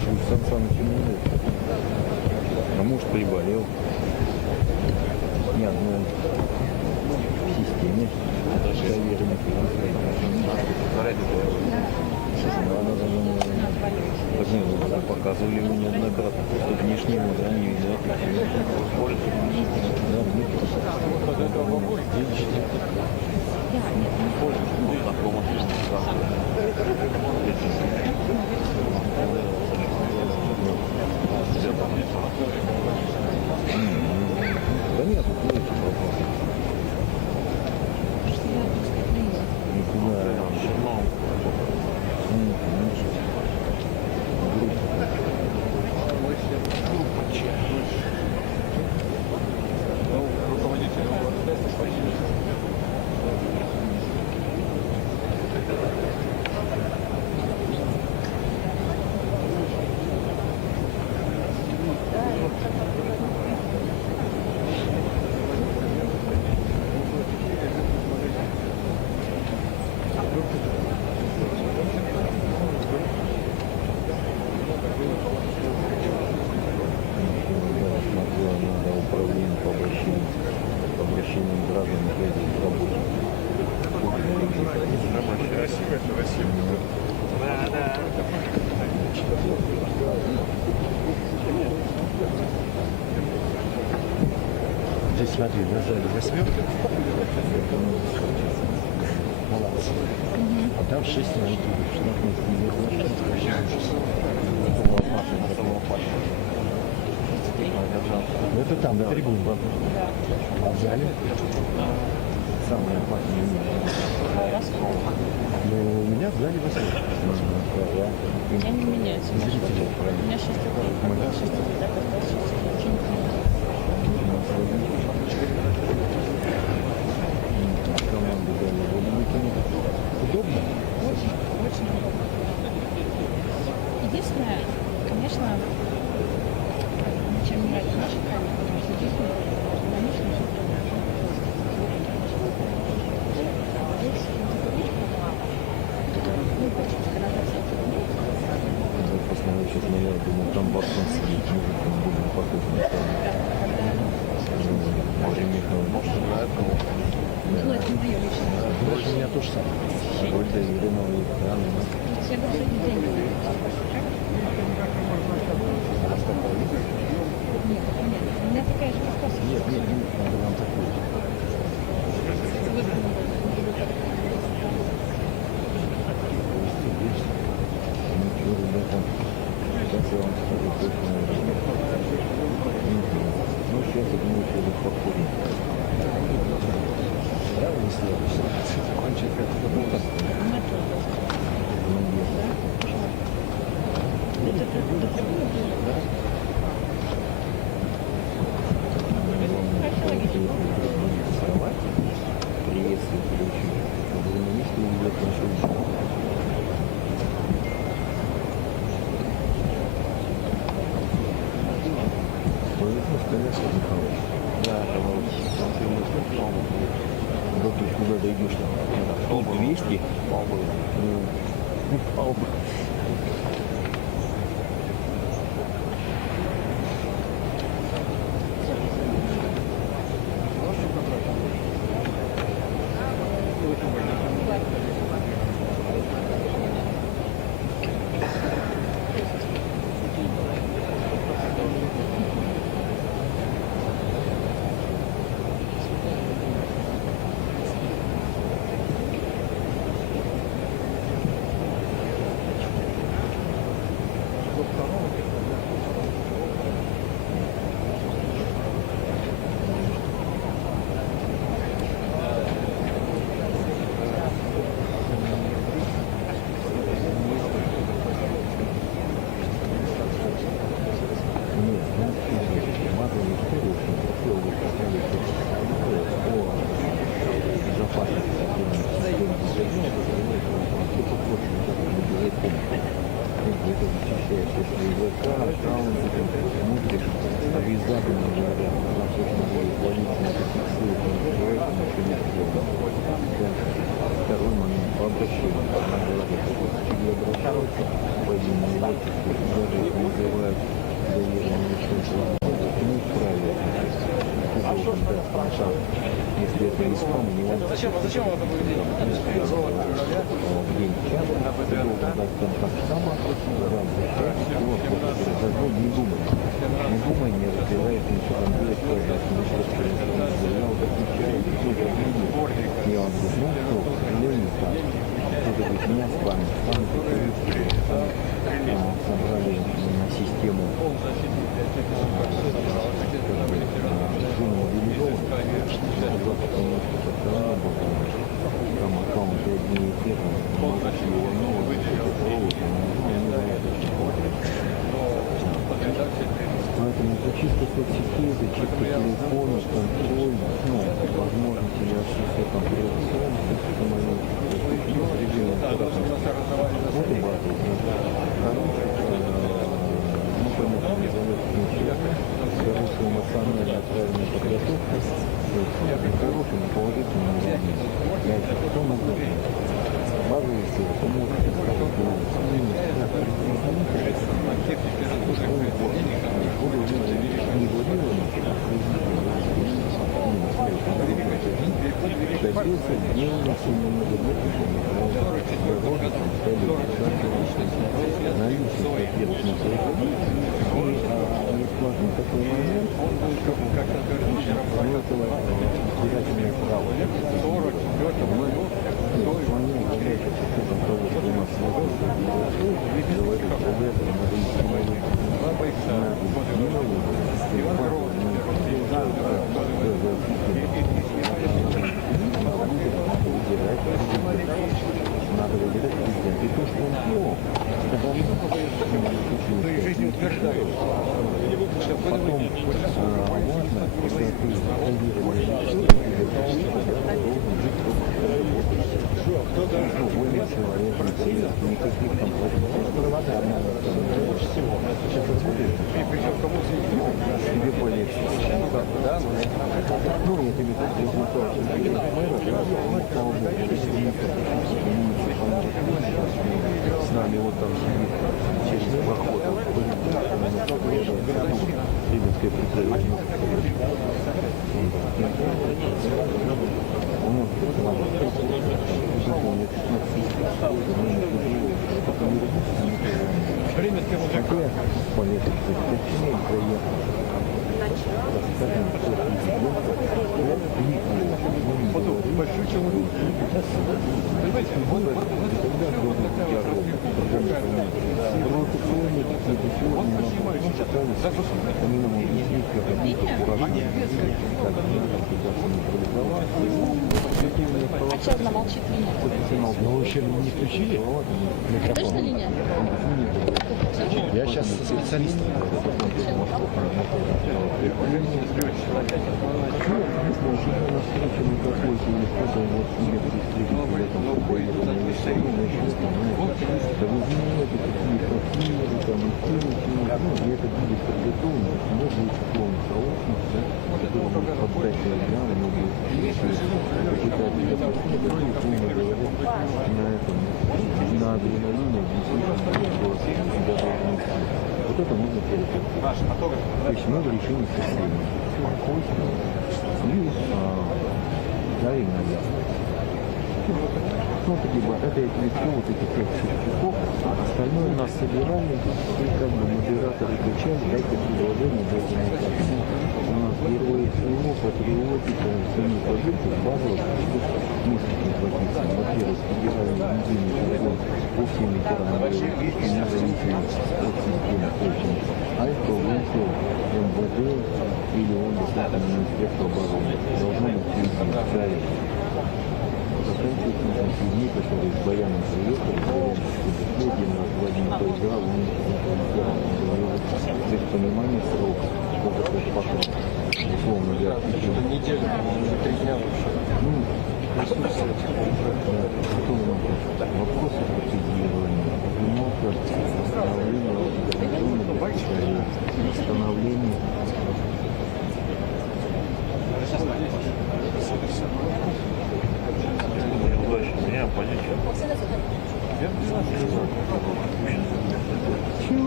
спрашивают, Сан Саныч не идет. А может, приболел. Ни одной в системе. Доверенных. Так нет, показывали ему неоднократно. Что внешнего, да, не видать. Да нет, тут лучше вопрос. Здесь, смотри, нажали восьмерку. Молодцы. А там 6 на ютубе. Ну это там, на трибуне. А в зале? Самое опасное место. Ну, у меня в зале 8. У меня не меняется. Зрители. У меня 6 так осталось 6. Удобно? Очень, очень удобно. Единственное, конечно, чем мне нравится наша камера, потому что здесь динамично все Посмотрел сейчас на я думал, там Бартон сидит, может, он будет похож на это. Может, играет кого? Ну, это мое личное. Знаешь, у меня то же самое. Вроде новый экран. Я бы сегодня день не увидела. Нет, у меня такая же кавказская. Нет, надо вам такую. Ну, ребята, сейчас я вам скажу точно. Ну, сейчас я думаю, что это походу. Правильно следующий. Кончить как то Приветствую, короче. Журналисты увидят нашу жизнь. Да, да ты куда дойдешь там? 200? Палба. Обязательно говорят, потому что Владимир Putin фиксирует, но еще нет второй момент по обращению. Она говорит, что если обращаются, пойди на него, называют доверенным источником, не вправе относиться. Если это не спам, не он Зачем это будет делать? в день час, ты должен дать контакт сама, раз за час, не думай. Не думай, не разбирайся, ничего там делать, пожалуйста, ничего сказать. Я вот отвечаю, все забили. И он говорит, ну что, к сожалению, так. Кто-то говорит, меня с вами, собрали на систему зону мобилизованных, там аккаунты одни и те же, поэтому это чисто соцсети, это чисто телефона, контроль, ну, возможности для осуществления там операционных самолетов, вот и базовый, ну, понятно, независимый человек, с хорошей эмоциональной правильной подготовкой, хорошим положительным уровнем. Дальше, кто может базовый силы, поможет поставить добился делания немного больше, наличие пакетов на своих и несложный такой момент, но это избирательное право. Исполнение является частью того, что у нас говорит, что в этом надо исполнять надо выбирать президента. И то, что он делал, потом важно, когда ты более человек, никаких там сейчас работает, тебе полегче. Ну, я тебе так с нами вот там сидит через проход, ребятское прицеление. Время ты уже поехать, точнее, проехать. по щучьему. Понимаете, А что она молчит линия? Ну, еще не включили? Точно линия? Я сейчас со специалистом. На адреналине вот это можно переписать. То есть мы в режиме состояния. Спокойствие и правильно. Ну, либо это все вот этих 5 часов, остальное у нас собирали, и как бы модераторы кричали, дайте предложение, дайте накладку. У нас герои своего, патриотика, свои позиции, базовых, несколько позиций. Во-первых, федеральный единый закон по всем ветеранам боевых действий, независимо от системы очень. А это высыл МВД или он достаточно Министерство обороны. Должно быть правильно. Заканчивается нужно с людьми, которые с баяном приехали, что один раз Владимир поиграл, у них без понимания срока, что такое поход. Условно говоря, неделю, 3 дня вообще. Ну, ресурсы, вопросы процедирования, установка, восстановление. Меня позиция.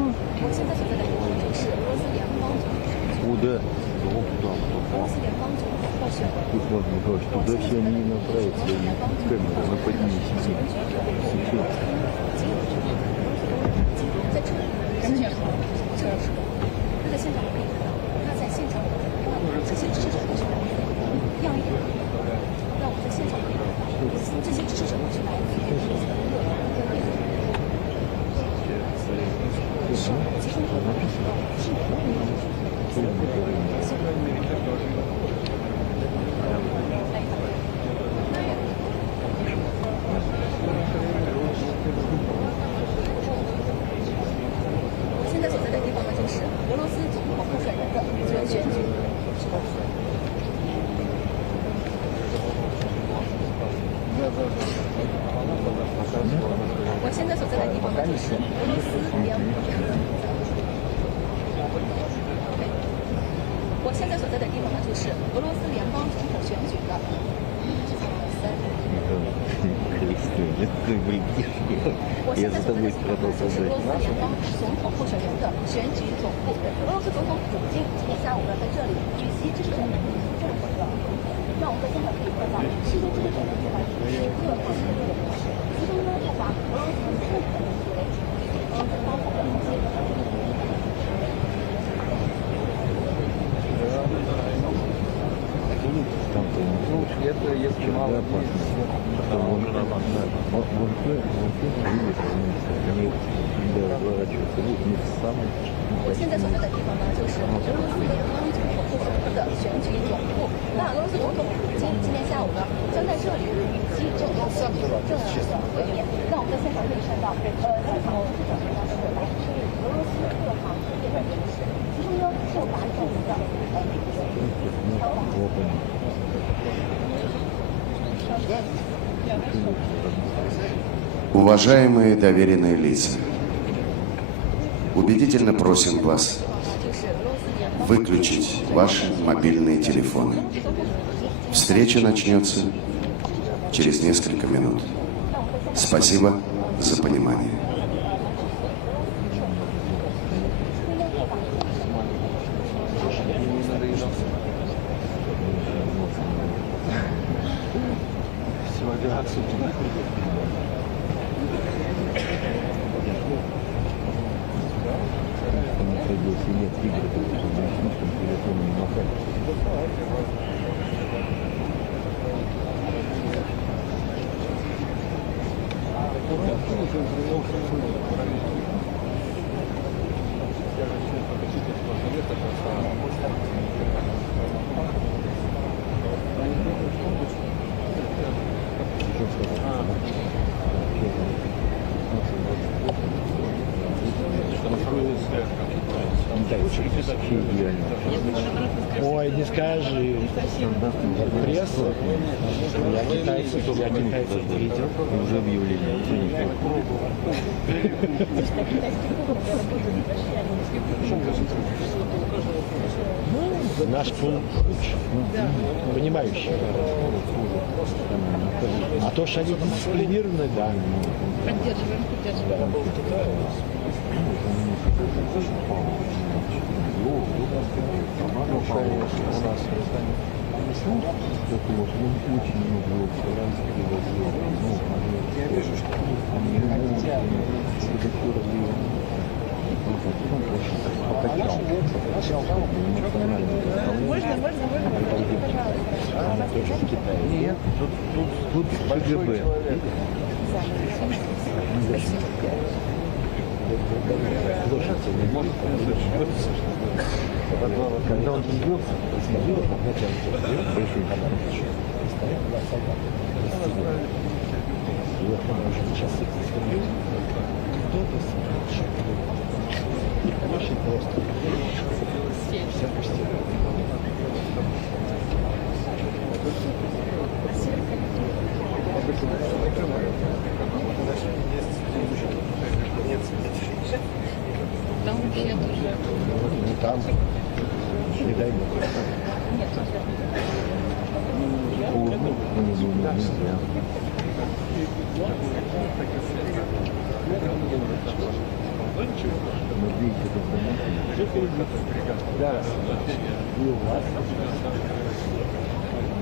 选了。 Тут можно говорить, туда все они не направят свои камеры, вы поднимите сейчас. 在这里，这儿是的，他在现场可以看到，他在现场这些支持者都是来自样一点，让我在现场可以看到，这些支持者都是来自于这次的热烈跟内容。是集中火力是现在所在的地方呢，就是俄罗斯总统候选人的选举。我现在所在的地方呢，就是俄罗斯联邦。我现在所在的地方呢，就是俄罗斯联邦总统选举的。我现在所在的地方呢，就是俄罗斯联邦总统候选人的选举总部。俄罗斯总统普京今天下午呢，在这里与其支持者们进行这么的，让我们在现场可以看到，这些支持者呢，是来自于各方面的人士，其中呢，不乏俄罗斯共和国为主，包括一些。 Это если мало опасно, то он они разворачиваются не в самом. 我现在所在的地方呢，就是俄罗斯联邦总统候选人的选举总部。那俄罗斯总统普京今天下午呢，将在这里与其政要进行正式的会面。那我们在现场可以看到，现场支持者们呢是来自俄罗斯各行各业的人士，其中呢受达众的Уважаемые доверенные лица, убедительно просим вас выключить ваши мобильные телефоны. Встреча начнется через несколько минут. Спасибо за понимание. Если нет игры, то начнут там телефоном махать. Ой, не скажи. Пресса? Я китайцев видел. Уже объявление. Ну, наш пол лучше. Понимающий. А то, что они дисциплинированы, да. Поддерживаем. Это вот очень много французских возил. Я вижу, что они Нет, тут КГБ. Когда он бьется, большой очень просто. Все пустили. Там вообще тоже. Не там. Не дай бог. Да.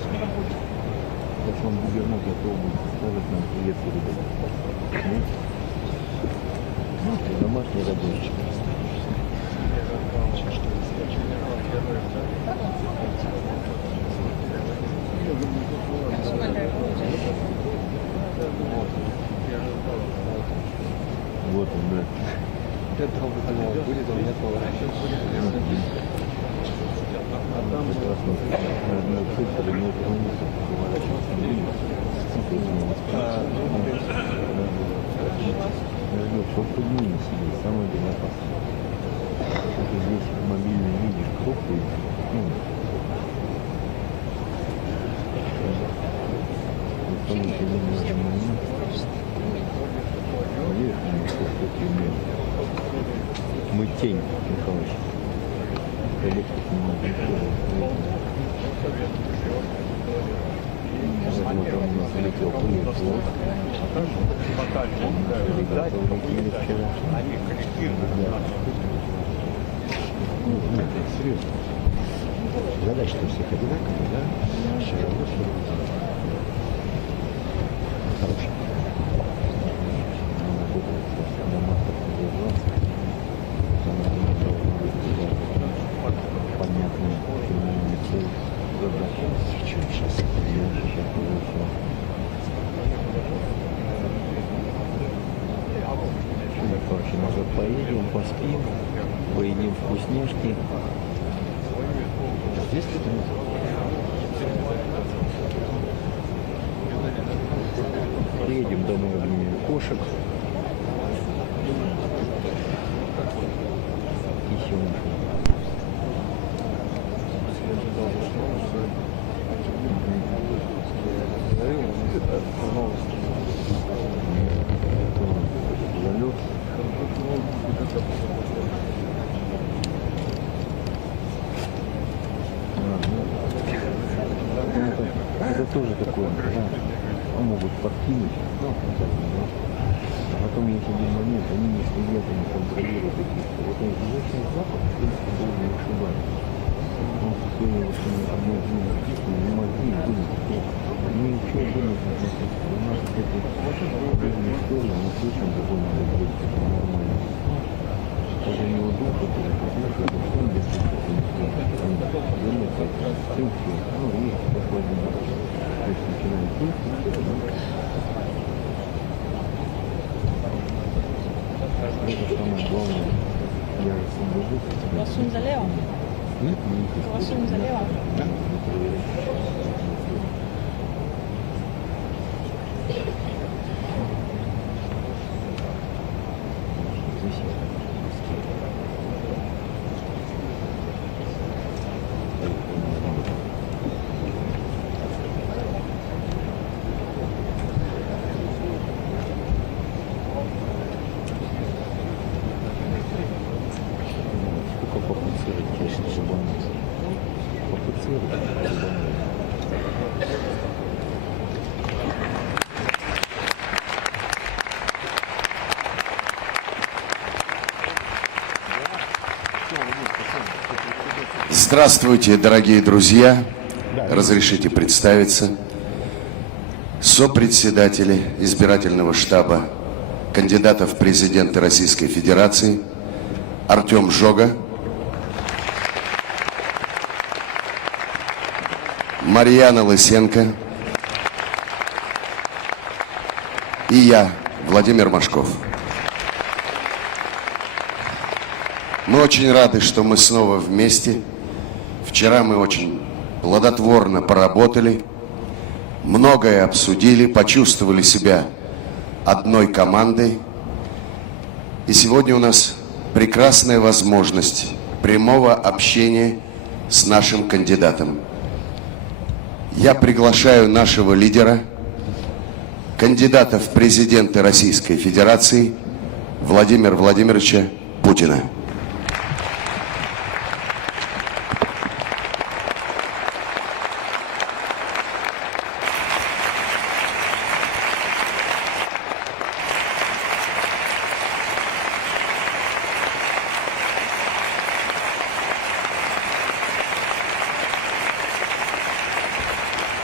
Сейчас он губернатор будет скажет нам привет передать. Ну, это домашний рабочий. Вот он, да. Это будет у меня самое безопасное. Это здесь мобильный видишь, хлопает. Мы тень, Михайлович. Вот он у нас летел плывет. Ребята улетели вчера. Серьезно. Задача у всех одинаковая, да? Все равно, что хорошая. Короче, назад поедем, поспим, поедим вкусняшки. Здесь кто-то не Приедем домой, обнимем кошек. Кисюнку. Залет. Это тоже такое, да, могут подкинуть, а потом есть один момент, они не следят, они контролируют каких-то. Вот он внешний запах, в принципе, должен ошибаться. Он сегодня вот одно из них не могли думать, что мы ничего думать не хотим. У нас эти жизненные истории, мы слышим довольно быть нормально. Даже не удобно, это все, если ну, есть такой момент. То есть начинает действовать, это самое главное. Я освобожусь. Голосуем за Лео? Голосуем за Лео? Да. Здравствуйте, дорогие друзья. Разрешите представиться. Сопредседатели избирательного штаба кандидатов в президенты Российской Федерации Артем Жога, Марьяна Лысенко и я, Владимир Машков. Мы очень рады, что мы снова вместе. Вчера мы очень плодотворно поработали, многое обсудили, почувствовали себя одной командой. И сегодня у нас прекрасная возможность прямого общения с нашим кандидатом. Я приглашаю нашего лидера, кандидата в президенты Российской Федерации Владимира Владимировича Путина.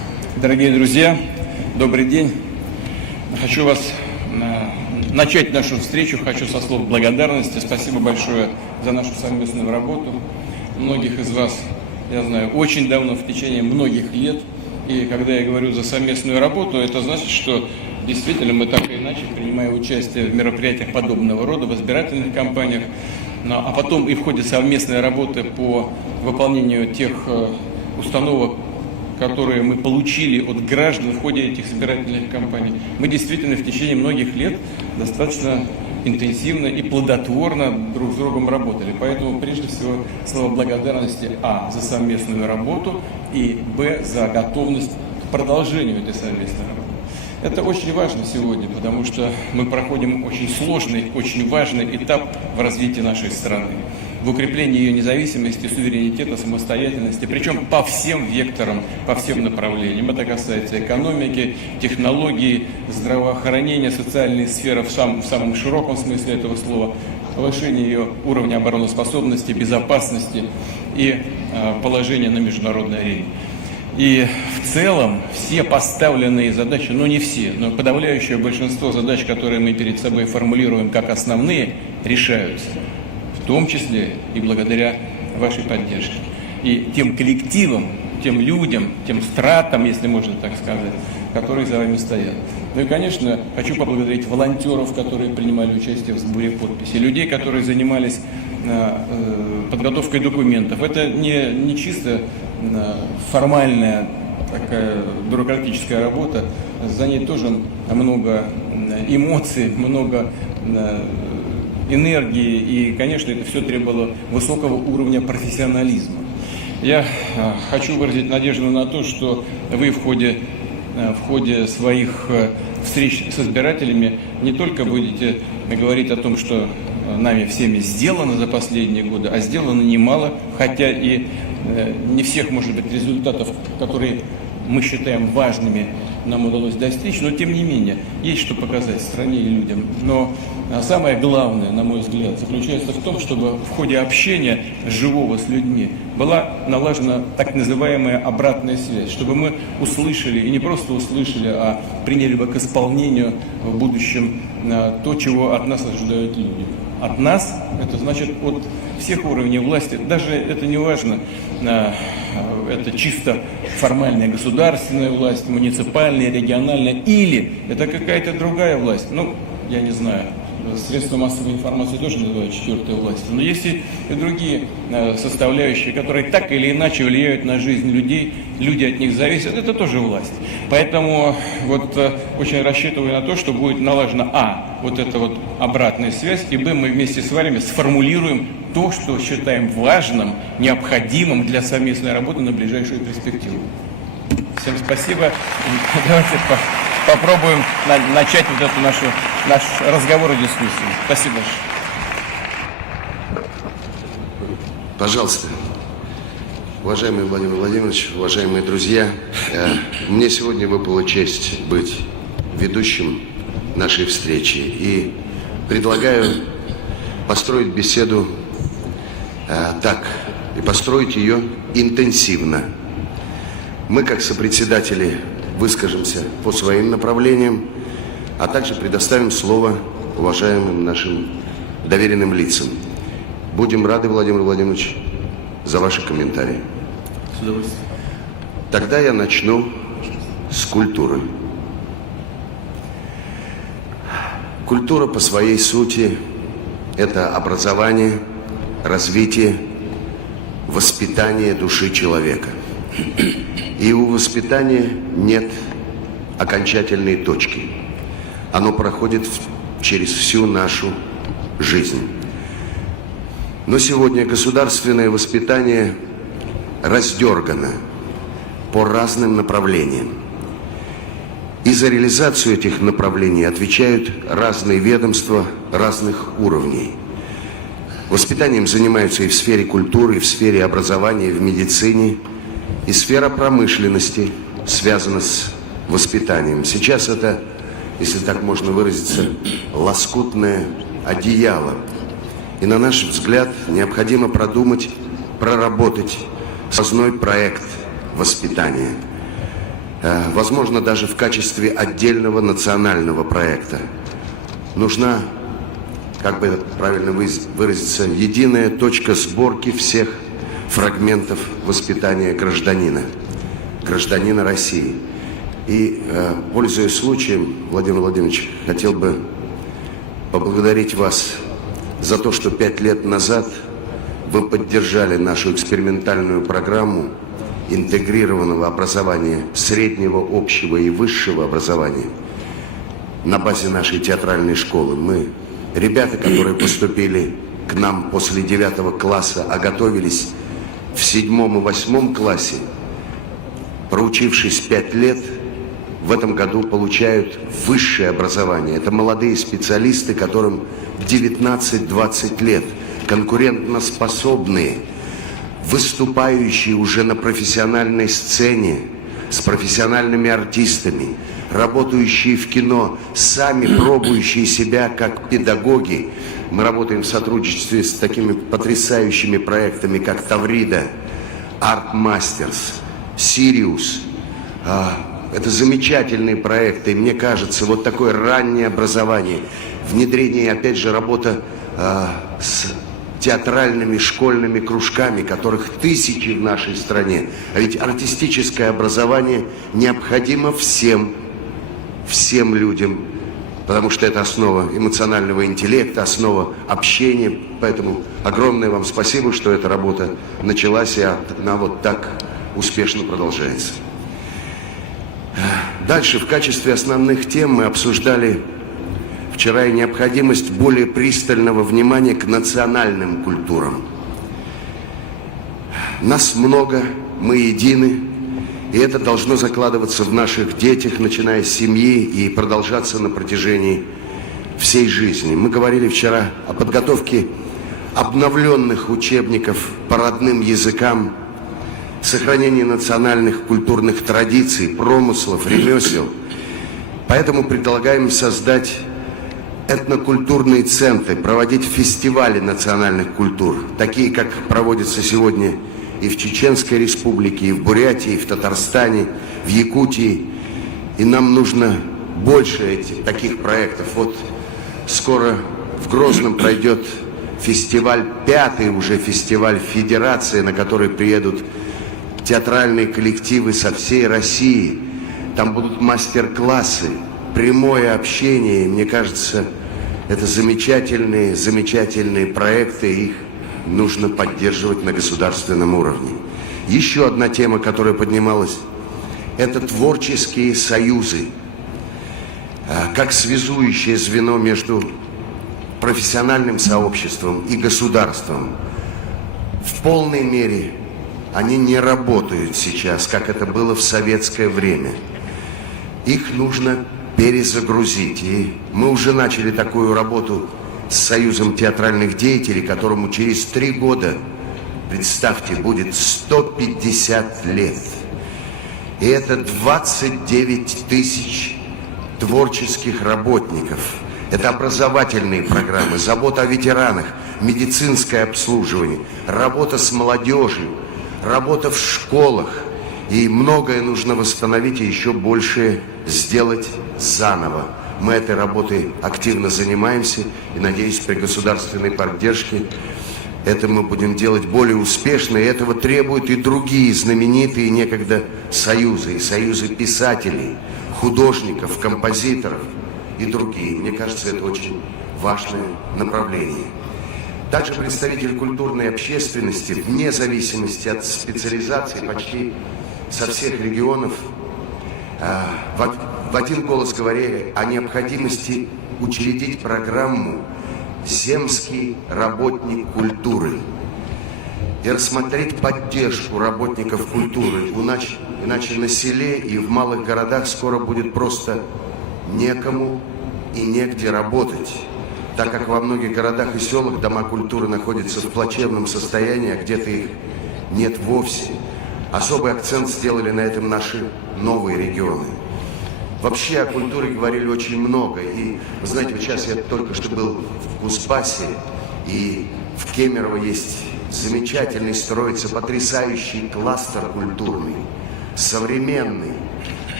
Дорогие друзья, добрый день. Хочу начать нашу встречу, хочу со слов благодарности. Спасибо большое за нашу совместную работу. Многих из вас, я знаю, очень давно, в течение многих лет. И когда я говорю за совместную работу, это значит, что действительно мы так или иначе принимаем участие в мероприятиях подобного рода, в избирательных кампаниях, а потом и в ходе совместной работы по выполнению тех установок, которые мы получили от граждан в ходе этих избирательных кампаний. Мы действительно в течение многих лет достаточно интенсивно и плодотворно друг с другом работали. Поэтому, прежде всего, слова благодарности за совместную работу и за готовность к продолжению этой совместной работы. Это очень важно сегодня, потому что мы проходим очень сложный, очень важный этап в развитии нашей страны, в укреплении ее независимости, суверенитета, самостоятельности, причем по всем векторам, по всем направлениям. Это касается экономики, технологий, здравоохранения, социальной сферы в самом широком смысле этого слова, повышение ее уровня обороноспособности, безопасности и положения на международной арене. И в целом все поставленные задачи, не все, но подавляющее большинство задач, которые мы перед собой формулируем как основные, решаются. В том числе и благодаря вашей поддержке. И тем коллективам, тем людям, тем стратам, если можно так сказать, которые за вами стоят. Ну и, конечно, хочу поблагодарить волонтеров, которые принимали участие в сборе подписей, людей, которые занимались подготовкой документов. Это не чисто формальная такая бюрократическая работа, за ней тоже много эмоций, много энергии, и, конечно, это все требовало высокого уровня профессионализма. Я хочу выразить надежду на то, что вы в ходе своих встреч с избирателями не только будете говорить о том, что нами всеми сделано за последние годы, а сделано немало, хотя и не всех, может быть, результатов, которые мы считаем важными, нам удалось достичь, но тем не менее есть что показать стране и людям. Но самое главное, на мой взгляд, заключается в том, чтобы в ходе общения живого с людьми была налажена так называемая обратная связь, чтобы мы услышали, и не просто услышали, а приняли бы к исполнению в будущем то, чего от нас ожидают люди. От нас, это значит от всех уровней власти, даже это не важно, это чисто формальная государственная власть, муниципальная, региональная, или это какая-то другая власть, я не знаю, средства массовой информации тоже называют четвертой властью, но есть и другие составляющие, которые так или иначе влияют на жизнь людей, люди от них зависят, это тоже власть. Поэтому очень рассчитываю на то, что будет налажена эта обратная связь, и мы вместе с вами сформулируем то, что считаем важным, необходимым для совместной работы на ближайшую перспективу. Всем спасибо. Давайте попробуем начать наш разговор и дискуссию. Спасибо большое. Пожалуйста. Уважаемый Владимир Владимирович, уважаемые друзья, мне сегодня выпала честь быть ведущим нашей встречи. И предлагаю построить беседу и построить ее интенсивно. Мы, как сопредседатели, выскажемся по своим направлениям, а также предоставим слово уважаемым нашим доверенным лицам. Будем рады, Владимир Владимирович, за ваши комментарии. С удовольствием. Тогда я начну с культуры. Культура по своей сути – это образование, развитие, воспитание души человека. И у воспитания нет окончательной точки. Оно проходит через всю нашу жизнь. Но сегодня государственное воспитание раздергано по разным направлениям. И за реализацию этих направлений отвечают разные ведомства разных уровней. Воспитанием занимаются и в сфере культуры, и в сфере образования, и в медицине, и сфера промышленности связана с воспитанием. Сейчас это, если так можно выразиться, лоскутное одеяло. И на наш взгляд необходимо проработать сквозной проект воспитания. возможно, даже в качестве отдельного национального проекта. Нужна, как бы правильно выразиться, единая точка сборки всех фрагментов воспитания гражданина России. И, пользуясь случаем, Владимир Владимирович, хотел бы поблагодарить вас за то, что 5 лет назад вы поддержали нашу экспериментальную программу интегрированного образования, среднего, общего и высшего образования на базе нашей театральной школы. Мы, ребята, которые поступили к нам после 9 класса, а готовились в 7 и 8 классе, проучившись 5 лет, в этом году получают высшее образование. Это молодые специалисты, которым 19-20 лет, конкурентоспособные, выступающие уже на профессиональной сцене с профессиональными артистами, работающие в кино, сами пробующие себя как педагоги. Мы работаем в сотрудничестве с такими потрясающими проектами, как Таврида, Art Masters, Сириус. Это замечательные проекты. И мне кажется, вот такое раннее образование, внедрение, опять же, работа с театральными школьными кружками, которых тысячи в нашей стране. А ведь артистическое образование необходимо всем людям, потому что это основа эмоционального интеллекта, основа общения. Поэтому огромное вам спасибо, что эта работа началась, и она вот так успешно продолжается. Дальше в качестве основных тем мы обсуждали вчера и необходимость более пристального внимания к национальным культурам. Нас много, мы едины, и это должно закладываться в наших детях, начиная с семьи и продолжаться на протяжении всей жизни. Мы говорили вчера о подготовке обновленных учебников по родным языкам, сохранении национальных культурных традиций, промыслов, ремесел. Поэтому предлагаем создать этнокультурные центры, проводить фестивали национальных культур, такие, как проводятся сегодня и в Чеченской Республике, и в Бурятии, и в Татарстане, в Якутии. И нам нужно больше таких проектов. Вот скоро в Грозном пройдет фестиваль, 5-й уже фестиваль Федерации, на который приедут театральные коллективы со всей России. Там будут мастер-классы, прямое общение. Мне кажется, это замечательные проекты, их нужно поддерживать на государственном уровне. Еще одна тема, которая поднималась, это творческие союзы, как связующее звено между профессиональным сообществом и государством. В полной мере они не работают сейчас, как это было в советское время. Их нужно перезагрузить. И мы уже начали такую работу с Союзом театральных деятелей, которому через 3 года, представьте, будет 150 лет. И это 29 тысяч творческих работников. Это образовательные программы, забота о ветеранах, медицинское обслуживание, работа с молодежью, работа в школах. И многое нужно восстановить и еще больше сделать заново. Мы этой работой активно занимаемся и, надеюсь, при государственной поддержке это мы будем делать более успешно. И этого требуют и другие знаменитые некогда союзы, и союзы писателей, художников, композиторов и другие. Мне кажется, это очень важное направление. Также представители культурной общественности, вне зависимости от специализации, почти со всех регионов, в один голос говорили о необходимости учредить программу «Земский работник культуры» и рассмотреть поддержку работников культуры. Иначе на селе и в малых городах скоро будет просто некому и негде работать, так как во многих городах и селах дома культуры находятся в плачевном состоянии, а где-то их нет вовсе. Особый акцент сделали на этом наши новые регионы. Вообще о культуре говорили очень много. И, вы знаете, вот сейчас я только что был в Кузбассе, и в Кемерово есть замечательный, строится потрясающий кластер культурный, современный.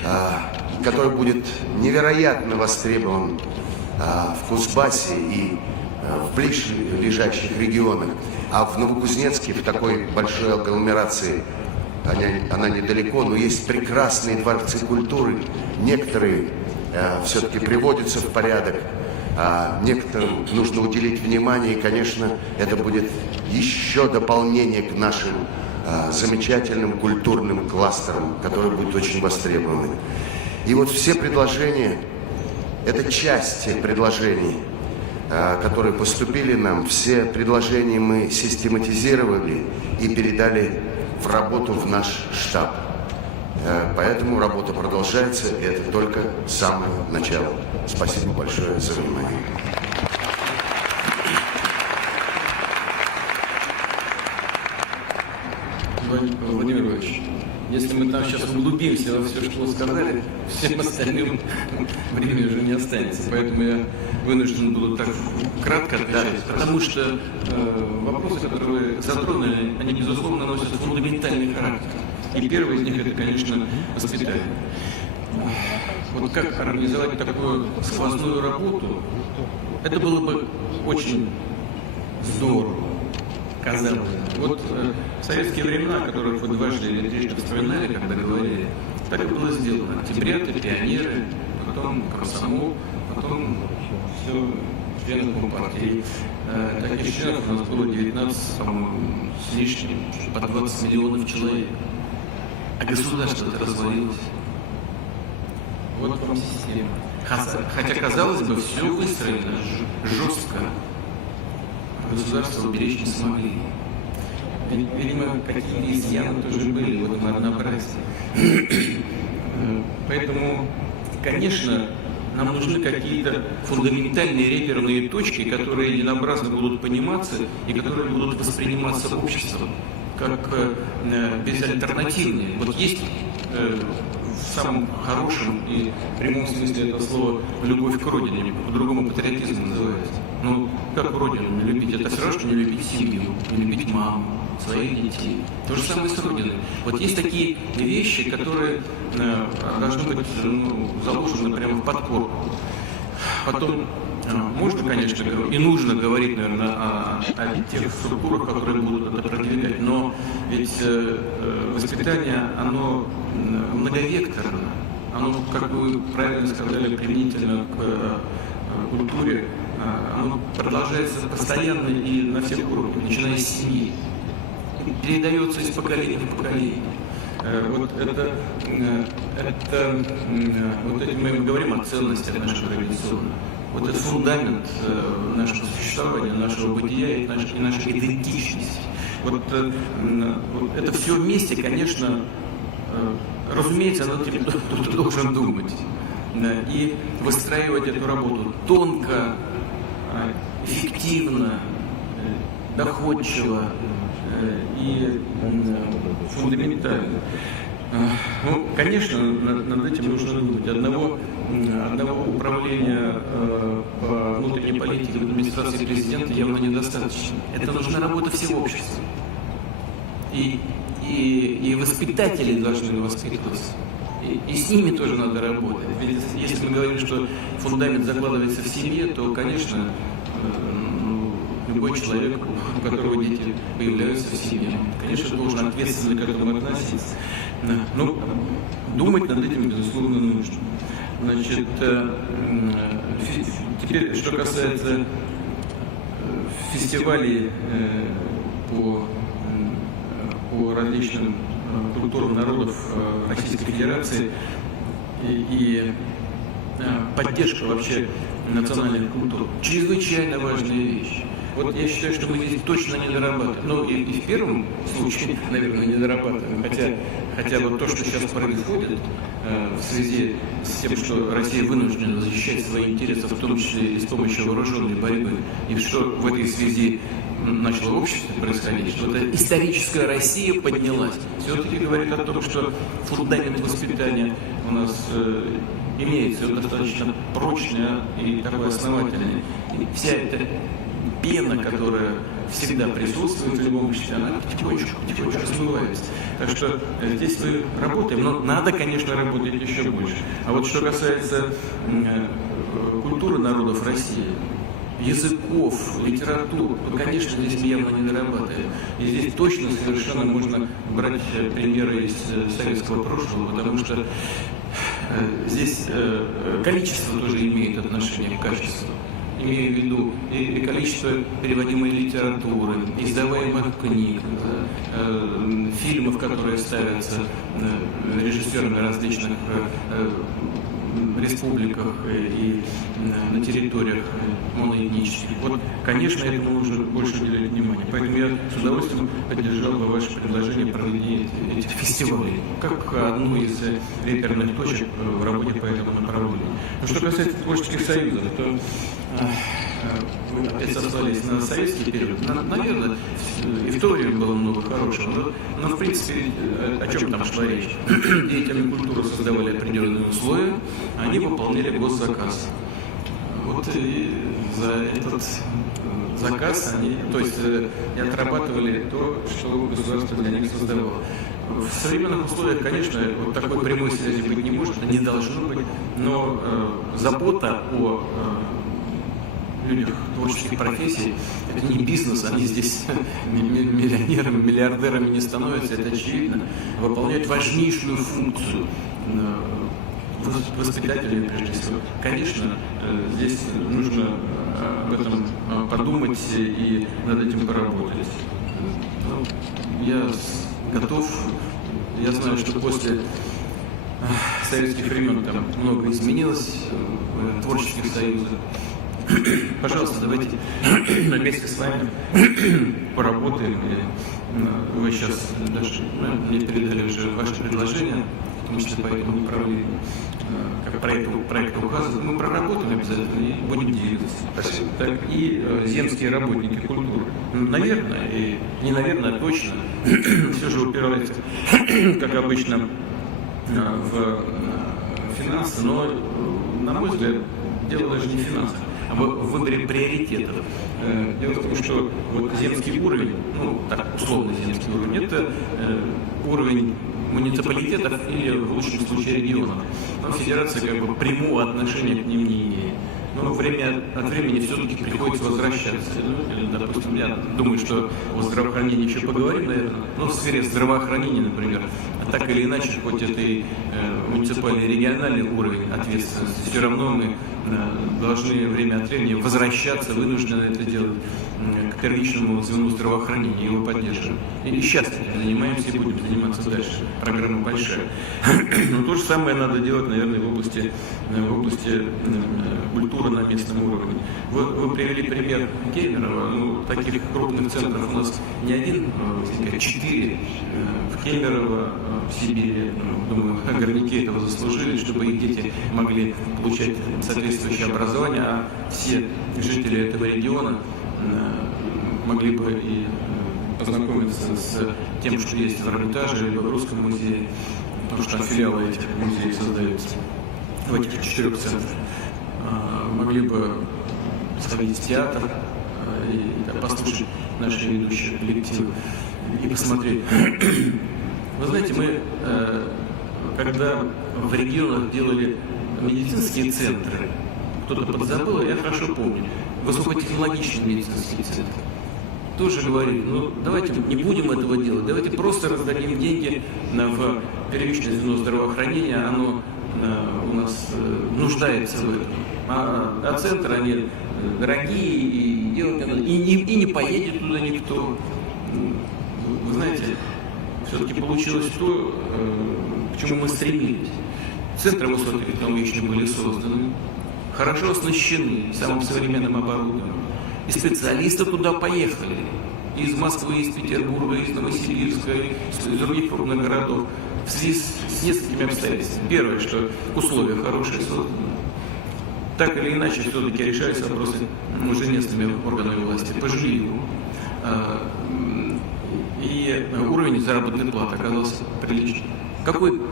который будет невероятно востребован в Кузбассе и в ближайших регионах, а в Новокузнецке, в такой большой агломерации, она недалеко, но есть прекрасные дворцы культуры. Некоторые все-таки приводятся в порядок, а некоторым нужно уделить внимание, и, конечно, это будет еще дополнение к нашим замечательным культурным кластерам, которые будут очень востребованы. И вот все предложения, это часть тех предложений, которые поступили нам, все предложения мы систематизировали и передали в работу в наш штаб. Поэтому работа продолжается, и это только самое начало. Спасибо большое за внимание. Владимир Ильич, если мы там сейчас углубимся во все, что вы сказали, всем остальным времени уже не останется. Поэтому я вынужден буду так кратко отвечать, потому что вопросы, которые вы затронули, они, безусловно, носят фундаментальный характер. И первый из них, это, конечно, воспитание. Вот как организовать такую сквозную работу, это было бы очень здорово. Казалось. Вот в советские времена, о которых вы дважды или трижды вспоминали, когда говорили, так и было сделано. Октябряты, пионеры, потом комсомол, потом все членов Компартии. Таких членов у нас было 19, по-моему, с лишним, по 20 миллионов человек. А государство-то развалилось. Вот вам система. Хотя, казалось бы, все выстроено жестко. Государство уберечь не смогли. Видимо, какие-то изъяны тоже были в этом однообразии. Поэтому, конечно, нам нужны какие-то фундаментальные реперные точки, которые единообразно будут пониматься и которые будут восприниматься обществом как безальтернативные. Вот есть в самом хорошем и прямом смысле этого слова любовь к родине, по-другому патриотизм называется. Ну, как родину не любить? Это все равно, что не любить семью, не любить маму, своих детей. То же самое с родиной. Вот есть такие вещи, которые должны быть заложены прямо в подкорку. Потом можно, конечно, и нужно говорить, наверное, о тех структурах, которые будут это продвигать, но ведь воспитание, оно многовекторно, оно, как вы правильно сказали, применительно к культуре, оно продолжается постоянно и на всех уровнях, начиная с семьи, передается из поколения в поколение. Вот вот этим мы говорим о ценностях нашего традиционного. Вот это фундамент нашего существования, нашего бытия и нашей идентичности. Вот это все вместе, конечно, разумеется, над этим кто-то должен думать. И выстраивать эту работу тонко, эффективно, доходчиво и фундаментально. Ну, конечно, над этим нужно думать. Одного управления по внутренней политике в администрации президента явно недостаточно. Это нужна работа всего общества. И воспитатели должны воспитываться. И с ними тоже надо работать. Ведь если мы говорим, что фундамент закладывается в семье, то, конечно, любой человек, у которого дети появляются в семье, конечно, должен ответственно к этому относиться. Но думать над этим, безусловно, нужно. Значит, теперь, что касается фестивалей по различным культурам народов Российской Федерации и поддержка вообще национальных культур. Чрезвычайно важная вещь. Вот я считаю, что мы здесь точно не дорабатываем. Ну, и в первом случае, наверное, не дорабатываем. Хотя вот то, что сейчас происходит в связи с тем, что Россия вынуждена защищать свои интересы, в том числе и с помощью вооруженной борьбы, и что в этой связи начало в обществе происходить, что эта историческая Россия поднялась, все-таки говорит о том, что фундамент воспитания у нас имеется достаточно прочная и такой основательный. И вся эта пена, которая всегда присутствует в любом обществе, она потихонечку размывается. Так что здесь мы работаем, но надо, конечно, работать еще больше. А вот что касается культуры народов России, языков, литератур, то, конечно, здесь мы явно не дорабатываем. И здесь точно совершенно можно брать примеры из советского прошлого, потому что здесь количество тоже имеет отношение к качеству. Имею в виду и количество переводимой литературы, издаваемых книг, фильмов, которые ставятся режиссерами различных республиках и на территориях моноэтнических. Вот, конечно, этому нужно больше уделять внимание. Поэтому я с удовольствием поддержал бы ваше предложение проведения этих фестивалей, как одну из реперных точек в работе по этому направлению. Но что касается творческих союзов, то вы опять сослались на советский период. Наверное, и в то время было много хорошего. Но в принципе, о чем там шла речь? Деятели культуры создавали определенные условия, они выполняли госзаказ. Вот и за этот заказ они, то есть отрабатывали то, что государство для них создавало. В современных условиях, конечно, вот такой прямой связи быть не может, не должно быть, но забота о людях творческих профессий, это не бизнес, они здесь миллионерами, миллиардерами не становятся, это очевидно, выполняют важнейшую функцию воспитателями, прежде всего. Конечно, здесь нужно об этом подумать и над этим поработать. Я готов, я знаю, что после советских времен там много изменилось в творческих союзах. Пожалуйста, давайте вместе с вами поработаем. Вы сейчас даже мне передали уже ваше предложение, в том числе по этому направлению, как проект указывает. Мы проработаем обязательно и будем двигаться. Спасибо. Так и земские работники культуры. Наверное, и не наверное, а точно, все же упирается, как обычно, в финансы, но, на мой взгляд, дело даже не в финансах, а в выборе приоритетов. Дело в том, что вот земский уровень, ну, так, условно земский уровень, это уровень муниципалитетов или, в лучшем случае, регионов. Но федерация как бы прямого отношения к ним не имеет. Но время от времени все-таки приходится возвращаться. Ну, допустим, я думаю, что о здравоохранении еще поговорим, наверное, но в сфере здравоохранения, например, так или иначе, хоть это и муниципальный региональный уровень ответственности, все равно мы должны время от времени возвращаться, вынуждены это делать, к первичному звену здравоохранения, его поддерживаем. И сейчас этим занимаемся и будем заниматься дальше. Программа большая. Но то же самое надо делать, наверное, в области культуры на местном уровне. Вы привели пример Кемерово. Ну, таких крупных центров у нас не один, а 4 в Кемерово, в Сибири. Думаю, горняки этого заслужили, чтобы их дети могли получать соответствующее образование, а все жители этого региона могли бы и познакомиться с тем, что есть в Эрмитаже или в Русском музее, потому что филиалы этих музеев создаются в этих 4 центрах. Могли бы сходить в театр и послушать наши ведущие коллективы и посмотреть. Вы знаете, мы, когда в регионах делали медицинские центры, кто-то подзабыл, я хорошо помню, высокотехнологичные медицинские центры, тоже говорили, ну давайте не будем этого делать, давайте просто раздадим деньги в первичное звено здравоохранения, оно у нас нуждается в этом. А центры, они дорогие, и делать надо, и не поедет туда никто. Вы знаете, все-таки получилось то, к чему мы стремились. Центры высокотехнологичные были созданы, хорошо оснащены самым современным оборудованием. И специалисты туда поехали. Из Москвы, из Петербурга, из Новосибирска, из других крупных городов. В связи с несколькими обстоятельствами. Первое, что условия хорошие созданы. Так или иначе, все-таки решаются вопросы уже местными органами власти по жилью. И уровень заработной платы оказался приличный. Какой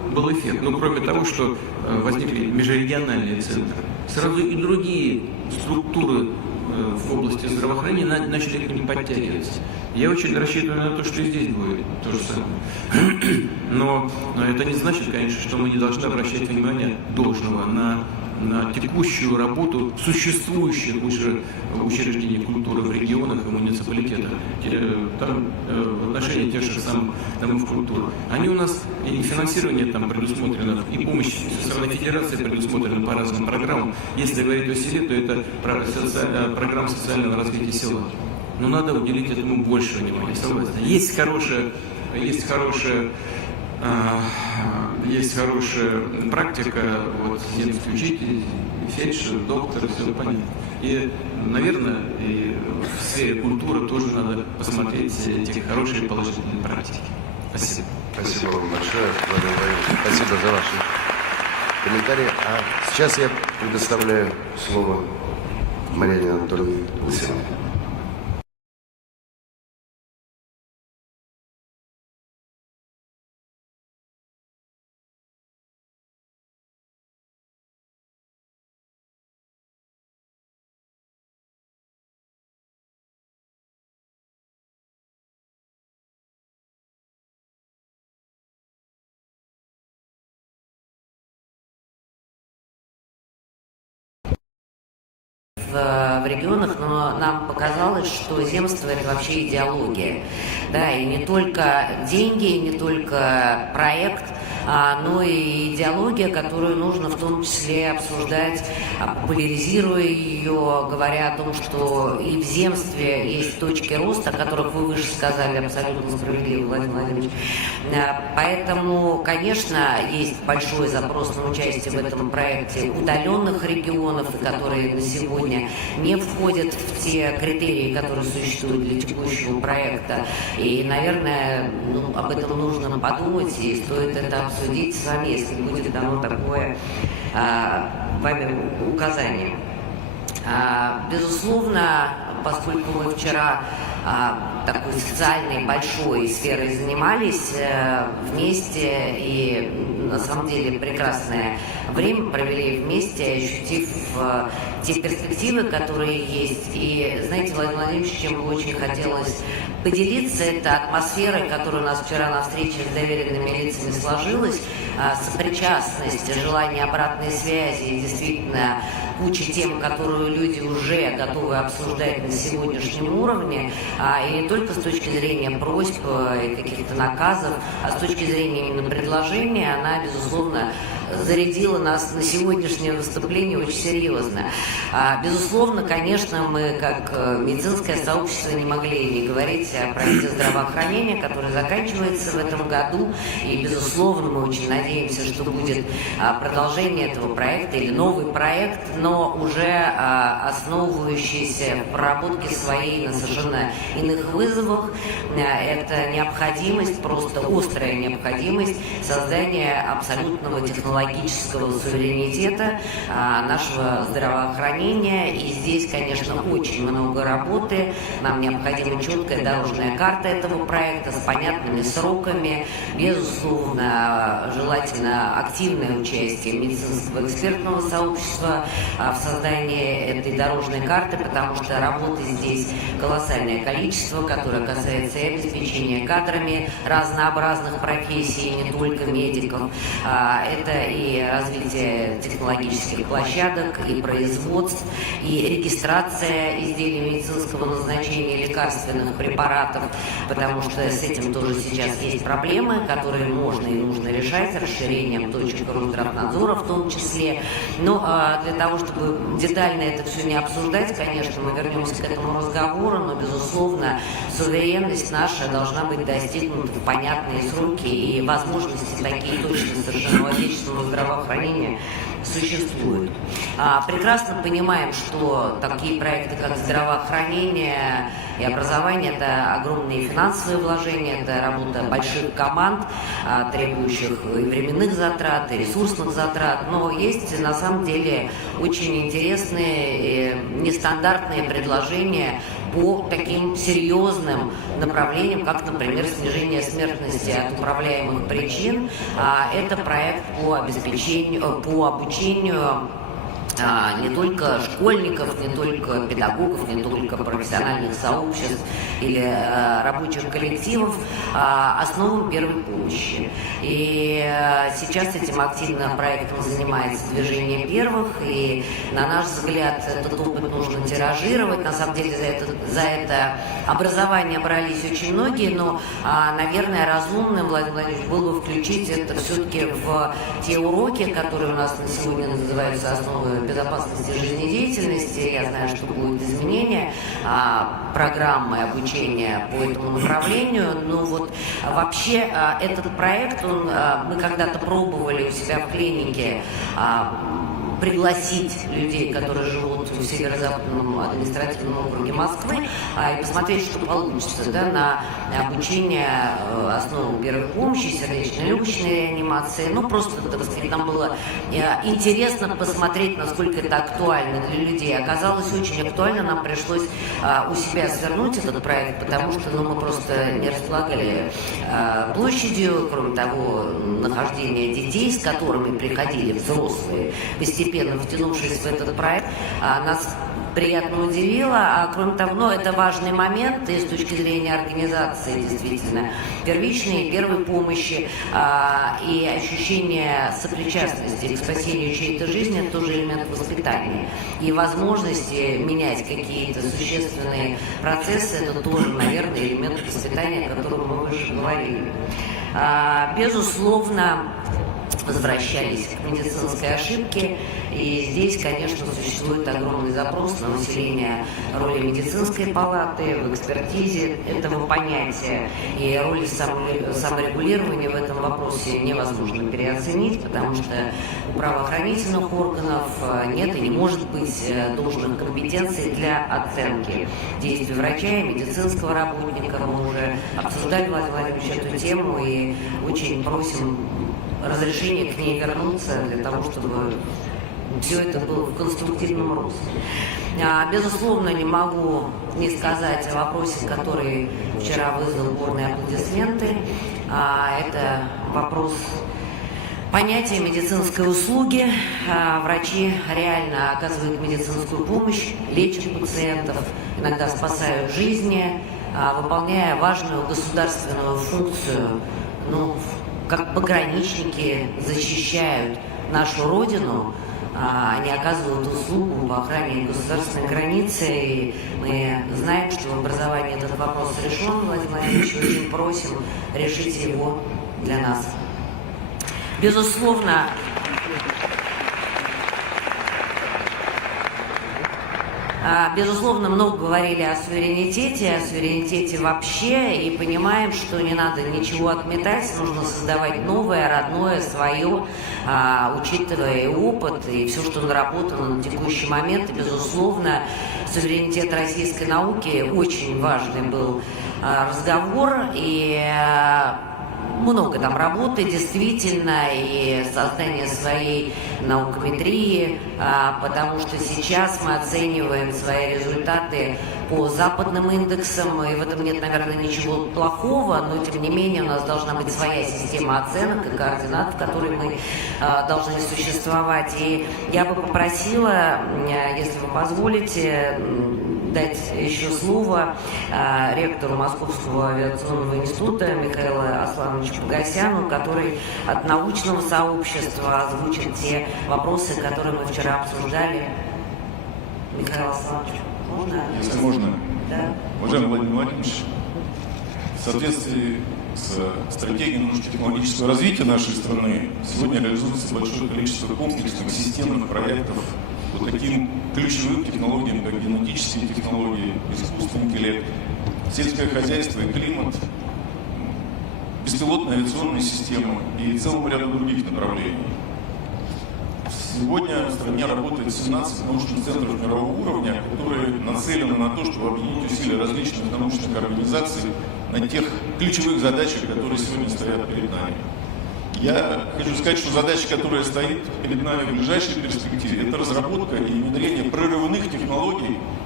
был эффект. Ну, кроме того, что возникли межрегиональные центры, сразу и другие структуры в области здравоохранения начали к ним подтягиваться. Я очень рассчитываю на то, что и здесь будет то же самое. Но это не значит, конечно, что мы не должны обращать внимание должного на текущую работу существующих уже учреждений культуры в регионах и муниципалитетах. Там в отношении тех же самых домов культуры. Они у нас и финансирование там предусмотрено, и помощь со стороны федерации предусмотрена по разным программам. Если говорить о селе, то это программа социального развития села. Но надо уделить этому больше внимания. Согласен. Есть хорошая практика, вот земский учитель, фельдшер, доктор, все понятно. И, наверное, и в сфере культуры тоже надо посмотреть эти хорошие положительные практики. Спасибо. Спасибо вам большое, Владимир Владимирович. Спасибо за ваши комментарии. А сейчас я предоставляю слово Марине Анатольевне Лысиной. В регионах, но нам показалось, что земство – это вообще идеология. Да, и не только деньги, не только проект, но и идеология, которую нужно в том числе обсуждать, популяризируя ее, говоря о том, что и в земстве есть точки роста, о которых вы выше сказали, абсолютно справедливо, Владимир Владимирович. Поэтому, конечно, есть большой запрос на участие в этом проекте удаленных регионов, которые на сегодня не входят в те критерии, которые существуют для текущего проекта. И, наверное, об этом нужно подумать, и стоит это обсудить с вами, если будет дано такое вами указание. Безусловно, поскольку мы вчера такой социальной большой сферой занимались вместе и на самом деле прекрасное время провели вместе, ощутив те перспективы, которые есть. И знаете, Владимир Владимирович, чем бы очень хотелось поделиться, это атмосферой, которая у нас вчера на встрече с доверенными лицами сложилась, сопричастность, желание обратной связи, и действительно куча тем, которую люди уже готовы обсуждать на сегодняшнем уровне, и не только с точки зрения просьб и каких-то наказов, а с точки зрения именно предложения, она, безусловно, зарядила нас на сегодняшнее выступление очень серьезно. Безусловно, конечно, мы, как медицинское сообщество, не могли не говорить о проекте здравоохранения, который заканчивается в этом году, и, безусловно, мы очень надеемся, что будет продолжение этого проекта или новый проект, но уже основывающийся в проработке своей на совершенно иных вызовах. Это необходимость, просто острая необходимость создания абсолютного технологического суверенитета нашего здравоохранения. И здесь, конечно, очень много работы. Нам необходима четкая дорожная карта этого проекта с понятными сроками. Безусловно, желательно активное участие медицинского экспертного сообщества в создании этой дорожной карты, потому что работы здесь колоссальное количество, которое касается и обеспечения кадрами разнообразных профессий, не только медиков. Это и развитие технологических площадок, и производств, и регистрация изделий медицинского назначения, лекарственных препаратов, потому что с этим тоже сейчас есть проблемы, которые можно и нужно решать, расширением точек Росздравнадзора в том числе. Но для того, чтобы детально это все не обсуждать, конечно, мы вернемся к этому разговору, но, безусловно, суверенность наша должна быть достигнута в понятные сроки, и возможности такие точно совершенно отечественного здравоохранения существуют. Прекрасно понимаем, что такие проекты, как здравоохранение и образование, это огромные финансовые вложения, это работа больших команд, требующих и временных затрат, и ресурсных затрат, но есть на самом деле очень интересные и нестандартные предложения по таким серьезным направлениям, как, например, снижение смертности от управляемых причин. Это проект по обучению не только школьников, не только педагогов, не только профессиональных сообществ или рабочих коллективов основам первой помощи. И сейчас этим активно проектом занимается движение первых, и на наш взгляд этот опыт нужно тиражировать. На самом деле за это образование брались очень многие, но, наверное, разумным, Владимир Владимирович, было бы включить это все-таки в те уроки, которые у нас на сегодня называются «Основы безопасности жизнедеятельности». Я знаю, что будут изменения программы обучения по этому направлению. Но вот вообще этот проект, мы когда-то пробовали у себя в клинике пригласить людей, которые живут в северо-западном административном округе Москвы, и посмотреть, что получится, да, на обучение основам первой помощи, сердечно-легочной реанимации. Ну, просто, так сказать, нам было интересно посмотреть, насколько это актуально для людей. Оказалось очень актуально, нам пришлось у себя свернуть этот проект, потому что мы просто не располагали площадью, кроме того, нахождение детей, с которыми приходили взрослые, постепенно втянувшись в этот проект, нас приятно удивило. А кроме того, это важный момент и с точки зрения организации, действительно, первичной и первой помощи и ощущение сопричастности к спасению чьей-то жизни – это тоже элемент воспитания. И возможности менять какие-то существенные процессы – это тоже, наверное, элемент воспитания, о котором мы выше говорили. Безусловно, возвращались к медицинской ошибке, и здесь, конечно, существует огромный запрос на усиление роли медицинской палаты в экспертизе этого понятия, и роли саморегулирования в этом вопросе невозможно переоценить, потому что у правоохранительных органов нет и не может быть должных компетенций для оценки действий врача и медицинского работника. Мы уже обсуждали, Владимир Владимирович, эту тему и очень просим разрешение к ней вернуться для того, чтобы все это было в конструктивном русле. Безусловно, не могу не сказать о вопросе, который вчера вызвал бурные аплодисменты. Это вопрос понятия медицинской услуги. Врачи реально оказывают медицинскую помощь, лечат пациентов, иногда спасают жизни, выполняя важную государственную функцию, как пограничники защищают нашу Родину, они оказывают услугу по охране государственной границы, и мы знаем, что в образовании этот вопрос решен. Владимир Владимирович, очень просим решить его для нас. Безусловно, много говорили о суверенитете вообще, и понимаем, что не надо ничего отметать, нужно создавать новое, родное, свое, учитывая и опыт, и все, что наработано на текущий момент. И, безусловно, суверенитет российской науки очень важный был разговор, и много там работы, действительно, и создание своей наукометрии, потому что сейчас мы оцениваем свои результаты по западным индексам, и в этом нет, наверное, ничего плохого, но, тем не менее, у нас должна быть своя система оценок и координат, в которой мы должны существовать. И я бы попросила, если вы позволите, дать еще слово ректору Московского авиационного института Михаилу Аслановичу Погосяну, который от научного сообщества озвучит те вопросы, которые мы вчера обсуждали. Михаил Асланович, можно? Если можно. Да. Уважаемый Владимир Владимирович, в соответствии с стратегией научно-технологического развития нашей страны сегодня реализуется большое количество комплексных системных проектов по таким ключевым технологиям, как генетические технологии, искусственный интеллект, сельское хозяйство и климат, беспилотные авиационные системы и целому ряду других направлений. Сегодня в стране работает 17 научных центров мирового уровня, которые нацелены на то, чтобы объединить усилия различных научных организаций на тех ключевых задачах, которые сегодня стоят перед нами. Я хочу сказать, что задача, которая стоит перед нами в ближайшей перспективе, это разработка и внедрение прорывных технологий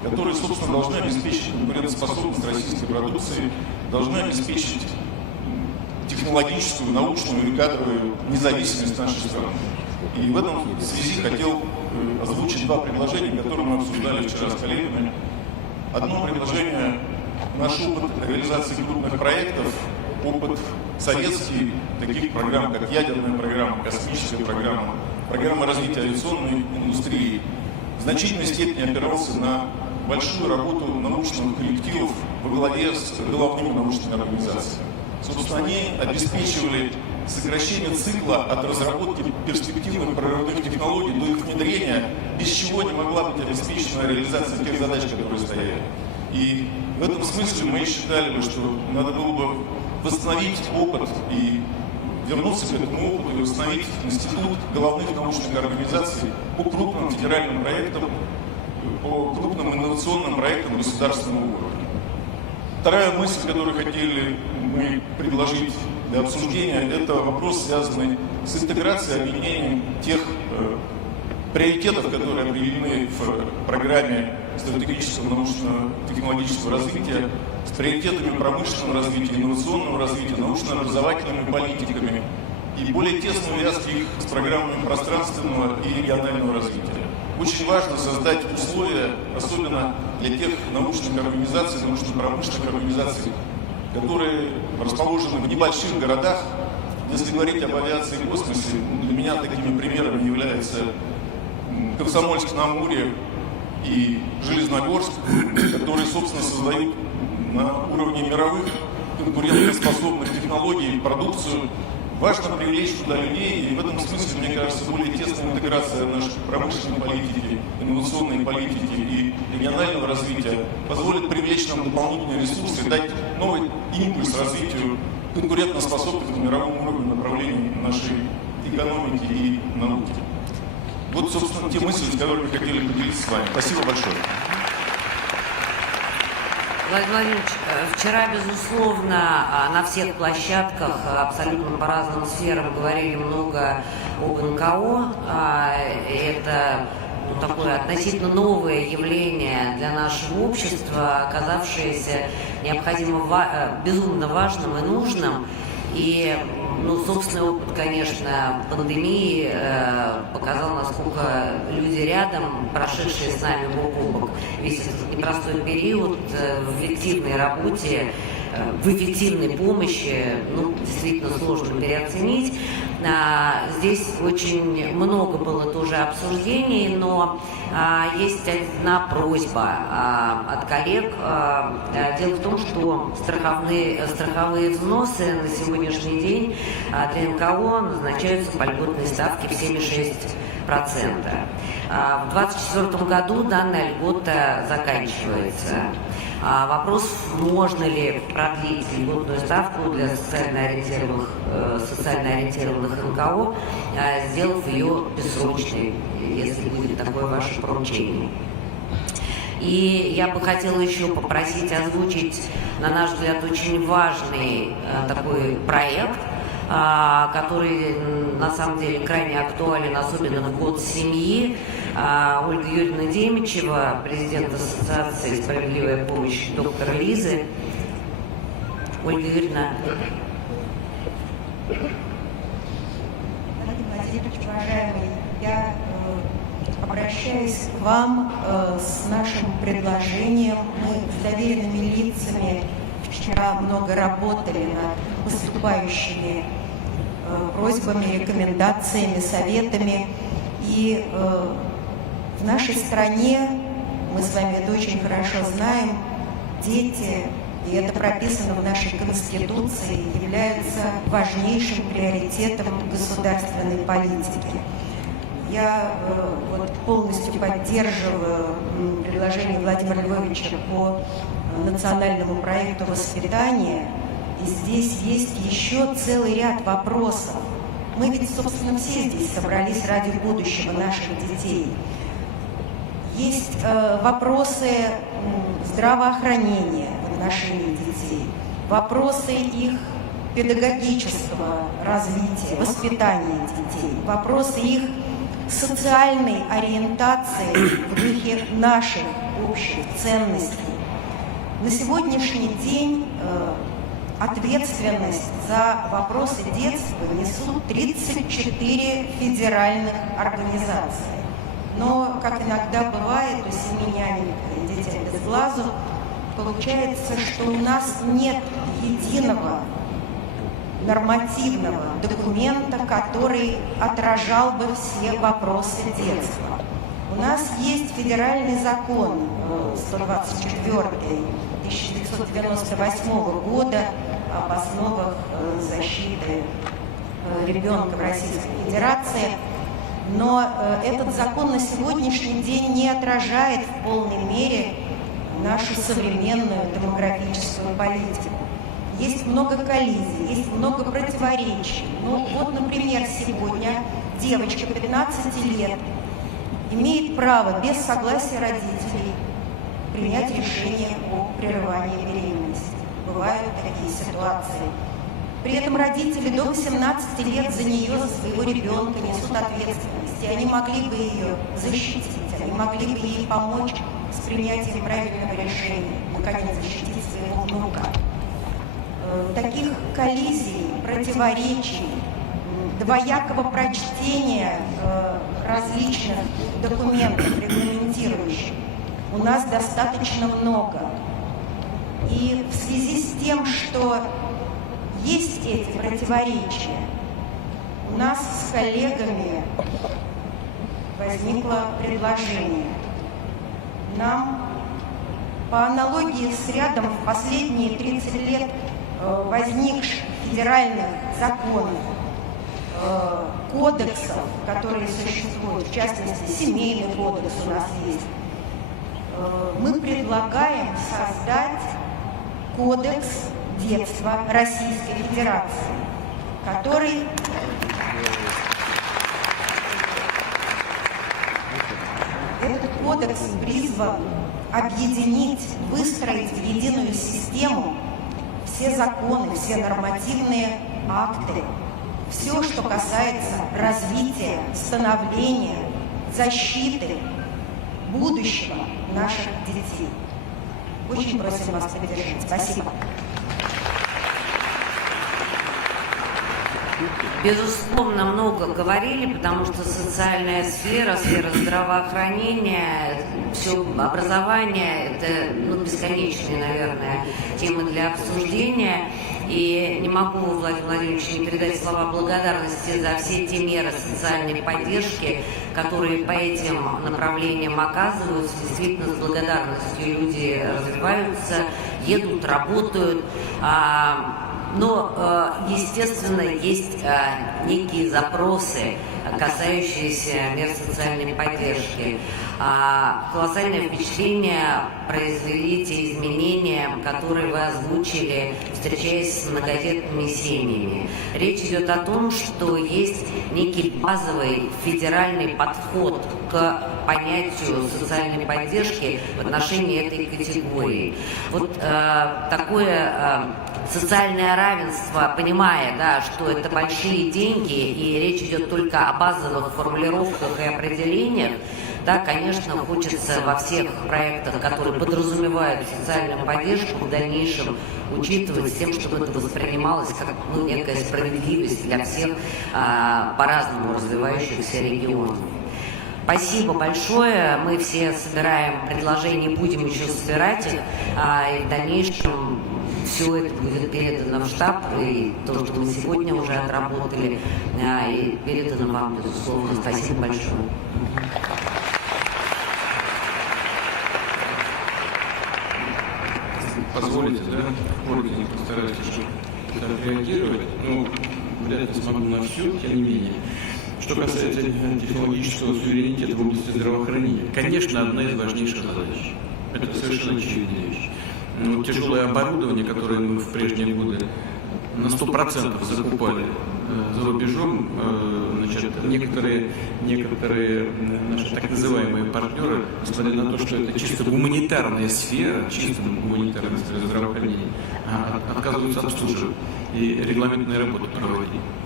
которые, собственно, должны обеспечить конкурентоспособность российской продукции, должны обеспечить технологическую, научную и кадровую независимость нашей страны. И в этом связи хотел озвучить два предложения, которые мы обсуждали вчера с коллегами. Одно предложение – наш опыт реализации крупных проектов, опыт советский, таких программ, как ядерная программа, космическая программа, программа развития авиационной индустрии, в значительной степени опирался на большую работу научных коллективов во главе с головными научными организациями. Собственно, они обеспечивали сокращение цикла от разработки перспективных прорывных технологий до их внедрения, без чего не могла быть обеспечена реализация тех задач, которые стояли. И в этом смысле мы считали, что надо было бы восстановить опыт и вернуться к этому опыту и восстановить институт головных научных организаций по крупным федеральным проектам, по крупным инновационным проектам государственного уровня. Вторая мысль, которую хотели мы предложить для обсуждения, это вопрос, связанный с интеграцией, объединением тех приоритетов, которые определены в программе стратегического научно-технологического развития, с приоритетами промышленного развития, инновационного развития, научно-образовательными политиками и более тесно увязки их с программами пространственного и регионального развития. Очень важно создать условия, особенно для тех научных организаций, научно-промышленных организаций, которые расположены в небольших городах. Если говорить об авиации и космосе, для меня такими примерами являются Комсомольск-на-Амуре и Железногорск, которые, собственно, создают на уровне мировых конкурентоспособных технологий продукцию. Важно привлечь туда людей, и в этом смысле, мне кажется, более тесная интеграция нашей промышленной политики, инновационной политики и регионального развития позволит привлечь нам дополнительные ресурсы и дать новый импульс развитию конкурентоспособных на мировом уровне направлений нашей экономики и науки. Вот, собственно, те мысли, с которыми хотели поделиться с вами. Спасибо большое. Владимир Владимирович, вчера, безусловно, на всех площадках, абсолютно по разным сферам, говорили много об НКО. Это такое относительно новое явление для нашего общества, оказавшееся безумно важным и нужным. И, собственный опыт, конечно, пандемии показал, насколько люди рядом, прошедшие с нами бок о бок весь этот непростой период в эффективной работе, в эффективной помощи, действительно сложно переоценить. Здесь очень много было тоже обсуждений, но есть одна просьба от коллег. Дело в том, что страховые взносы на сегодняшний день для НКО назначаются по льготной ставке в 7,6%. В 2024 году данная льгота заканчивается. Вопрос, можно ли продлить льготную ставку для социально ориентированных НКО, сделав ее бессрочной, если будет такое ваше поручение. И я бы хотела еще попросить озвучить, на наш взгляд, очень важный такой проект, который на самом деле крайне актуален, особенно в год семьи. Ольга Юрьевна Демичева, президент Ассоциации «Справедливая помощь» доктора Лизы. Ольга Юрьевна. Владимир Владимирович, уважаемый, я обращаюсь к вам с нашим предложением. Мы с доверенными лицами вчера много работали над поступающими просьбами, рекомендациями, советами. И в нашей стране, мы с вами это очень хорошо знаем, дети, и это прописано в нашей Конституции, являются важнейшим приоритетом государственной политики. Я полностью поддерживаю предложение Владимира Львовича по национальному проекту воспитания. И здесь есть еще целый ряд вопросов. Мы ведь, собственно, все здесь собрались ради будущего наших детей. Есть вопросы здравоохранения в отношении детей, вопросы их педагогического развития, воспитания детей, вопросы их социальной ориентации в духе наших общих ценностей. На сегодняшний день ответственность за вопросы детства несут 34 федеральных организации. Но, как иногда бывает, у семьи нянек и детей без глазу, получается, что у нас нет единого нормативного документа, который отражал бы все вопросы детства. У нас есть федеральный закон 124 1998 года об основах защиты ребенка в Российской Федерации, но этот закон на сегодняшний день не отражает в полной мере нашу современную демографическую политику. Есть много коллизий, есть много противоречий. Ну, вот, например, сегодня девочка 15 лет имеет право без согласия родителей принять решение о прерывании беременности. Бывают такие ситуации. При этом родители до 18 лет за нее, за своего ребенка несут ответственность. И они могли бы ее защитить, они могли бы ей помочь с принятием правильного решения, наконец, защитить своего внука. Таких коллизий, противоречий, двоякого прочтения различных документов, регламентирующих, у нас достаточно много. И в связи с тем, что есть эти противоречия, у нас с коллегами возникло предложение. Нам, по аналогии с рядом в последние 30 лет возникших федеральных законов, кодексов, которые существуют, в частности, семейный кодекс у нас есть, мы предлагаем создать кодекс детства Российской Федерации, который этот кодекс призван объединить, выстроить в единую систему все законы, все нормативные акты, все, что касается развития, становления, защиты будущего наших детей. Очень просим вас поддержать. Спасибо. Безусловно, много говорили, потому что социальная сфера, сфера здравоохранения, все образование – это бесконечные, наверное, темы для обсуждения. И не могу, Владимир Владимирович, не передать слова благодарности за все те меры социальной поддержки, которые по этим направлениям оказываются. Действительно, с благодарностью люди развиваются, едут, работают. Но, естественно, есть некие запросы, касающиеся мер социальной поддержки. Колоссальное впечатление произвели те изменения, которые вы озвучили, встречаясь с многодетными семьями. Речь идет о том, что есть некий базовый федеральный подход к понятию социальной поддержки в отношении этой категории. Вот такое социальное равенство, понимая, да, что это большие деньги, и речь идет только о базовых формулировках и определениях, да, конечно, хочется во всех проектах, которые подразумевают социальную поддержку, в дальнейшем учитывать с тем, чтобы это воспринималось как некая справедливость для всех по-разному развивающихся регионов. Спасибо большое. Мы все собираем предложения, будем еще собирать их, и в дальнейшем все это будет передано в штаб, и то, что мы сегодня уже отработали, и передано вам, безусловно. Спасибо большое. Позволите, да, органы постараюсь отреагировать, но вряд ли смогу на все, тем не менее. Что касается технологического суверенитета в области здравоохранения, конечно, одна из важнейших задач. Это совершенно очевидная вещь. Но тяжелое оборудование, которое мы в прежние годы на 100% закупали за рубежом, значит, некоторые наши так называемые партнеры, несмотря на то, что это чисто гуманитарная сфера, здравоохранения, отказываются обслуживать и регламентные работы проводить.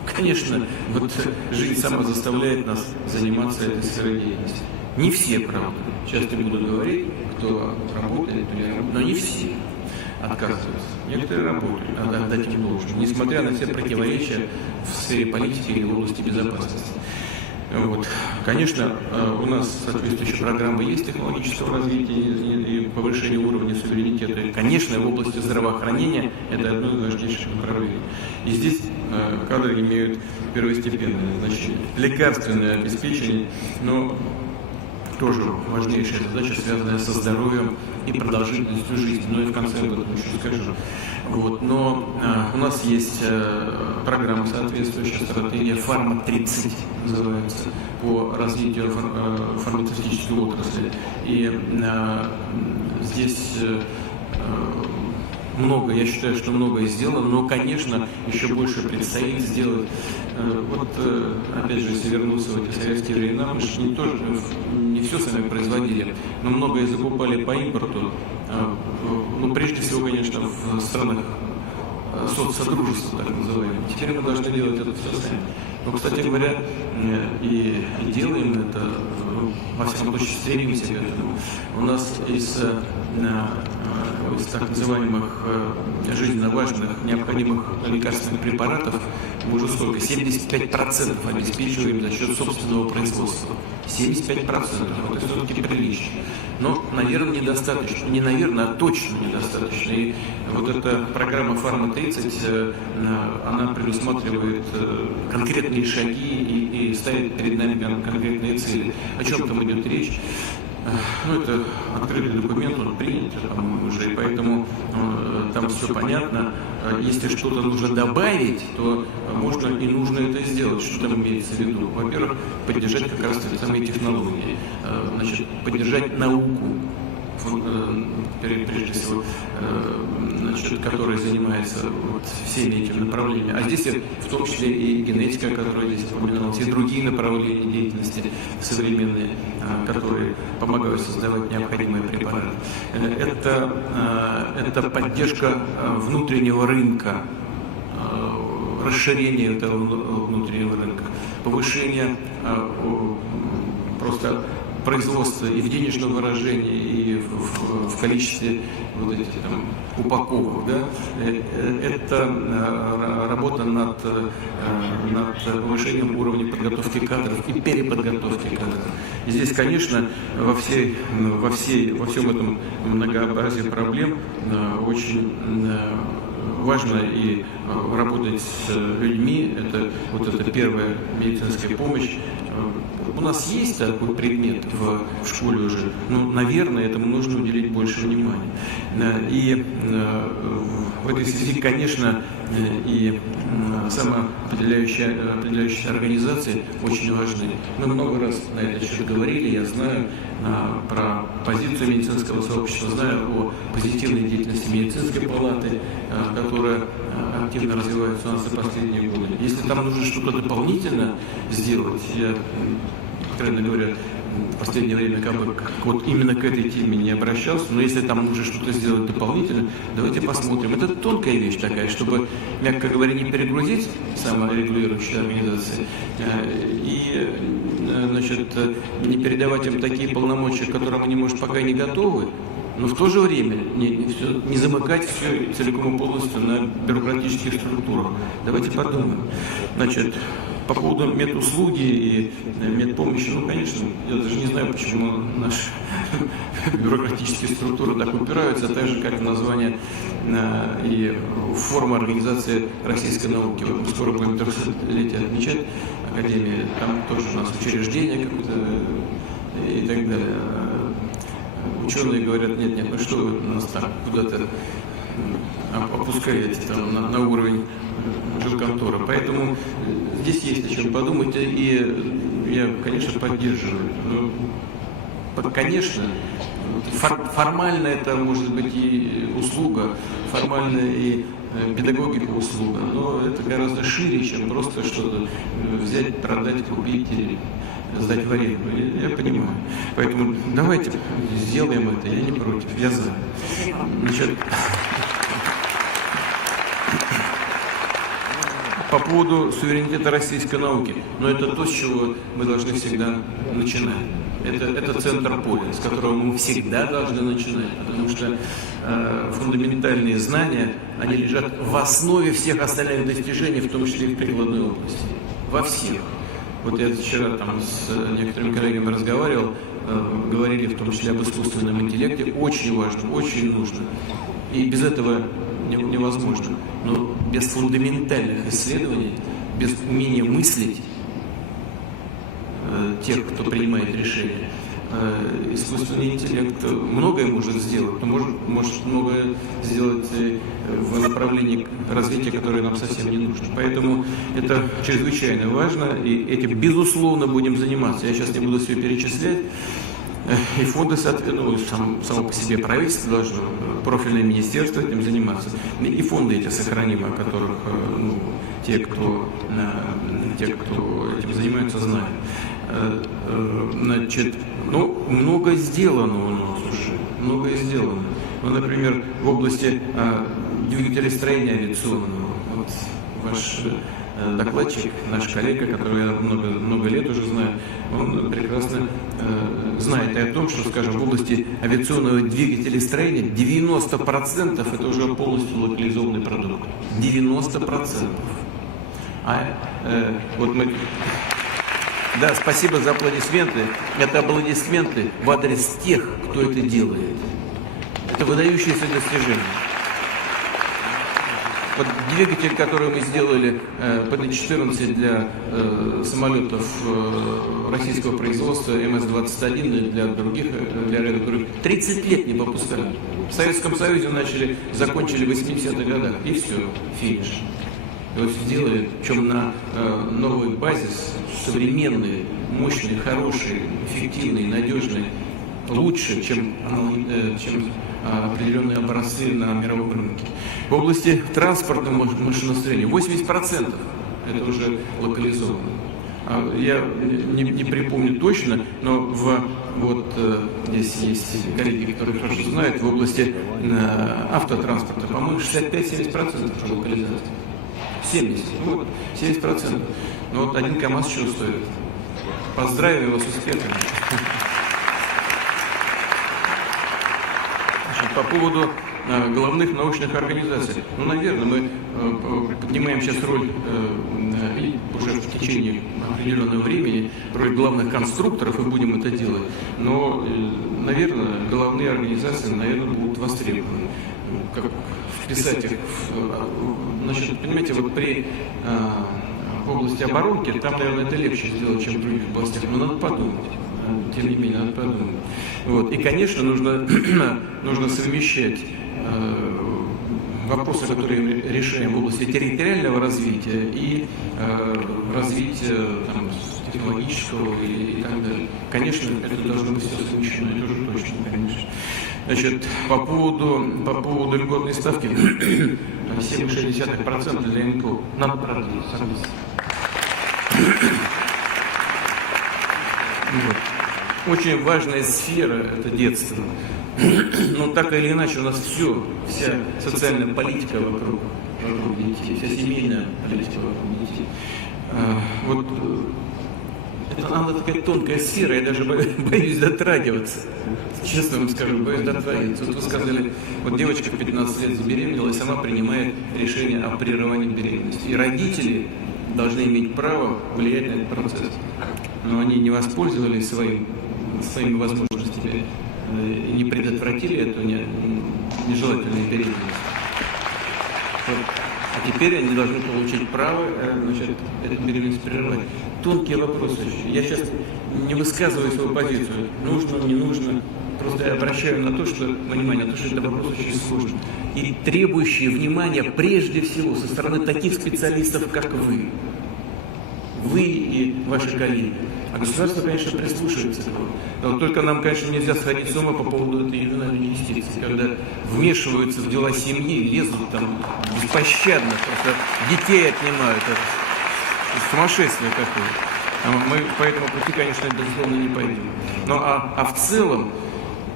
Конечно, вот жизнь сама заставляет нас заниматься этой сферой деятельности. Не все, правда. Часто буду говорить, кто работает, кто не работает, но не все отказываются. Некоторые работают, надо отдать им должное, несмотря на все противоречия в сфере политики или в области безопасности. Вот. Конечно, у нас соответствующие программы есть технологического развития и повышения уровня суверенитета. Конечно, в области здравоохранения это одно из важнейших направлений. И здесь кадры имеют первостепенное значение. Лекарственное обеспечение, но тоже важнейшая задача, связанная со здоровьем и продолжительностью жизни. Но и в конце об этом еще скажу. Вот. Но у нас есть программа соответствующая, стратегия «Фарма-30» называется, по развитию фармацевтической отрасли. И здесь много, я считаю, что многое сделано, но, конечно, еще больше предстоит сделать. Вот, опять же, если вернуться в эти советские времена, мы же не все сами производили, но многое закупали по импорту. Ну, прежде всего, конечно, в странах соцсодружества, так называемых. Теперь мы должны делать это все сами. Но, кстати говоря, и делаем это, во всяком случае, стремимся к этому. У нас из так называемых жизненно важных, необходимых лекарственных препаратов мы уже сколько? 75% обеспечиваем за счет собственного производства. 75%. Это все-таки прилично. Но, наверное, недостаточно. Не наверное, а точно недостаточно. И вот эта программа «Фарма-30», она предусматривает конкретные шаги и ставит перед нами конкретные цели. О чем там идет речь? Ну, это открытый документ, он принят, по-моему, уже, и поэтому там все понятно. Если что-то нужно добавить, то можно и нужно это сделать. Что там имеется в виду? Во-первых, поддержать как раз эти самые технологии, значит, поддержать науку, прежде всего, значит, которая занимается вот всеми этими направлениями. А здесь в том числе и генетика, которая здесь упоминалась, и другие направления деятельности современные, которые помогают создавать необходимые препараты. Это поддержка внутреннего рынка, расширение этого внутреннего рынка, повышение просто производства и в денежном выражении, и в количестве вот этих там упаковок, да? Это работа над повышением уровня подготовки кадров и переподготовки кадров. И здесь, конечно, во всем этом многообразии проблем очень важно и работать с людьми. Это вот эта первая медицинская помощь. У нас есть такой предмет в школе уже, но, наверное, этому нужно уделить больше внимания. И в этой связи, конечно, и самоопределяющиеся организации очень важны. Мы много раз на это счет говорили, я знаю про позицию медицинского сообщества, знаю о позитивной деятельности медицинской палаты, которая активно развивается у нас за последние годы. Если там нужно что-то дополнительно сделать, я, откровенно говоря, в последнее время вот именно к этой теме не обращался, но если там нужно что-то сделать дополнительно, давайте посмотрим. Это тонкая вещь такая, чтобы, мягко говоря, не перегрузить саморегулирующие организации и, значит, не передавать им такие полномочия, к которым они, может, пока не готовы, но в то же время не замыкать все целиком и полностью на бюрократических структурах. Давайте подумаем. Значит, по поводу медуслуги и медпомощи, ну, конечно, я даже не знаю, почему наши бюрократические структуры так упираются, так же, как название и форма организации российской науки. Вот мы скоро будем 300-летие отмечать Академии, там тоже у нас учреждение какое-то и так далее. Ученые говорят, нет, ну что вы нас там куда-то опускаете там, на уровень жилконторы. Поэтому здесь есть о чем подумать, и я, конечно, поддерживаю. Но, конечно, формально это может быть и услуга, формально и педагогика услуга, но это гораздо шире, чем просто что-то взять, продать, купить или сдать в аренду. Я понимаю. Поэтому давайте сделаем это. Я не против. Я за. Значит, по поводу суверенитета российской науки. Но это то, с чего мы должны всегда начинать. Это центр поля, с которого мы всегда должны начинать, потому что фундаментальные знания, они лежат в основе всех остальных достижений, в том числе и в прикладной области. Во всех. Вот я вчера там с некоторыми коллегами разговаривал, говорили в том числе об искусственном интеллекте. Очень важно, очень нужно. И без этого невозможно. Но без фундаментальных исследований, без умения мыслить тех, кто принимает решения, искусственный интеллект многое может сделать, но может многое сделать в направлении развития, которое нам совсем не нужно. Поэтому это чрезвычайно важно, и этим, безусловно, будем заниматься. Я сейчас не буду все перечислять. И фонды, само по себе правительство должно, профильное министерство этим заниматься. И фонды эти сохраним, о которых те, кто этим занимаются, знают. Значит, много сделано у нас уже, многое сделано. Например, в области двигателестроения авиационного. Вот ваш докладчик, наш коллега, которого я много лет уже знаю, он прекрасно знает и о том, что, скажем, в области авиационного двигателестроения 90% это уже полностью локализованный продукт. 90%. Вот мы... Да, спасибо за аплодисменты. Это аплодисменты в адрес тех, кто это делает. Это выдающееся достижение. Вот двигатель, который мы сделали ПД-14 для самолетов российского производства, МС-21 и для других, для ряда других, 30 лет не выпускали. В Советском Союзе закончили в 80-х годах, и все, финиш. Его сделали, причем на новой базе, современный, мощный, хороший, эффективный, надежный, лучше, чем определенные образцы на мировом рынке. В области транспортного машиностроения 80% это уже локализовано. Я не припомню точно, но здесь есть коллеги, которые хорошо знают, в области автотранспорта, по-моему, 65-70% уже локализация. 70%. Но вот один КАМАЗ что стоит. Поздравим его с успехом. По поводу головных научных организаций. Наверное, мы поднимаем сейчас роль, уже в течение определенного времени, роль главных конструкторов, и будем это делать. Но, наверное, головные организации, будут востребованы. Как вписать их значит, понимаете, вот в области оборонки, там, наверное, это легче сделать, чем в других областях, но надо подумать. Тем не менее, надо подумать. И, конечно, нужно совмещать вопросы, которые мы решаем в области территориального развития и развития технологического и так далее. Конечно, это должно быть все совмещено, это уже точно, конечно. Значит, по поводу льготной ставки 7,6% для НКО. Надо продлить, согласен. Очень важная сфера – это детство. Но так или иначе у нас вся социальная политика вокруг детей, вся семейная политика вокруг детей. Это такая тонкая сфера, я даже боюсь дотрагиваться. Честно вам скажу, боюсь дотрагиваться. Вот вы сказали, девочка в 15 лет забеременела и сама принимает решение о прерывании беременности. И родители должны иметь право влиять на этот процесс. Но они не воспользовались своими возможностями и не предотвратили эту нежелательную беременность. А теперь они должны получить право эту беременность прерывать. Тонкие вопросы. Я сейчас не высказываю свою позицию. Нужно, не нужно. Просто я обращаю внимание на то, что это вопрос очень сложный. И требующий внимания прежде всего со стороны таких специалистов, как вы. Вы и ваши коллеги. А государство, конечно, прислушивается к этому. Но только нам, конечно, нельзя сходить с ума по поводу этой ювенальной юстиции, когда вмешиваются в дела семьи, лезут там беспощадно, просто детей отнимают. Это сумасшествие такое. Мы по этому пути, конечно, безусловно, не пойдем. А в целом,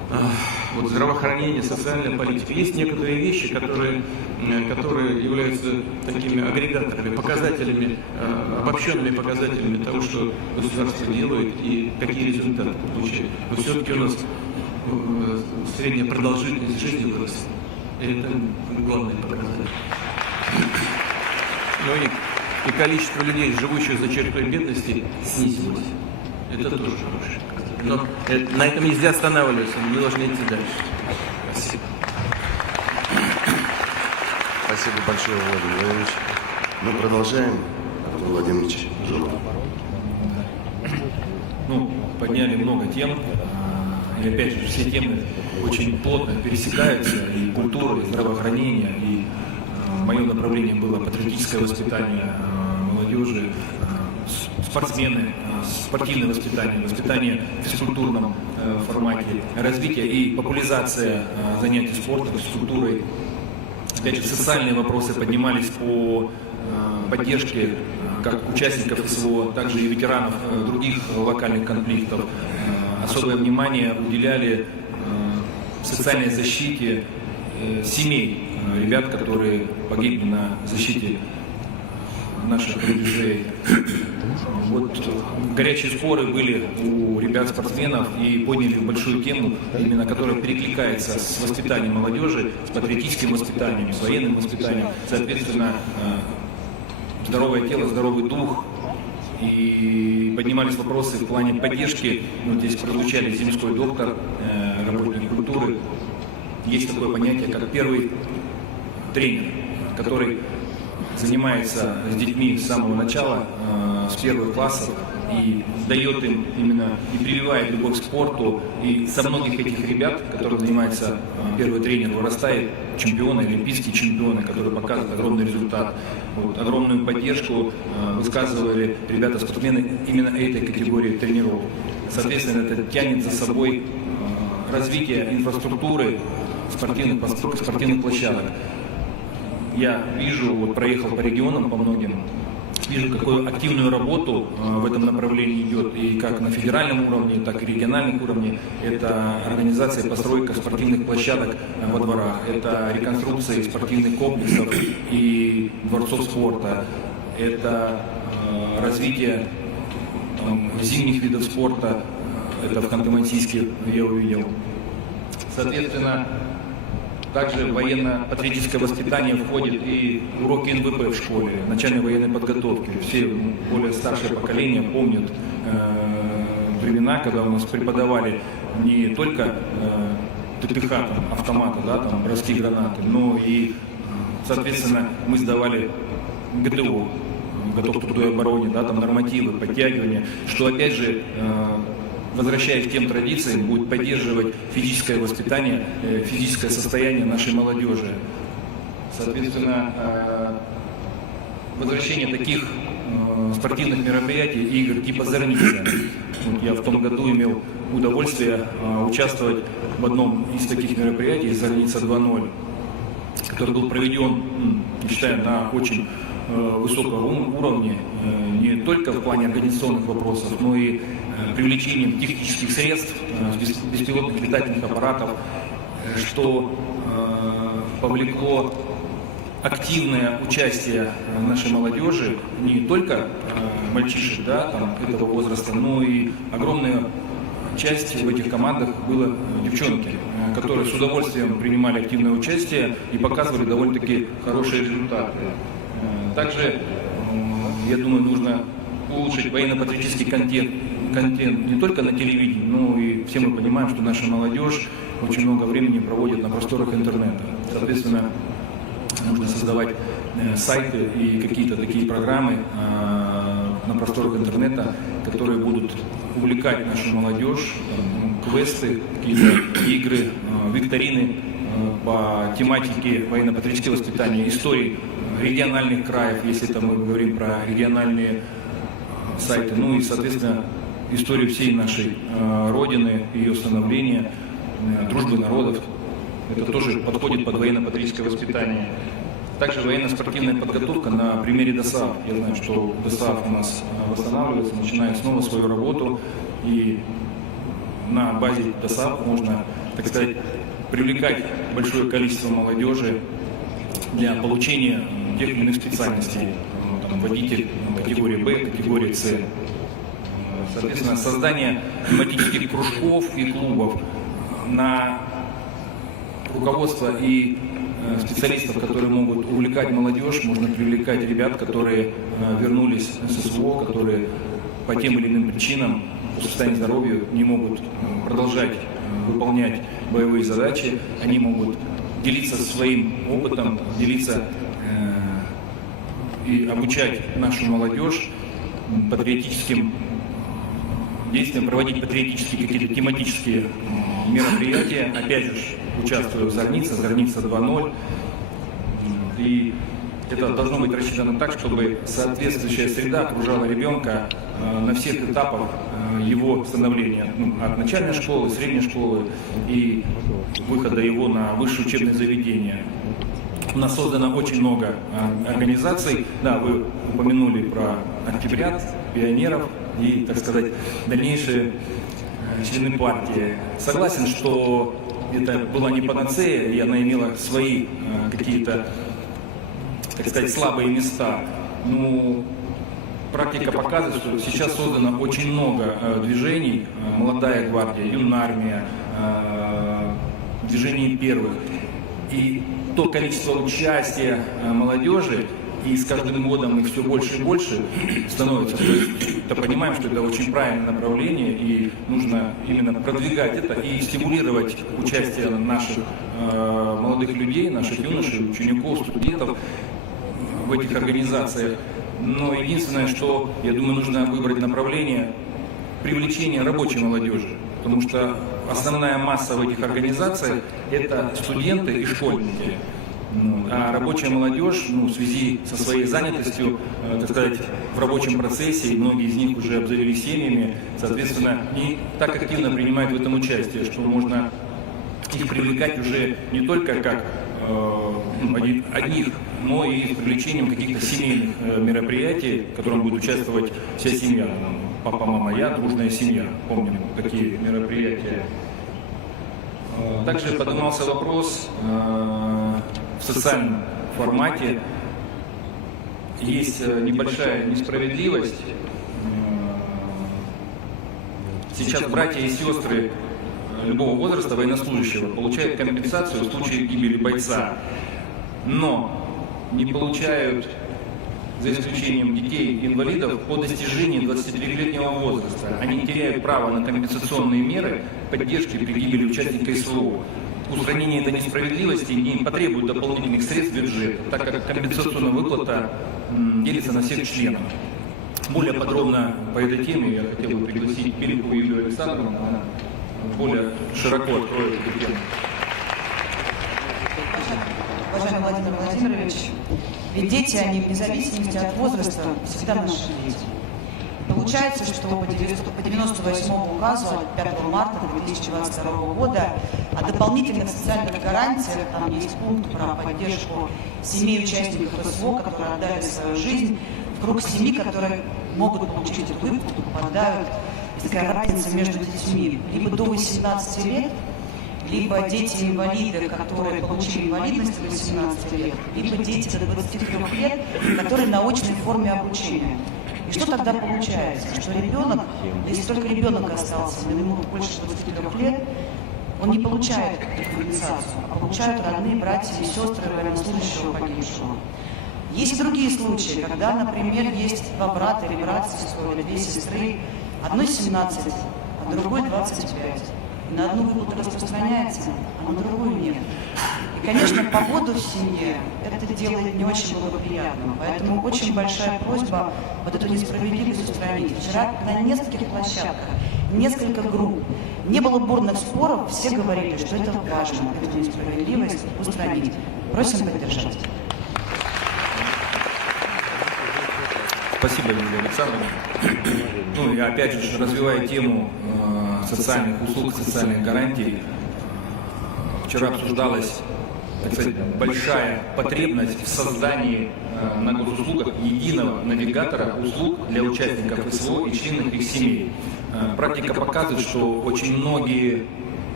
вот, здравоохранения, социальной политики. Есть некоторые вещи, которые являются такими агрегаторами, показателями, обобщенными показателями того, что государство делает и какие результаты получает. Но все-таки у нас средняя продолжительность жизни выросла. Это главный показатель. Ну и количество людей, живущих за чертой бедности, снизилось. Это тоже хороший показатель. Но на этом нельзя останавливаться, мы должны идти дальше. Спасибо. Спасибо большое, Владимир Владимирович. Мы продолжаем. Артур Владимирович, Журов. Ну, подняли много тем. И опять же, все темы очень плотно пересекаются. И культура, и здравоохранение, и мое направление было патриотическое воспитание молодежи, спортсмены, спортивное воспитание, воспитание в физкультурном формате, развитие и популяризация занятий спортом, физкультурой. Опять же, социальные вопросы поднимались по поддержке как участников СВО, также и ветеранов других локальных конфликтов. Особое внимание уделяли социальной защите семей ребят, которые погибли на защите наших рубежей. Вот горячие споры были у ребят-спортсменов и подняли большую тему, именно которая перекликается с воспитанием молодежи, с патриотическим воспитанием, с военным воспитанием. Соответственно, здоровое тело, здоровый дух. И поднимались вопросы в плане поддержки. Вот здесь прозвучали земской доктор, работник культуры. Есть такое понятие, как первый тренер, который занимается с детьми с самого начала, с первых классов, и дает им именно, и прививает любовь к спорту. И со многих этих ребят, которые занимаются, первый тренер вырастает чемпионы, олимпийские чемпионы, которые показывают огромный результат. Вот, огромную поддержку высказывали ребята-спортсмены именно этой категории тренеров. Соответственно, это тянет за собой развитие инфраструктуры спортивных площадок. Я вижу, вот проехал по регионам, по многим, вижу, какую активную работу в этом направлении идет, и как на федеральном уровне, так и региональном уровне. Это организация, постройка спортивных площадок во дворах, это реконструкция спортивных комплексов и дворцов спорта, это развитие зимних видов спорта, это в Ханты-Мансийске я увидел. Соответственно, также военно-патриотическое воспитание входит и уроки НВП в школе, начальной военной подготовки. Все более старшее поколение помнят времена, когда у нас преподавали не только ТТХ, там, автоматы, да, там, броски гранаты, но и, соответственно, мы сдавали ГТО, готов к трудовой обороне, да, там нормативы, подтягивания, что опять же, возвращаясь к тем традициям, будет поддерживать физическое воспитание, физическое состояние нашей молодежи. Соответственно, возвращение таких спортивных мероприятий и игр типа «Зорница». Вот я в том году имел удовольствие участвовать в одном из таких мероприятий «Зорница 2.0», который был проведен, считаю, на очень высоком уровне, не только в плане организационных вопросов, но и привлечением технических средств, беспилотных летательных аппаратов, что повлекло активное участие нашей молодежи, не только мальчишек, да, там, этого возраста, но и огромная часть в этих командах было девчонки, которые с удовольствием принимали активное участие и показывали довольно-таки хорошие результаты. Также, я думаю, нужно улучшить военно-патриотический контент не только на телевидении, но и все мы понимаем, что наша молодежь очень много времени проводит на просторах интернета. Соответственно, нужно создавать сайты и какие-то такие программы на просторах интернета, которые будут увлекать нашу молодежь, квесты, какие-то игры, викторины по тематике военно-патриотического воспитания, истории региональных краев, если это мы говорим про региональные сайты, ну и, соответственно, историю всей нашей Родины, ее становления, дружбы народов. Это тоже подходит под военно-патриотическое воспитание. Также военно-спортивная подготовка на примере ДОСААФ. Я знаю, что ДОСААФ у нас восстанавливается, начинает снова свою работу. И на базе ДОСААФ можно так сказать, привлекать большое количество молодежи для получения тех или иных специальностей. Там, водитель категории Б, категории С. Соответственно, создание тематических кружков и клубов на руководство и специалистов, которые могут увлекать молодежь, можно привлекать ребят, которые вернулись с СВО, которые по тем или иным причинам, по состоянию здоровья, не могут продолжать выполнять боевые задачи, они могут делиться своим опытом, делиться и обучать нашу молодежь патриотическим действиям, проводить патриотические какие-то тематические мероприятия. Опять же, участвую в Зорнице 2.0. И это должно быть рассчитано так, чтобы соответствующая среда окружала ребенка на всех этапах его становления, от начальной школы, средней школы и выхода его на высшее учебное заведение. У нас создано очень много организаций. Да, вы упомянули про октябрят, пионеров и, так сказать, дальнейшие члены партии. Согласен, что это была не панацея, и она имела свои какие-то, так сказать, слабые места. Но практика показывает, что сейчас создано очень много движений. Молодая гвардия, юнармия, движение первых. И то количество участия молодежи, и с каждым годом их все больше и больше становится. То понимаем, что это очень правильное направление, и нужно именно продвигать это и стимулировать участие наших молодых людей, наших юношей, учеников, студентов в этих организациях. Но единственное, что, я думаю, нужно выбрать направление привлечения рабочей молодежи, потому что основная масса в этих организациях – это студенты и школьники. А рабочая молодежь, в связи со своей занятостью, так сказать, в рабочем процессе, и многие из них уже обзавелись семьями, соответственно, не так активно принимают в этом участие, что можно их привлекать уже не только как одних, но и с привлечением каких-то семейных мероприятий, в котором будет участвовать вся семья. Папа, мама, я, дружная семья. Помним такие мероприятия. Также поднимался вопрос в социальном формате. Есть небольшая несправедливость. Сейчас братья и сестры любого возраста военнослужащего получают компенсацию в случае гибели бойца, но не получают, за исключением детей-инвалидов, по достижении 23-летнего возраста. Они теряют право на компенсационные меры поддержки при гибели участника СВО. Устранение этой несправедливости не потребует дополнительных средств в бюджет, так как компенсационная выплата делится на всех членов. Более подробно по этой теме я хотел бы пригласить Пеликову Юлию Александровну, она более широко откроет эту тему. Уважаемый Владимир Владимирович, ведь дети, они вне зависимости от возраста, всегда наши дети. Получается, что по 98-му указу от 5 марта 2022 года о дополнительных социальных гарантиях, там есть пункт про поддержку семей участников СВО, которые отдали свою жизнь, в круг семьи, которые могут получить эту выплату, попадают, такая разница между детьми, либо до 18 лет, либо дети-инвалиды, которые получили инвалидность до 18 лет, либо дети до 23 лет, которые на очной форме обучения. И что тогда получается? Что ребенок, если только ребенок остался, ему больше 23 лет, он не получает эту компенсацию, а получают родные братья и сестры военнослужащего погибшего. Есть и другие случаи, когда, например, есть два брата или братья, или две сестры, одной 17, а другой 25. И на одну выплату распространяется, а на другую нет. И, конечно, погоду в семье это делает не очень благоприятно. Поэтому очень большая просьба вот эту несправедливость устранить. Вчера на нескольких площадках, несколько групп, не было бурных споров, все говорили, что это важно, эту несправедливость устранить. Просим поддержать. Спасибо, Юлия Александровна. И опять же, развивая тему социальных услуг, социальных гарантий, вчера обсуждалась, так сказать, большая потребность в создании на госуслугах единого навигатора услуг для участников СВО и членов их семей. Практика показывает, что очень многие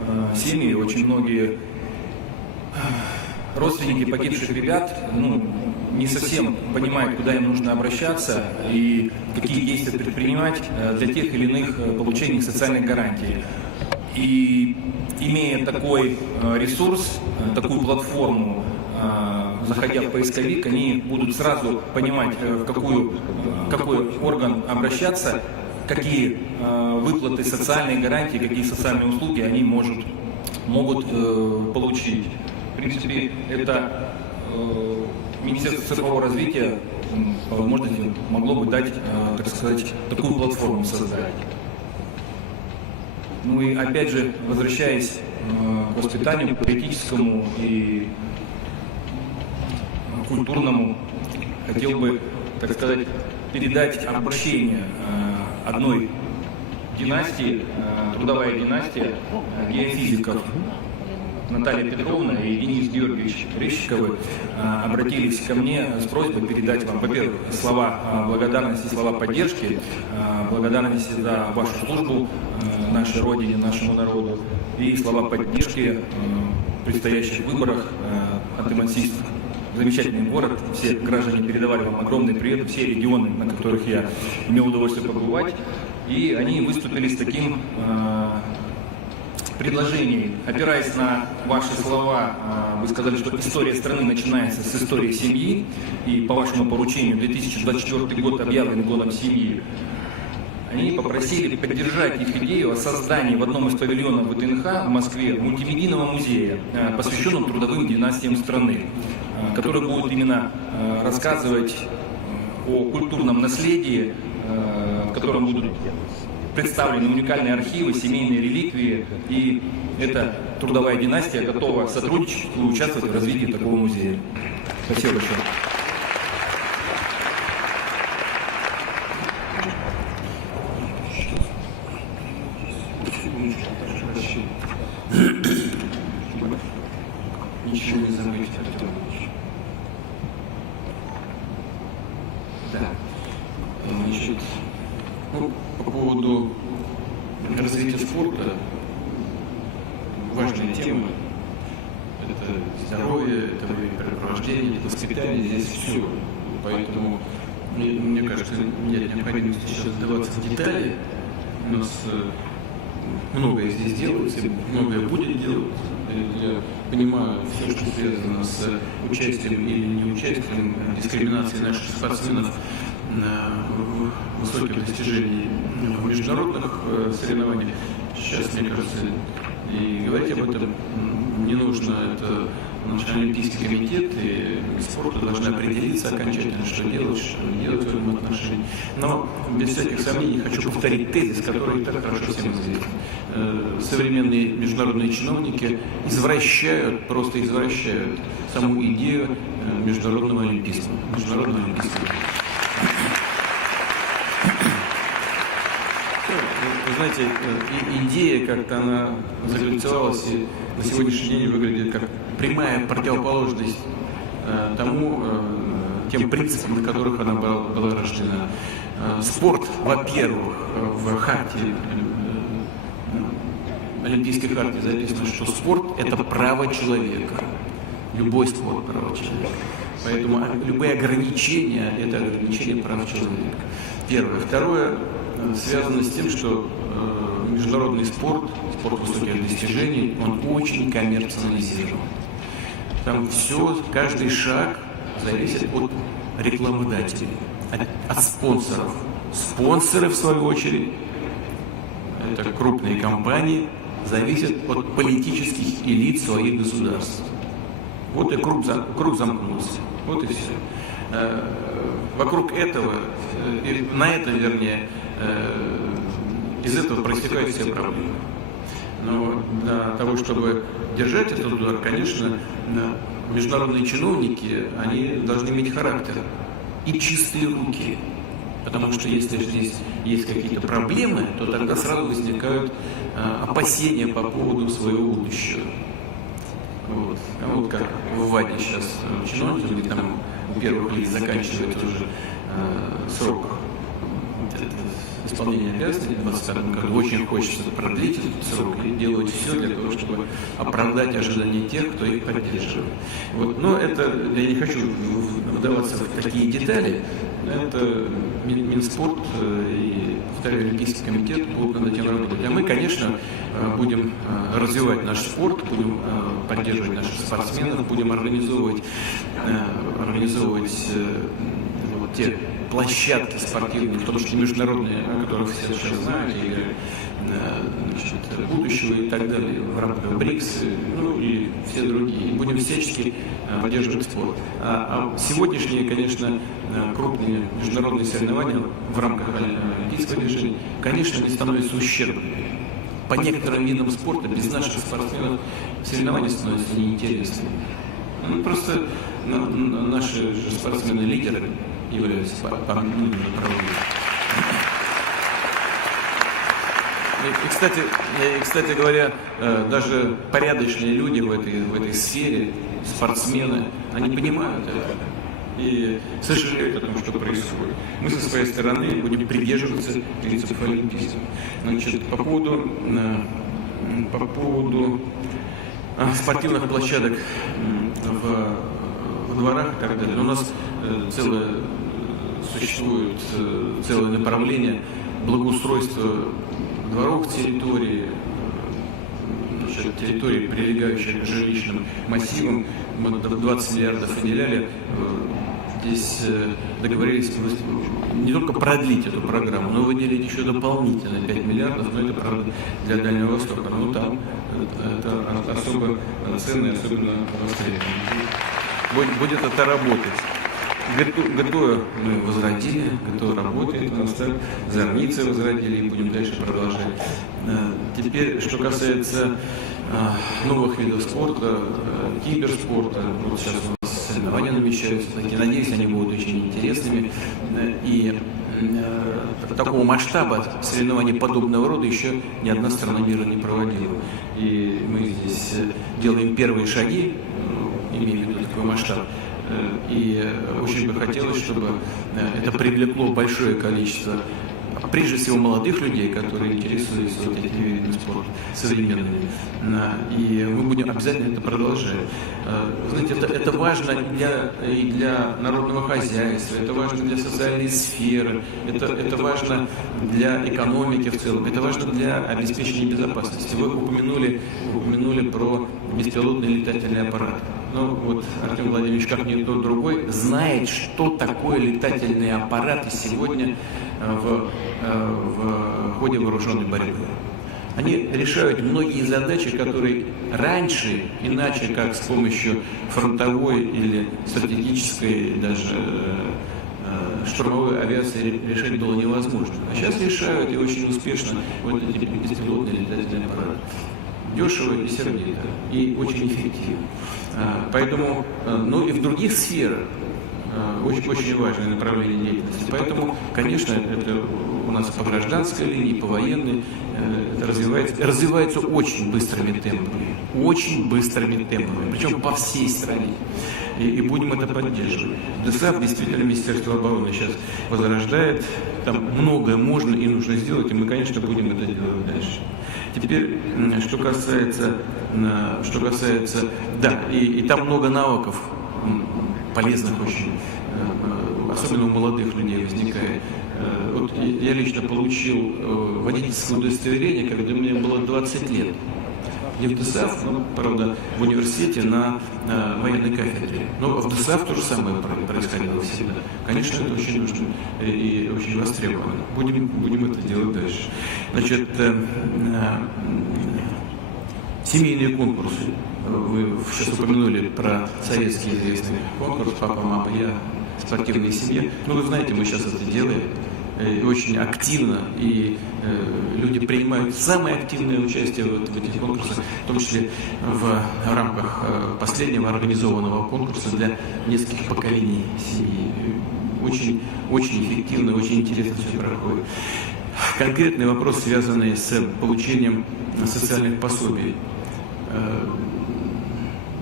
семьи, очень многие родственники погибших ребят не совсем понимают, куда им нужно обращаться и какие действия предпринимать для тех или иных получений социальных гарантий. И имея такой ресурс, такую платформу, заходя в поисковик, они будут сразу понимать, в какой орган обращаться, какие выплаты, социальные гарантии, какие социальные услуги они могут получить. В принципе, это Министерство цифрового развития по возможности могло бы дать, так сказать, такую платформу создать. Ну и опять же, возвращаясь к воспитанию политическому и культурному, хотел бы, так сказать, передать обращение одной династии, трудовая династия геофизиков. Наталья Петровна и Денис Георгиевич Резчиковы обратились ко мне с просьбой передать вам, во-первых, слова благодарности, слова поддержки, благодарности за вашу службу нашей Родине, нашему народу, и слова поддержки в предстоящих выборах от Имансийск. Замечательный город, все граждане передавали вам огромный привет, все регионы, на которых я имел удовольствие побывать, и они выступили с таким предложений. Опираясь на ваши слова, вы сказали, что история страны начинается с истории семьи, и по вашему поручению 2024 год объявлен годом семьи. Они попросили поддержать их идею о создании в одном из павильонов ВТНХ в Москве мультимедийного музея, посвященного трудовым династиям страны, который будет именно рассказывать о культурном наследии, в котором будут представлены уникальные архивы, семейные реликвии, и эта трудовая династия готова сотрудничать и участвовать в развитии такого музея. Спасибо большое. Ничего не забыть. Да. Значит, по поводу развития спорта, важная тема. Это здоровье, это времяпрепровождение, это воспитание, здесь все. Поэтому, мне кажется, нет необходимости сейчас вдаваться в детали. У нас многое здесь делается, многое будет делаться. Я понимаю все, что связано с участием или неучастием, дискриминацией наших спортсменов на высоких достижениях в международных соревнованиях. Сейчас, мне кажется, и говорить об этом не нужно. Это наш Олимпийский комитет и спорта должны определиться окончательно, что делать, что не делать в этом отношении. Но без всяких сомнений хочу повторить тезис, который и так хорошо всем известен. Современные международные чиновники просто извращают саму идею международного олимпизма. Вы знаете, идея как-то она закольцевалась и на сегодняшний день выглядит как прямая противоположность тем принципам, на которых она была рождена. Спорт, во-первых, в хартии, Олимпийской хартии записано, что спорт – это право человека. Любой спорт – право человека. Поэтому любые ограничения – это ограничение прав человека. Первое. Второе связано с тем, что международный спорт высоких достижений, он очень коммерциализирован. Там все, каждый шаг зависит от рекламодателей, от спонсоров. Спонсоры, в свою очередь, это крупные компании, зависят от политических элит своих государств. Вот и круг замкнулся. Вот и все. Вокруг этого, из этого проистекают все проблемы. Но для того, чтобы держать этот удар, конечно, международные чиновники, они должны иметь характер и чистые руки. Потому что если здесь есть какие-то проблемы, то тогда сразу возникают опасения по поводу своего будущего. Вот как в ВАДе сейчас чиновники, там у первых лиц заканчивается уже срок исполнения обязанностей в 2022 году. Очень хочется продлить этот срок и делать все для того, чтобы оправдать ожидания тех, кто их поддерживает. Вот. Но это, я не хочу вдаваться в такие детали, это Минспорт и Второй Олимпийский комитет будут над этим работать. А мы, конечно, будем развивать наш спорт, будем поддерживать наших спортсменов, будем организовывать вот те площадки спортивные, в том числе международные, о которых все сейчас знают, или будущего и так далее, в рамках БРИКС, ну и все другие. Будем всячески поддерживать спорт. А сегодняшние, конечно, крупные международные соревнования в рамках олимпийского движения, конечно, они становятся ущербными. По некоторым видам спорта без наших спортсменов соревнования становятся неинтересными. Ну, просто наши же спортсмены-лидеры являются по многим направлениям. И, кстати говоря, даже порядочные люди в этой сфере, спортсмены, они понимают это и сожалеют о том, что происходит. Мы со своей стороны будем придерживаться принципов олимпизма. Значит, по поводу спортивных площадок в дворах и так далее. У нас существует целое направление благоустройства дворов территории, прилегающих к жилищным массивам. Мы 20 миллиардов выделяли. Здесь договорились не только продлить эту программу, но выделить еще дополнительно 5 миллиардов, но это, правда, для Дальнего Востока. Но там это особо ценно и особенно востребовано. Будет это работать. Готовы мы возродили, готовы работать, зорницы возродили и будем дальше продолжать. Теперь, что касается новых видов спорта, киберспорта, вот сейчас у нас соревнования намечаются, надеюсь, они будут очень интересными. И такого масштаба соревнований подобного рода еще ни одна страна мира не проводила. И мы здесь делаем первые шаги, имея в виду такой масштаб. И очень бы хотелось, чтобы это привлекло большое количество, прежде всего, молодых людей, которые интересуются вот этими видами спорта современными. И мы будем обязательно это продолжать. Знаете, это важно и для народного хозяйства, это важно для социальной сферы, это важно для экономики в целом, это важно для обеспечения безопасности. Вы упомянули про беспилотный летательный аппарат. Ну вот Артем Владимирович, как никто другой, знает, что такое летательные аппараты сегодня в ходе вооруженной борьбы. Они решают многие задачи, которые раньше, иначе как с помощью фронтовой или стратегической, даже штурмовой авиации решать было невозможно. А сейчас решают и очень успешно вот эти беспилотные летательные аппараты. Дешево и сердито, и очень эффективно. Поэтому, ну и в других сферах очень важное направление деятельности. Поэтому, конечно, это у нас по гражданской линии, по военной, это развивается очень быстрыми темпами. Очень быстрыми темпами, причем по всей стране. И будем это поддерживать. ДСАФ, действительно, Министерство обороны сейчас возрождает. Там многое можно и нужно сделать, и мы, конечно, будем это делать дальше. Теперь, что касается, да, и там много навыков, полезных очень, особенно у молодых людей возникает. Вот я лично получил водительское удостоверение, когда мне было 20 лет. Не в ДСАФ, но, правда, в университете на военной кафедре. Но в ДСАФ то же самое происходило всегда. Конечно, это очень нужно и очень востребовано. Будем это делать дальше. Значит, семейные конкурсы. Вы сейчас упомянули про советский известный конкурс «Папа, мама, я, спортивная семья». Ну, вы знаете, мы сейчас это делаем. И очень активно, и люди принимают самое активное участие в этих конкурсах, в том числе в рамках последнего организованного конкурса для нескольких поколений семьи. Очень эффективно, очень интересно все проходит. Конкретный вопрос, связанный с получением социальных пособий.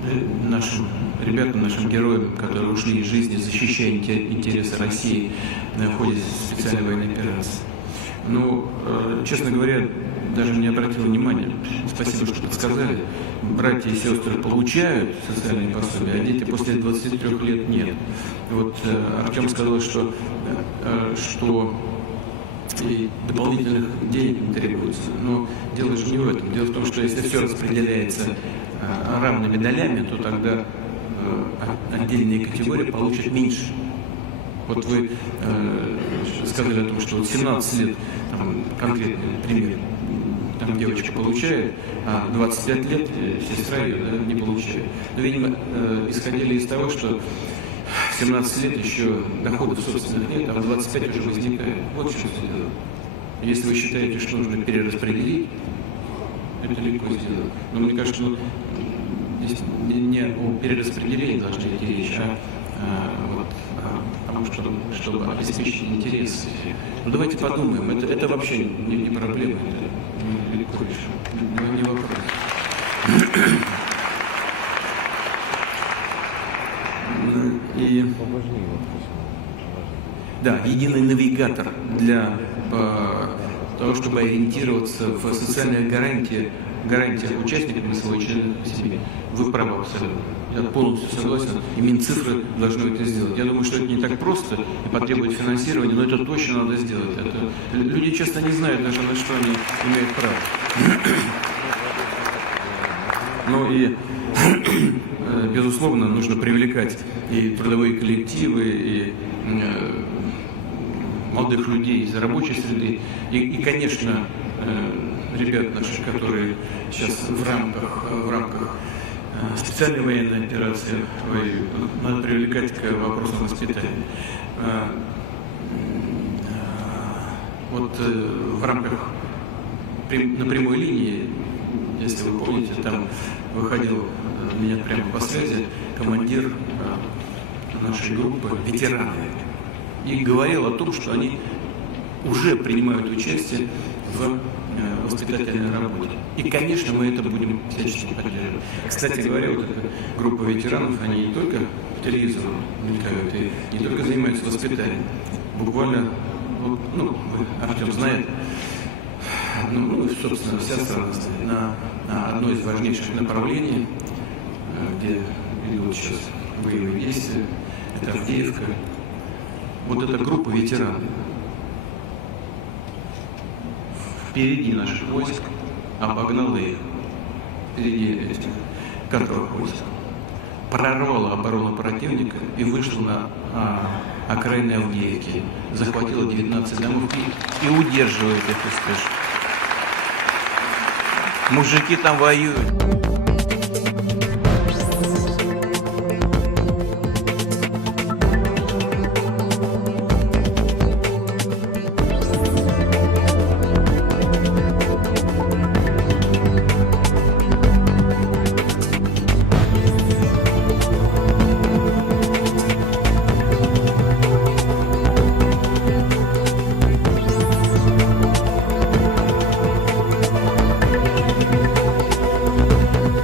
нашим ребятам, нашим героям, которые ушли из жизни, защищая интересы России в ходе специальной военной операции. Ну, честно говоря, даже не обратил внимания. Спасибо, что подсказали. Братья и сестры получают социальные пособия, а дети после 23 лет нет. Вот Артем сказал, что и дополнительных денег не требуется. Но дело же не в этом. Дело в том, что если все распределяется равными долями, то тогда отдельные категории получат меньше. Вот вы сказали о том, что вот 17 лет, там, конкретный пример, там девочка получает, а 25 лет сестра ее не получает. Но, видимо, исходили из того, что в 17 лет еще доходов собственных нет, а в 25 уже возникает. Вот что сделать. Если вы считаете, что нужно перераспределить, это легко сделать. Но мне кажется, что здесь не о перераспределении должна идти речь, о том, чтобы обеспечить интересы. Ну давайте подумаем, это вообще не проблема, это легко решим, не вопрос. И, да, единый навигатор для того, чтобы ориентироваться в социальных гарантиях участников своего члена семьи. Вы правы абсолютно. Я полностью согласен. И Минцифры должны это сделать. Я думаю, что это не так просто и потребует финансирования, но это точно надо сделать. Люди часто не знают даже, на что они имеют право. Ну и, безусловно, нужно привлекать и трудовые коллективы, и молодых людей из рабочей среды. И конечно, ребят наших, которые сейчас в рамках специальной военной операции надо привлекать к вопросам воспитания. Вот в рамках на прямой линии, если вы помните, там выходил меня прямо по связи командир нашей группы ветераны и говорил о том, что они уже принимают участие в воспитательной работе. И, конечно, мы это будем всячески поддерживать. Кстати говоря, вот эта группа ветеранов, они не только по телевизору мелькают, и не только занимаются воспитанием. Буквально, ну, Артем знает, ну, собственно, вся страна стоит на одно из важнейших направлений, где идут сейчас боевые действия, это Авдеевка. Вот эта группа ветеранов впереди наших войск обогнала их, впереди этих кадровых войск, прорвала оборону противника и вышла на окраины Авдеевки, захватила 19 домов и удерживает их успешно. Мужики там воюют.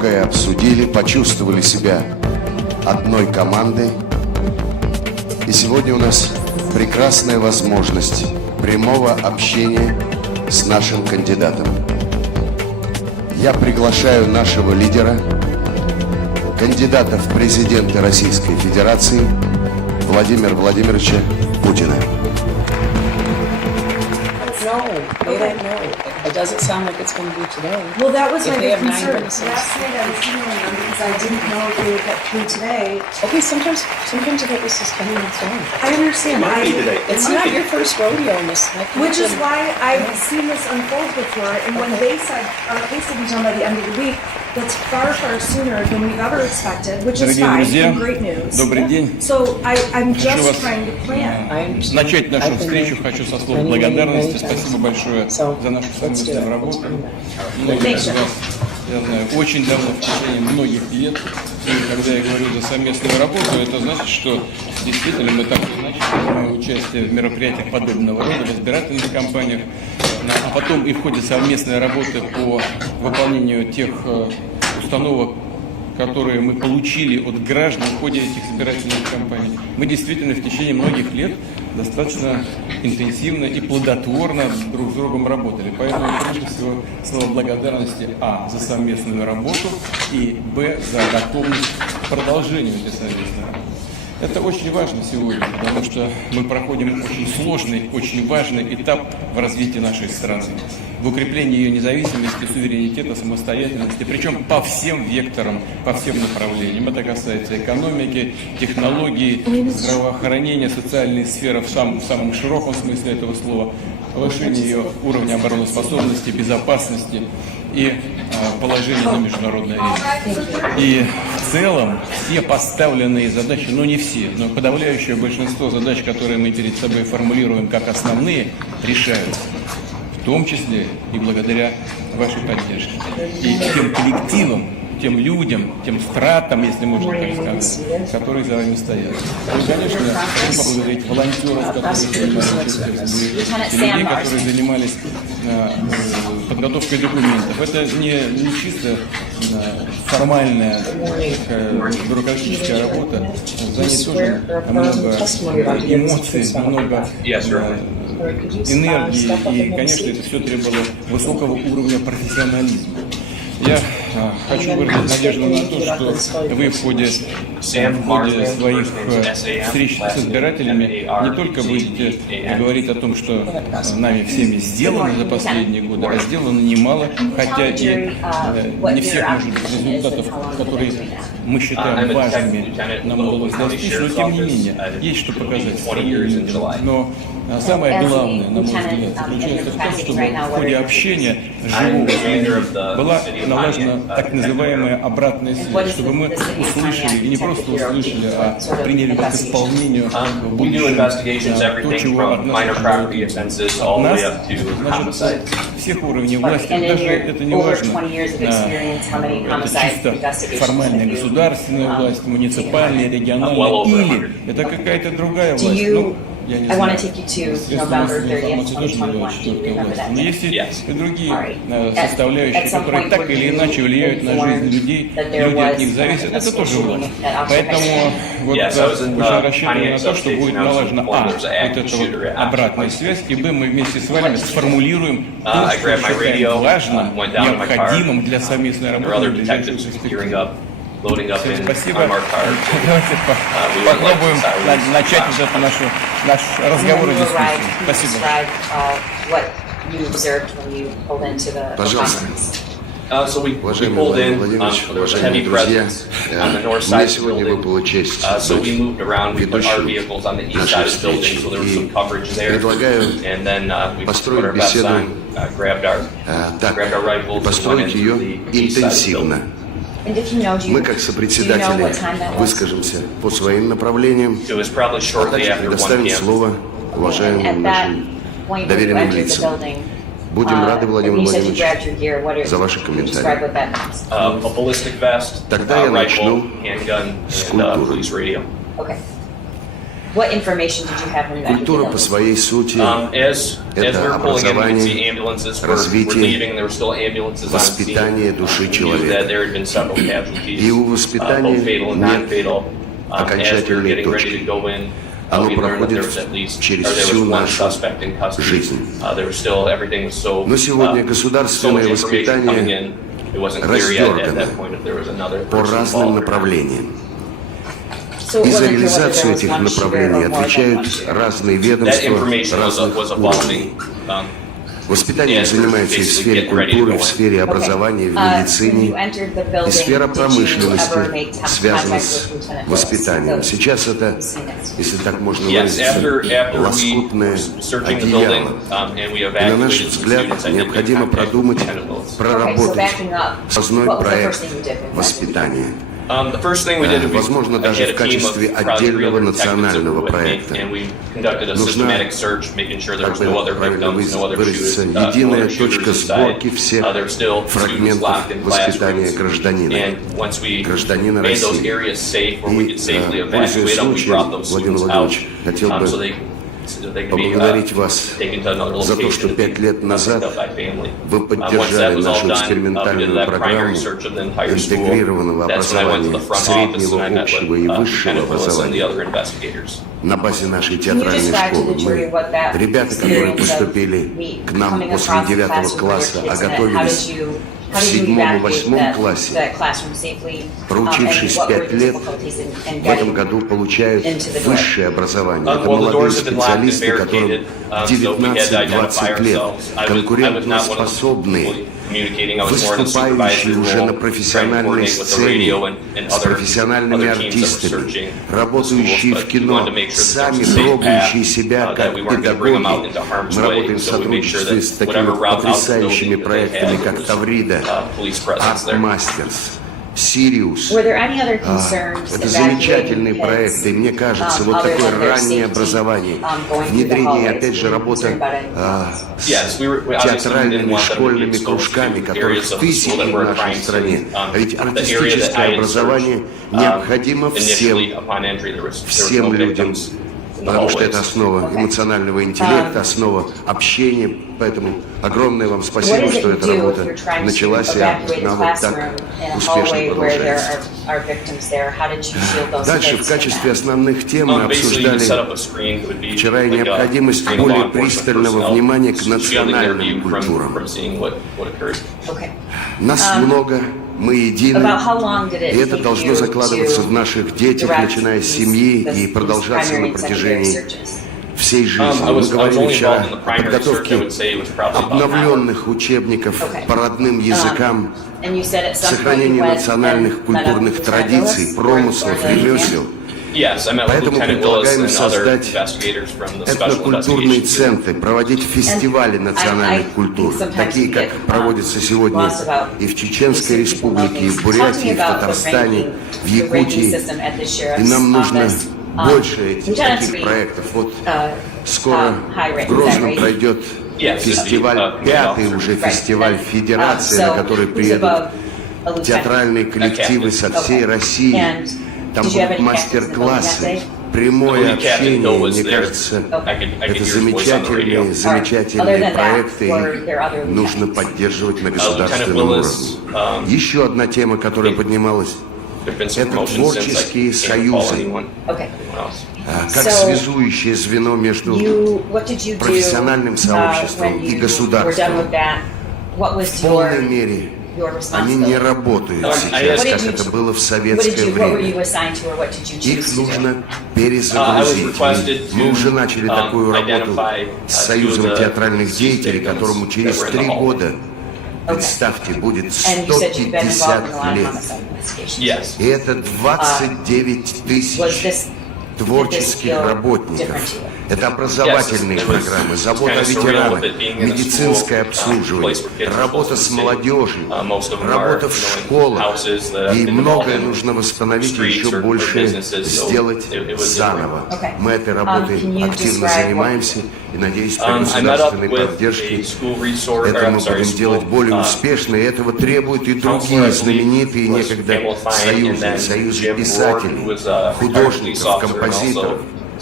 многое обсудили, почувствовали себя одной командой. И сегодня у нас прекрасная возможность прямого общения с нашим кандидатом. Я приглашаю нашего лидера, кандидата в президенты Российской Федерации Владимира Владимировича Путина. No, they don't know. It doesn't sound like it's going to be today. Well, that was If my they big have 9 concern. witnesses. Last night I was emailing them because I didn't know if they would get through today. Okay, sometimes the witnesses come in and so on. I understand. It's not your first rodeo, Miss Smith. Which is why I've seen this unfold before, and when they said our case will be done by the end of the week, that's far, far sooner than we've ever expected, which is Дорогие fine друзья, and great news. добрый день. So I'm Хочу just вас trying to plan. начать нашу встречу хочу со слов благодарности. Спасибо большое за нашу совместную работу. Многие из вас, я знаю, очень давно, в течение многих лет. И когда я говорю за совместную работу, это значит, что действительно мы так или иначе принимаем участие в мероприятиях подобного рода, в избирательных кампаниях, а потом и в ходе совместной работы по выполнению тех установок, которые мы получили от граждан в ходе этих избирательных кампаний. Мы действительно в течение многих лет достаточно интенсивно и плодотворно друг с другом работали. Поэтому, прежде всего, слова благодарности за совместную работу и за готовность к продолжению этой совместной работы. Это очень важно сегодня, потому что мы проходим очень сложный, очень важный этап в развитии нашей страны, в укреплении ее независимости, суверенитета, самостоятельности, причем по всем векторам, по всем направлениям. Это касается экономики, технологий, здравоохранения, социальной сферы в самом широком смысле этого слова, повышение ее уровня обороноспособности, безопасности и положение на международной арене. И в целом все поставленные задачи, не все, но подавляющее большинство задач, которые мы перед собой формулируем как основные, решаются. В том числе и благодаря вашей поддержке. И тем коллективам, тем людям, тем стратам, если можно так сказать, которые за вами стоят. И, конечно, хочу поблагодарить волонтеров, которые занимались людей, которые занимались подготовкой документов. Это не чисто формальная бюрократическая работа. За ней тоже много эмоций, много энергии. И, конечно, это все требовало высокого уровня профессионализма. Я хочу выразить надежду на то, что вы в ходе своих встреч с избирателями не только будете говорить о том, что нами всеми сделано за последние годы, а сделано немало, хотя и не всех, может быть, результатов, которые мы считаем важными, нам удалось достичь, но тем не менее, есть что показать. Но самое главное, на мой взгляд, заключается в том, чтобы в ходе общения живого с людьми была налажена так называемая обратная связь, чтобы мы услышали, и не просто услышали, а приняли к исполнению в будущем то, чего от нас ожидают. От нас, значит, всех уровней власти, даже это не важно, это чисто формальная государственная власть, муниципальная, региональная, или это какая-то другая власть. Я не знаю, информации тоже бывает четвертая власть. Но есть и другие составляющие, которые так или иначе влияют на жизнь людей, люди от них зависят. Это тоже власть. Поэтому очень рассчитываю на то, что будет налажена вот эта обратная связь, и мы вместе с вами сформулируем то, что считаем важным, необходимым для совместной работы в ближайшей перспективе. Всем спасибо. Давайте попробуем начать вот это наш разговор и дискуссию. Спасибо. Пожалуйста. Уважаемый Владимир Владимирович, уважаемые друзья, мне сегодня выпала честь быть ведущим нашей встречи и предлагаю построить беседу так, и построить ее интенсивно. Мы, как сопредседатели, выскажемся по своим направлениям, а также предоставим слово уважаемым нашим доверенным лицам. Будем рады, Владимир Владимирович, за ваши комментарии. Тогда я начну с культуры. What information did you have when you entered the Культура по building? своей сути As we это were pulling in, we could see образование, ambulances were развитие, leaving. There were still ambulances on scene. воспитание души We knew that человека. there had been several casualties, И у both воспитания fatal and нет non-fatal. As we were окончательной getting ready точки. to go in, Оно we learned that there проходит was at least, через or there was всю one нашу suspect in custody. жизнь. There was still, everything was so, Но сегодня so much государственное information coming воспитание in. It wasn't clear yet at раздергано that point if there was another по person разным involved. направлениям. So it И за wasn't clear whether реализацию there was этих one shooter направлений or more than отвечают one shooter. разные That ведомства information разных was уровней. evolving. Воспитанием занимаются и в сфере культуры, в сфере образования, в медицине, и сфера промышленности связана с воспитанием. Сейчас это, если так можно выразиться, лоскутное одеяло. И на наш взгляд необходимо продумать, проработать основной проект воспитания. Возможно, даже в качестве отдельного национального проекта. Нужна, как бы правильно выразиться, единая точка сборки всех фрагментов воспитания гражданина России. И, пользуясь случаем, Владимир Владимирович, хотел бы поблагодарить вас за то, что 5 лет назад вы поддержали нашу экспериментальную программу интегрированного образования, среднего, общего и высшего образования на базе нашей театральной школы. Мы, ребята, которые поступили к нам после 9 класса, а готовились в 7 и 8 классе, проучившись 5 лет, в этом году получают высшее образование. Это молодые специалисты, которым 19-20 лет, конкурентно способные, выступающие уже на профессиональной сцене с профессиональными артистами, работающие в кино, сами пробующие себя как педагоги. Мы работаем в сотрудничестве с такими потрясающими проектами, как «Таврида», «Арт Мастерс», «Сириус». Это замечательные проекты. И мне кажется, вот такое раннее образование, внедрение, опять же, работа с театральными школьными кружками, которых тысячи в нашей стране. А ведь артистическое образование необходимо всем людям, потому что это основа эмоционального интеллекта, основа общения. Поэтому огромное вам спасибо, что эта работа началась, и она вот так успешно продолжается. Дальше в качестве основных тем мы обсуждали вчера и необходимость более пристального внимания к национальным культурам. Нас много, мы едины, и это должно закладываться в наших детях, начиная с семьи и продолжаться на протяжении всей жизни. Мы говорили вчера о подготовке обновленных учебников по родным языкам, сохранении национальных культурных традиций, промыслов, ремесел. Поэтому предполагаем создать этнокультурные центры, проводить фестивали национальных культур, такие, как проводятся сегодня и в Чеченской Республике, и в Бурятии, и в Татарстане, в Якутии. И нам нужно больше таких проектов. Вот скоро в Грозном пройдет фестиваль, 5-й уже фестиваль Федерации, на который приедут театральные коллективы со всей России. Там будут мастер-классы, прямое общение. Мне кажется, это замечательные проекты, и нужно поддерживать на государственном уровне. Еще одна тема, которая поднималась, это творческие союзы, как связующее звено между профессиональным сообществом и государством. В полной мере они не работают сейчас, как это было в советское время. Их нужно перезагрузить. Мы уже начали такую работу с Союзом театральных деятелей, которому через 3 года, представьте, будет 150 лет. И это 29 тысяч творческих работников. Это образовательные программы, забота о ветеранах, медицинское обслуживание, работа с молодежью, работа в школах. И многое нужно восстановить и еще больше сделать заново. Мы этой работой активно занимаемся и, надеюсь, при государственной поддержке это мы будем делать более успешно. И этого требуют и другие знаменитые некогда союзы писателей, художников, композиторов.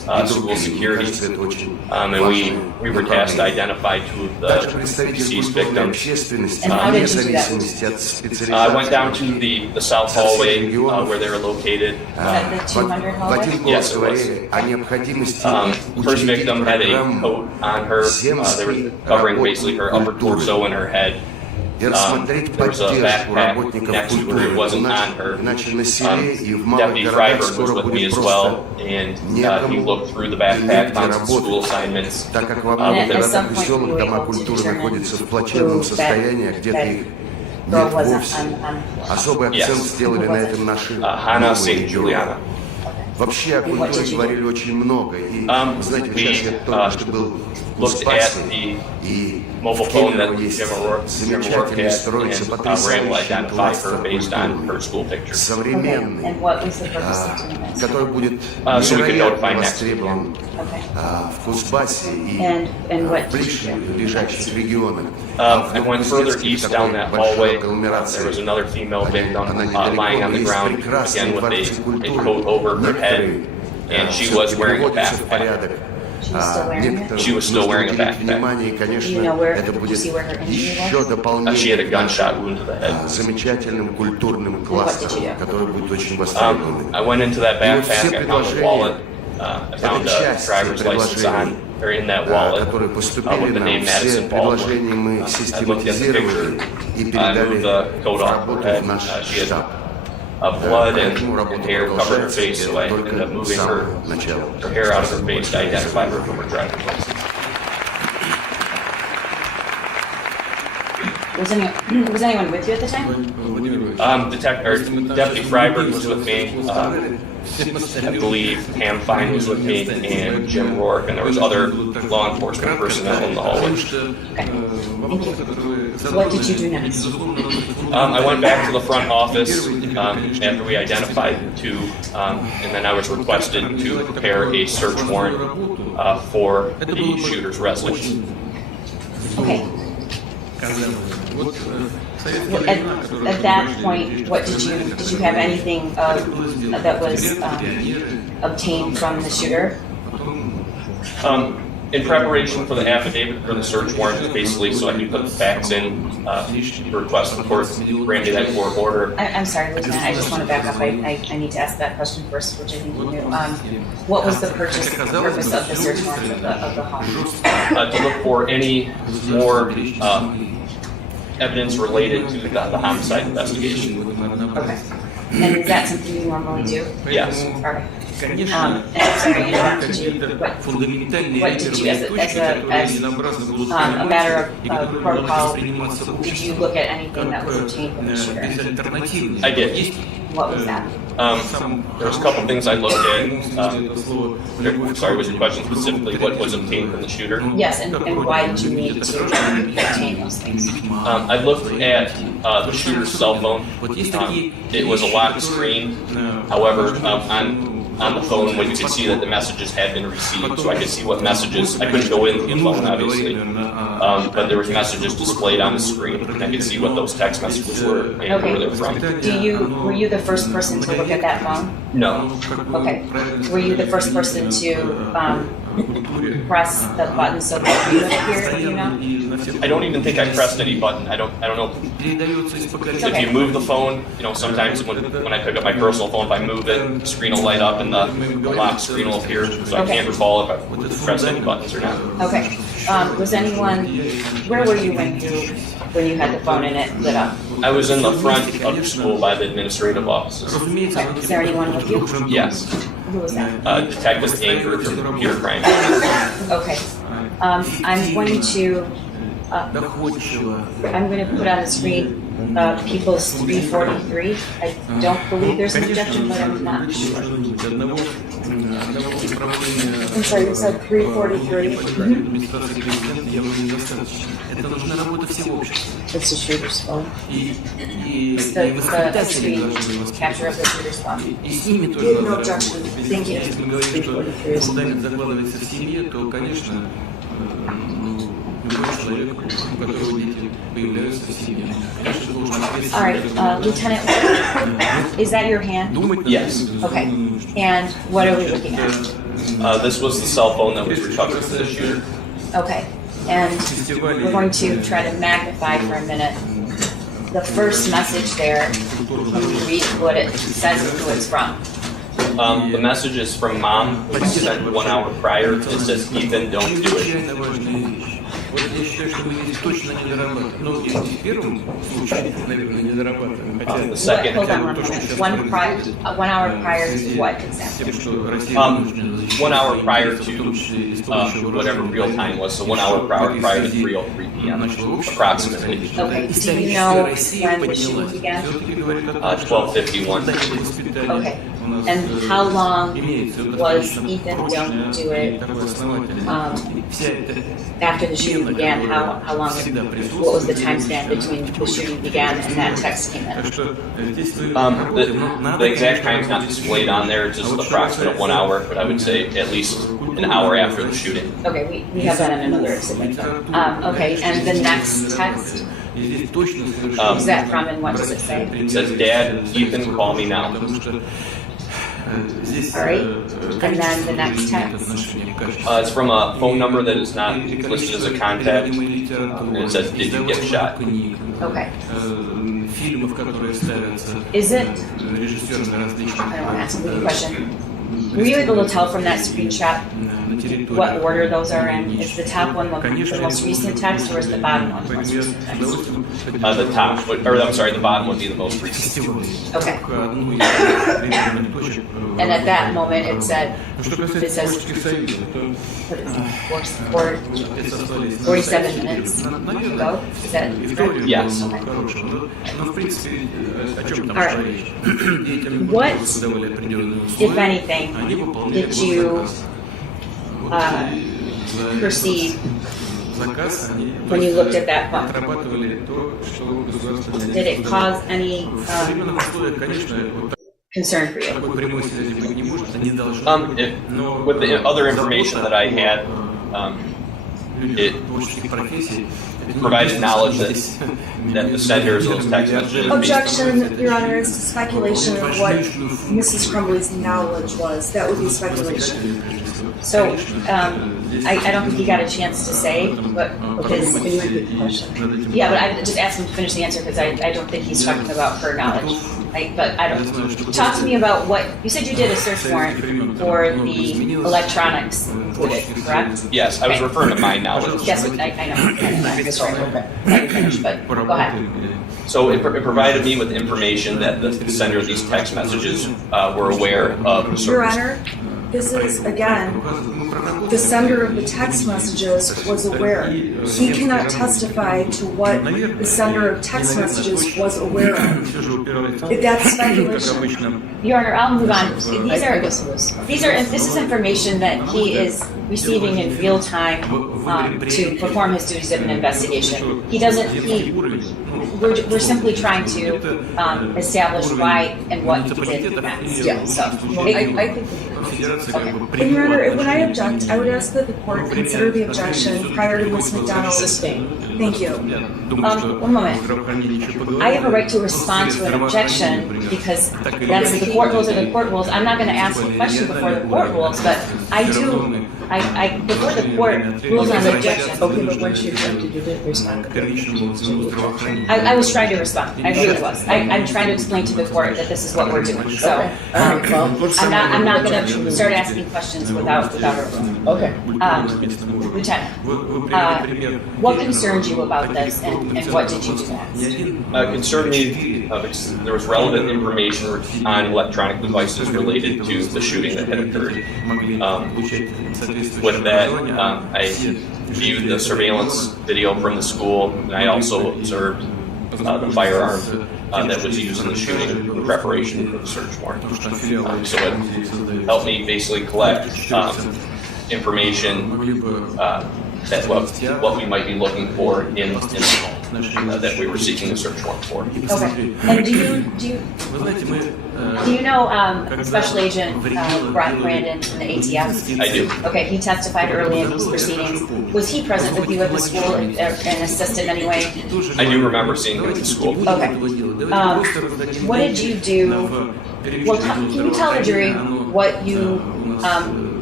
school security, and we were tasked to identify two of the deceased victims. And how did you do that? I went down to the south hallway where they were located. The 200 hallway? Yes, it was. First victim had a coat on her. They were covering basically her upper torso and her head. There was a backpack next to her. It wasn't on her. Deputy Freiberg was with me as well, and he looked through the backpack, found some school assignments. And at some point you were able to determine who that girl was on Yes. Hannah St. Juliana. Вообще о культуре говорили очень много. И, знаете, сейчас я только что был в Спасе, и mobile в phone that Кемерово есть Jim O'Rourke замечательный had, строится and we're able to потрясающий identify her кластер based on her school picture. современный, And what was the purpose of doing this? который будет So we could notify невероятно next week. востребован в Кузбассе и And what в ближайших регионах. I went further east down that hallway. There was another female victim lying on the ground, again with a coat over her head, and she was wearing a backpack. She was still wearing a backpack. Do you know where, did you see where her injury was? She had a gunshot wound to the head. Замечательным культурным кластером, который будет очень востребованный. I went into that backpack, I found a wallet, I found a driver's license on, or in that wallet, with the name Madison Baldwin. I looked at the picture, I moved the coat off her head, she had blood and hair covered her face, so I ended up moving her hair out of her face to identify her from her driver's license. Was anyone with you at the time? Deputy Freiberg was with me. I believe Pam Fine was with me, and Jim Rourke, and there was other law enforcement personnel in the hallway. What did you do next? I went back to the front office after we identified the two, and then I was requested to prepare a search warrant for the shooter's residence. Okay. At that point, what did you have anything that was obtained from the shooter? In preparation for the affidavit for the search warrant, basically so I could put the facts in, request the court granted that court order. I'm sorry, Lieutenant, I just want to back up. I need to ask that question first, which I think you knew. What was the purpose of the search warrant of the home? To look for any more evidence related to the homicide investigation. Okay. And is that something you normally do? Yes. Okay. And I'm sorry, I interrupted you. What did you, as a matter of protocol, did you look at anything that was obtained from the shooter? I did. What was that? There was a couple things I looked at. Sorry, was your question specifically what was obtained from the shooter? Yes, and why did you need to obtain those things? I looked at the shooter's cell phone. It was a locked screen. However, on the phone, when you could see that the messages had been received, so I could see what messages. I couldn't go into the phone, obviously, but there was messages displayed on the screen, and I could see what those text messages were and where they're from. Were you the first person to look at that phone? No. Okay. Were you the first person to press the button so that you would appear? Do you know? I don't even think I pressed any button. I don't know. If you move the phone, sometimes when I pick up my personal phone, if I move it, the screen will light up and the lock screen will appear. So I can't recall if I pressed any buttons or not. Okay. Was anyone? Where were you when you had the phone and it lit up? I was in the front of the school by the administrative offices. Okay. Is there anyone with you? Yes. Who was that? Detective Anchor from Computer Crime. Okay. I'm going to put on the screen People's 343. I don't believe there's an objection, but I'm not sure. I'm sorry, you said 343? It's the shooter's phone. It's the screen capture of the shooter's phone. No objection. Thank you. 343. All right, Lieutenant, is that your hand? Yes. Okay, and what are we looking at? This was the cell phone that was recovered from the shooter. Okay, and we're going to try to magnify for a minute the first message there. Can you read what it says and who it's from? The message is from Mom. It was sent 1 hour prior. It says, Ethan, don't do it. Вот я считаю, что мы здесь точно не дорабатываем. Ну, и в первом случае, наверное, не дорабатываем. Хотя The second, hold on 1 minute. 1 hour prior to what exactly? 1 hour prior to whatever real time was. So 1 hour prior to 3:03 p.m. approximately. Okay, do you know when the shooting began? 12:51. Okay, and how long was Ethan don't do it after the shooting began? How long, what was the time span between the shooting began and that text came in? The exact time is not displayed on there. It's just approximate 1 hour, but I would say at least an hour after the shooting. Okay, we have that in another exhibit. Okay, and the next text? Who's that from and what does it say? It says, Dad, Ethan, call me now. Alright, and then the next text? It's from a phone number that is not listed as a contact, and it says, did you get shot? Okay. Is it, I don't want to ask a question. Were you able to tell from that screenshot what order those are in? Is the top one the most recent text, or is the bottom one the most recent text? The top, or I'm sorry, the bottom would be the most recent. Okay. And at that moment, it says, what is it, 47 minutes ago? Is that correct? Yes. Alright. What, if anything, did you perceive when you looked at that phone? Did it cause any concern for you? With the other information that I had, it provided knowledge that the senders of those text messages. Objection, Your Honor, is to speculation of what Mrs. Crumbly's knowledge was. That would be speculation. So, I don't think you got a chance to say, but because Can you repeat the question? yeah, but I just asked him to finish the answer because I don't think he's talking about her knowledge. But I don't. Talk to me about what you said. You did a search warrant for the electronics with it, correct? Yes, I was referring to my knowledge. Yes, I know. Sorry, let me finish, but go ahead. So it provided me with information that the sender of these text messages were aware of. Your Honor, this is, again, the sender of the text messages was aware. He cannot testify to what the sender of text messages was aware of. If that's speculation. Your Honor, I'll move on. This is information that he is receiving in real time to perform his duties of an investigation. We're simply trying to establish why and what he did next. Yeah, so I think. And Your Honor, when I object, I would ask that the court consider the objection prior to Ms. McDonald's sustained. Thank you. 1 moment. I have a right to respond to an objection because that's the court rules are the court rules. I'm not going to ask a question before the court rules, but I do. Before the court rules on the objection. Okay, but when she objected, you didn't respond. I was trying to respond. I really was. I'm trying to explain to the court that this is what we're doing. So I'm not going to start asking questions without a rule. Okay. Lieutenant, what concerned you about this, and what did you do next? Concerned me, there was relevant information on electronic devices related to the shooting that had occurred. With that, I viewed the surveillance video from the school, and I also observed the firearm that was used in the shooting in preparation for the search warrant. So it helped me basically collect information that what we might be looking for in the home that we were seeking a search warrant for. Okay. And do you know Special Agent Brandon from the ATF? I do. Okay, he testified early in these proceedings. Was he present with you at the school and assisted in any way? I do remember seeing him at the school. Okay. What did you do? Well, can you tell the jury what you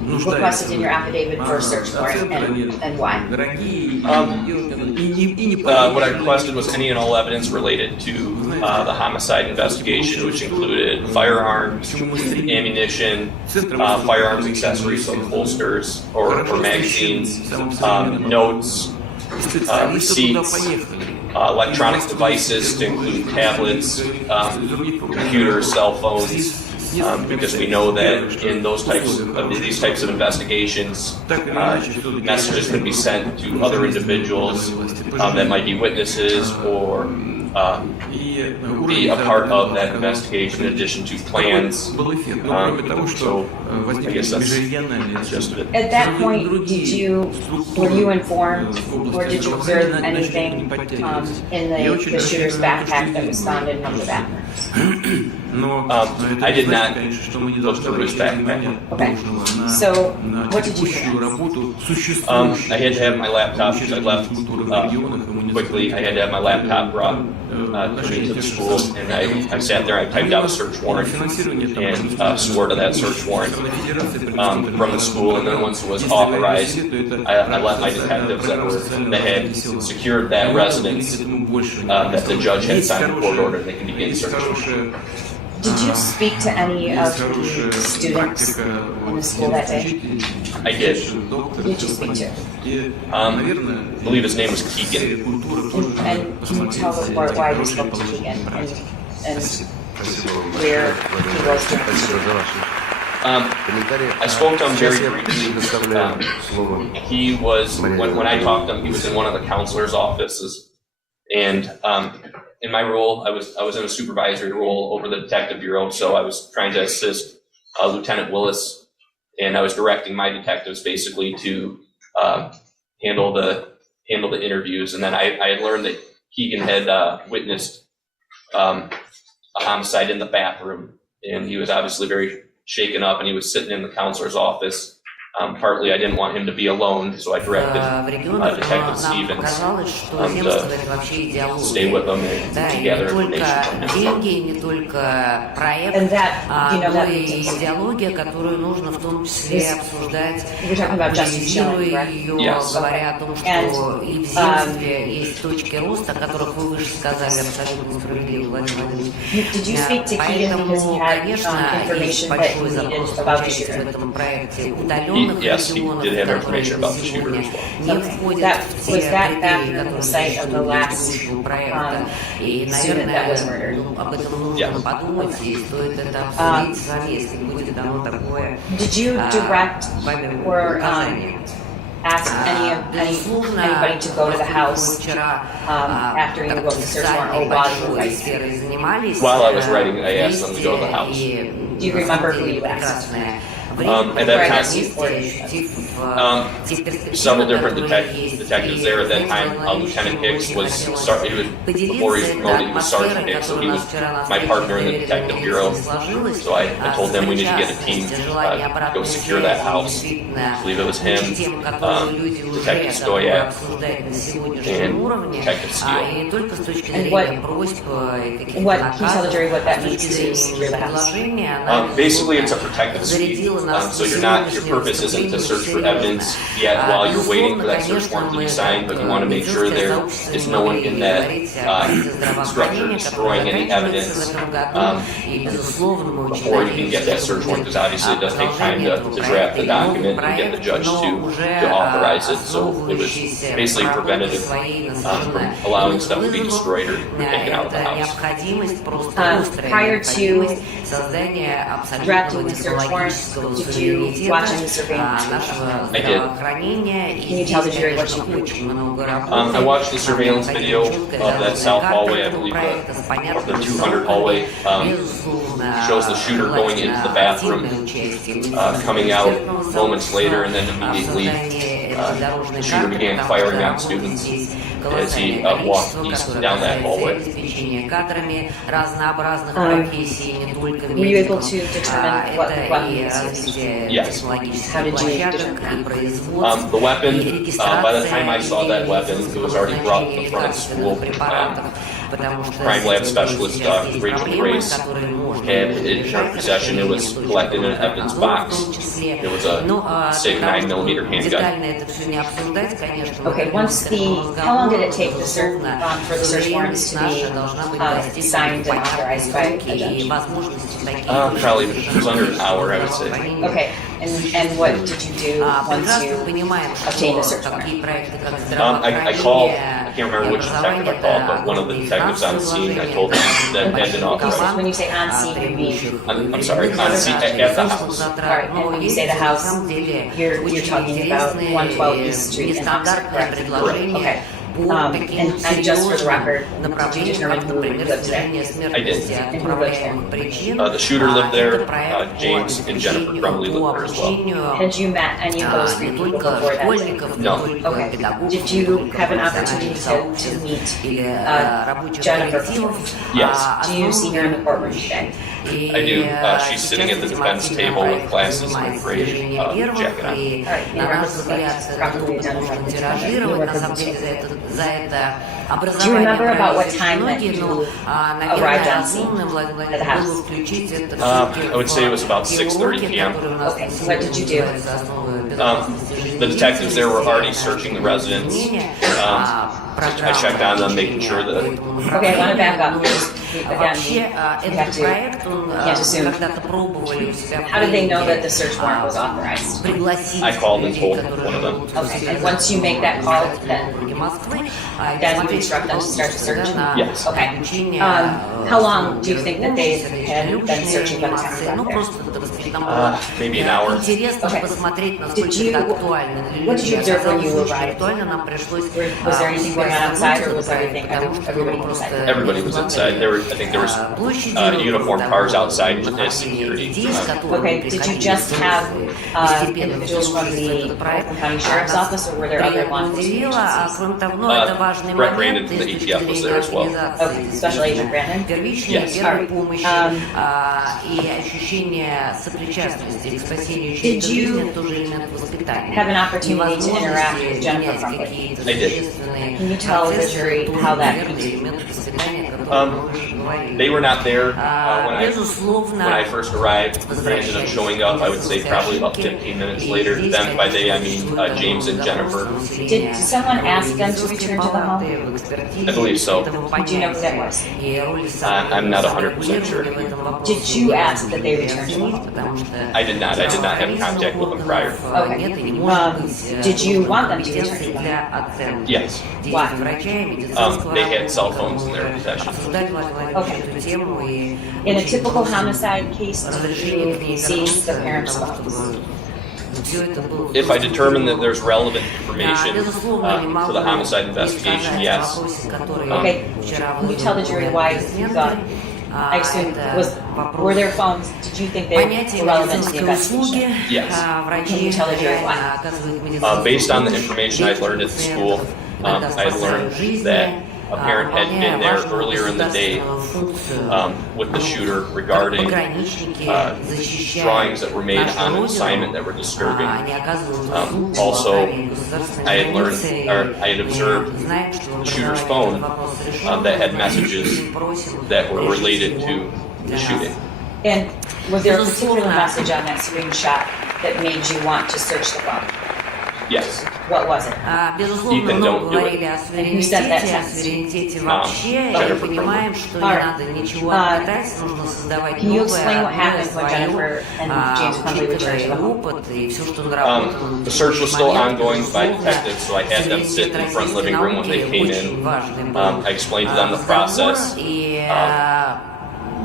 requested in your affidavit for a search warrant, and why? What I requested was any and all evidence related to the homicide investigation, which included firearms, ammunition, firearms accessories like holsters or magazines, notes, receipts, electronic devices to include tablets, computers, cell phones, because we know that in these types of investigations, messages can be sent to other individuals that might be witnesses or be a part of that investigation in addition to plans. So I guess that's just it. At that point, were you informed, or did you observe anything in the shooter's backpack that was found in one of the bathrooms? I did not go through his backpack. Okay. So, what did you do? I had to have my laptop because I left quickly. I had to have my laptop brought to me to the school, and I sat there. I typed out a search warrant and swore to that search warrant from the school. And then once it was authorized, I let my detectives that had secured that residence that the judge had signed a court order, and they can begin searching. Did you speak to any of the students in the school that day? I did. Who did you speak to? I believe his name was Keegan. And can you tell the court why you spoke to Keegan and where he was during the shooting? I spoke to him very briefly. He was, when I talked to him, he was in one of the counselor's offices. And in my role, I was in a supervisory role over the detective bureau, so I was trying to assist Lieutenant Willis, and I was directing my detectives basically to handle the interviews. And then I had learned that Keegan had witnessed a homicide in the bathroom, and he was obviously very shaken up, and he was sitting in the counselor's office. Partly I didn't want him to be alone, so I directed Detective Stevens to stay with him and gather information. And that, you know, that идеология, которую нужно в том числе обсуждать, говоря о том, что и в земстве есть точки роста, о которых вы выше сказали, абсолютно справедливо, Владимир Владимирович. Поэтому, конечно, есть большой запрос в этом проекте удаленных. Yes, he did have information about the shooter as well. Was that the site of the last student that was murdered? Did you direct or ask anybody to go to the house after you wrote the search warrant or while you were writing? While I was writing, I asked them to go to the house. Do you remember who you asked? At that time, several different detectives there. At that time, Lieutenant Hicks was before he was promoted, he was Sergeant Hicks, so he was my partner in the detective bureau. So I told them we need to get a team to go secure that house. I believe it was him, Detective Stoyak, and Detective Steele. And what can you tell the jury what that means to secure the house? Basically, it's a protective suite. So your purpose isn't to search for evidence yet while you're waiting for that search warrant to be signed, but you want to make sure there is no one in that structure destroying any evidence before you can get that search warrant, because obviously it does take time to draft the document and get the judge to authorize it. So it was basically preventative from allowing stuff to be destroyed or taken out of the house. Prior to drafting the search warrant, did you watch any surveillance? I did. Can you tell the jury what you think? I watched the surveillance video of that south hallway, I believe the 200 hallway. Shows the shooter going into the bathroom, coming out moments later, and then immediately The shooter began firing on students as he walked east down that hallway. Were you able to determine what the weapon was? Yes. How did you determine that? The weapon, by the time I saw that weapon, it was already brought to the front of school. Crime lab specialist Rachel Grace had it in her possession. It was collected in an evidence box. It was a SIG 9mm handgun. Okay, how long did it take for the search warrants to be signed and authorized by a judge? Probably it was under an hour, I would say. Okay, and what did you do once you obtained the search warrant? I called, I can't remember which detective I called, but one of the detectives on scene, I told him that had been authorized. When you say on scene, you mean? I'm sorry, on scene at the house. All right, and when you say the house, you're talking about 112 East Street in Oxford, correct? Correct. Okay. And just for the record, did you determine who lived there? I did. And who lived there? The shooter lived there, James and Jennifer Crumley lived there as well. Had you met any of those three people before that? No. Okay. Did you have an opportunity to meet Jennifer? Yes. Do you see her in the courtroom today? I do. She's sitting at the defense table with glasses and a gray jacket on. Do you remember about what time that you arrived on scene at the house? I would say it was about 6:30 p.m. Okay, so what did you do? The detectives there were already searching the residence. I checked on them, making sure that... Okay, I want to back up. Again, you have to, can't assume. How did they know that the search warrant was authorized? I called and told one of them. Okay, and once you make that call, then you instruct them to start the search? Yes. Okay. How long do you think that they had been searching by the time you got there? Maybe an hour. Okay. What did you observe when you arrived? Was there anything going on outside, or was everybody inside? Everybody was inside. I think there was uniformed cars outside as security. Okay. Did you just have individuals from the Oakland County Sheriff's Office, or were there other law enforcement agencies? Brett Brandon from the ATF was there as well. Okay. Special Agent Brandon? Yes. All right. Did you have an opportunity to interact with Jennifer Crumley? I did. Can you tell the jury how that went? They were not there when I first arrived. They ended up showing up, I would say, probably about 15 minutes later. Then by they, I mean James and Jennifer. Did someone ask them to return to the home? I believe so. Do you know who that was? I'm not 100% sure. Did you ask that they return to the home? I did not. I did not have contact with them prior. Okay. Did you want them to return to the home? Yes. Why? They had cell phones in their possession. Okay. In a typical homicide case, do you seize the parents' phones? If I determine that there's relevant information for the homicide investigation, yes. Okay. Can you tell the jury why you thought? I assume were there phones? Did you think they were relevant to the investigation? Yes. Can you tell the jury why? Based on the information I learned at the school, I learned that a parent had been there earlier in the day with the shooter regarding drawings that were made on an assignment that were disturbing. Also, I had learned, or I had observed the shooter's phone that had messages that were related to the shooting. And was there a particular message on that screenshot that made you want to search the phone? Yes. What was it? Ethan, don't do it. And who sent that text? Jennifer Crumley. Can you explain what happened when Jennifer and James Crumley returned to the home? The search was still ongoing by detectives, so I had them sit in the front living room when they came in. I explained to them the process.